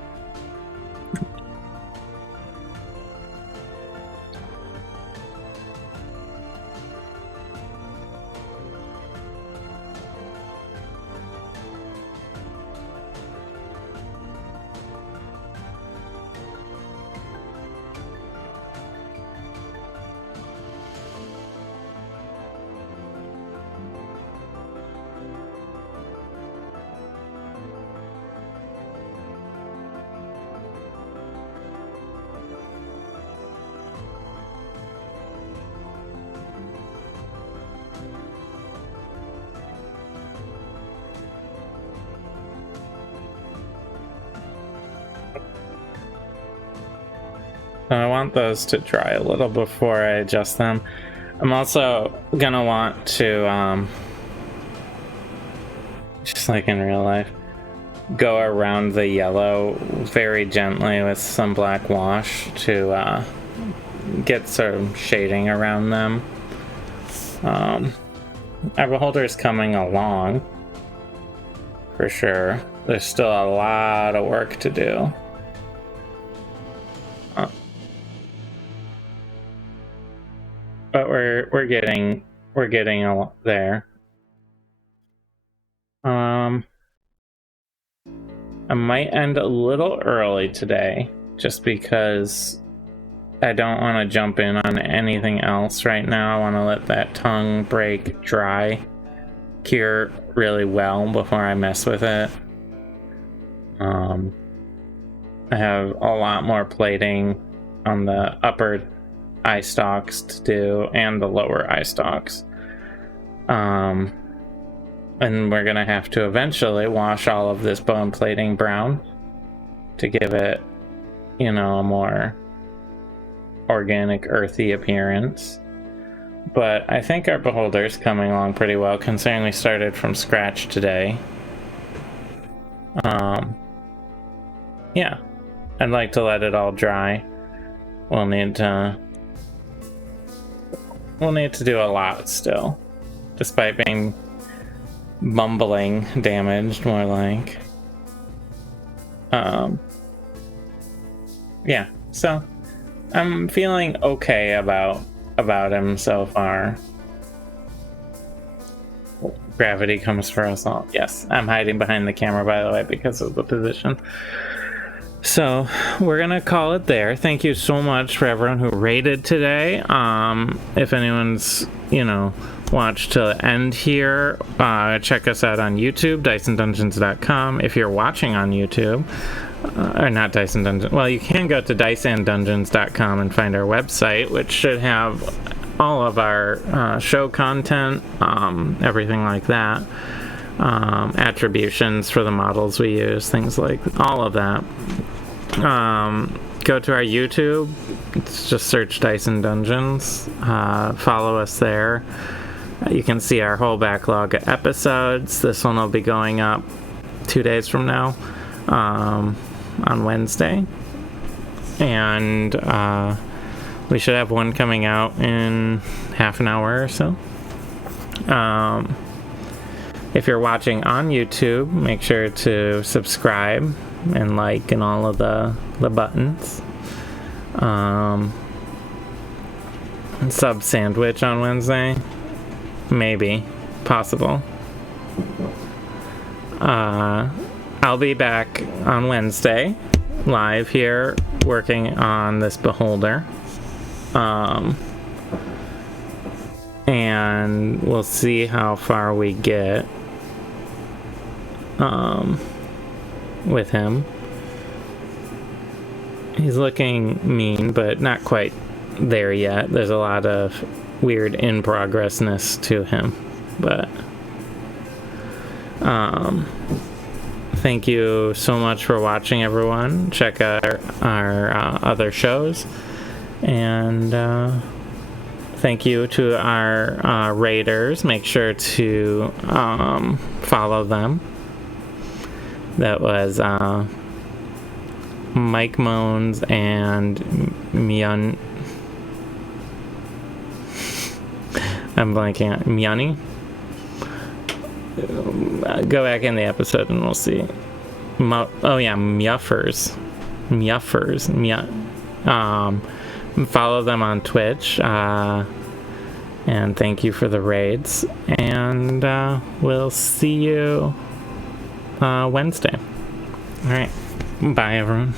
I want those to dry a little before I adjust them. I'm also gonna want to, just like in real life, go around the yellow very gently with some black wash to get sort of shading around them. Our beholder is coming along, for sure. There's still a lot of work to do. But we're getting there. I might end a little early today, just because I don't want to jump in on anything else right now. I want to let that tongue break dry, cure really well before I mess with it. I have a lot more plating on the upper eye stalks to do and the lower eye stalks. And we're gonna have to eventually wash all of this bone plating brown to give it, you know, a more organic, earthy appearance. But I think our beholder's coming along pretty well, considering we started from scratch today. Yeah, I'd like to let it all dry. We'll need to do a lot still, despite being bumbling damaged, more like. Yeah, so I'm feeling okay about him so far. Gravity comes for us all. Yes, I'm hiding behind the camera, by the way, because of the position. So we're gonna call it there. Thank you so much for everyone who rated today. If anyone's, you know, watched to the end here, check us out on YouTube, DysonDungeons.com. If you're watching on YouTube, or not Dyson Dungeons, well, you can go to DysonDungeons.com and find our website, which should have all of our show content, everything like that, attributions for the models we use, things like all of that. Go to our YouTube, just search Dyson Dungeons, follow us there. You can see our whole backlog of episodes. This one will be going up 2 days from now, on Wednesday, and we should have one coming out in half an hour or so. If you're watching on YouTube, make sure to subscribe and like and all of the buttons. Sub sandwich on Wednesday, maybe, possible. I'll be back on Wednesday, live here, working on this beholder. And we'll see how far we get with him. He's looking mean, but not quite there yet. There's a lot of weird in-progressness to him, but thank you so much for watching, everyone. Check out our other shows, and thank you to our raiders. Make sure to follow them. That was Mike Moans and Mian. I'm blanking out. Miani? Go back in the episode and we'll see. Oh yeah, Muffers. Follow them on Twitch. And thank you for the raids. And we'll see you Wednesday. Alright. Bye, everyone.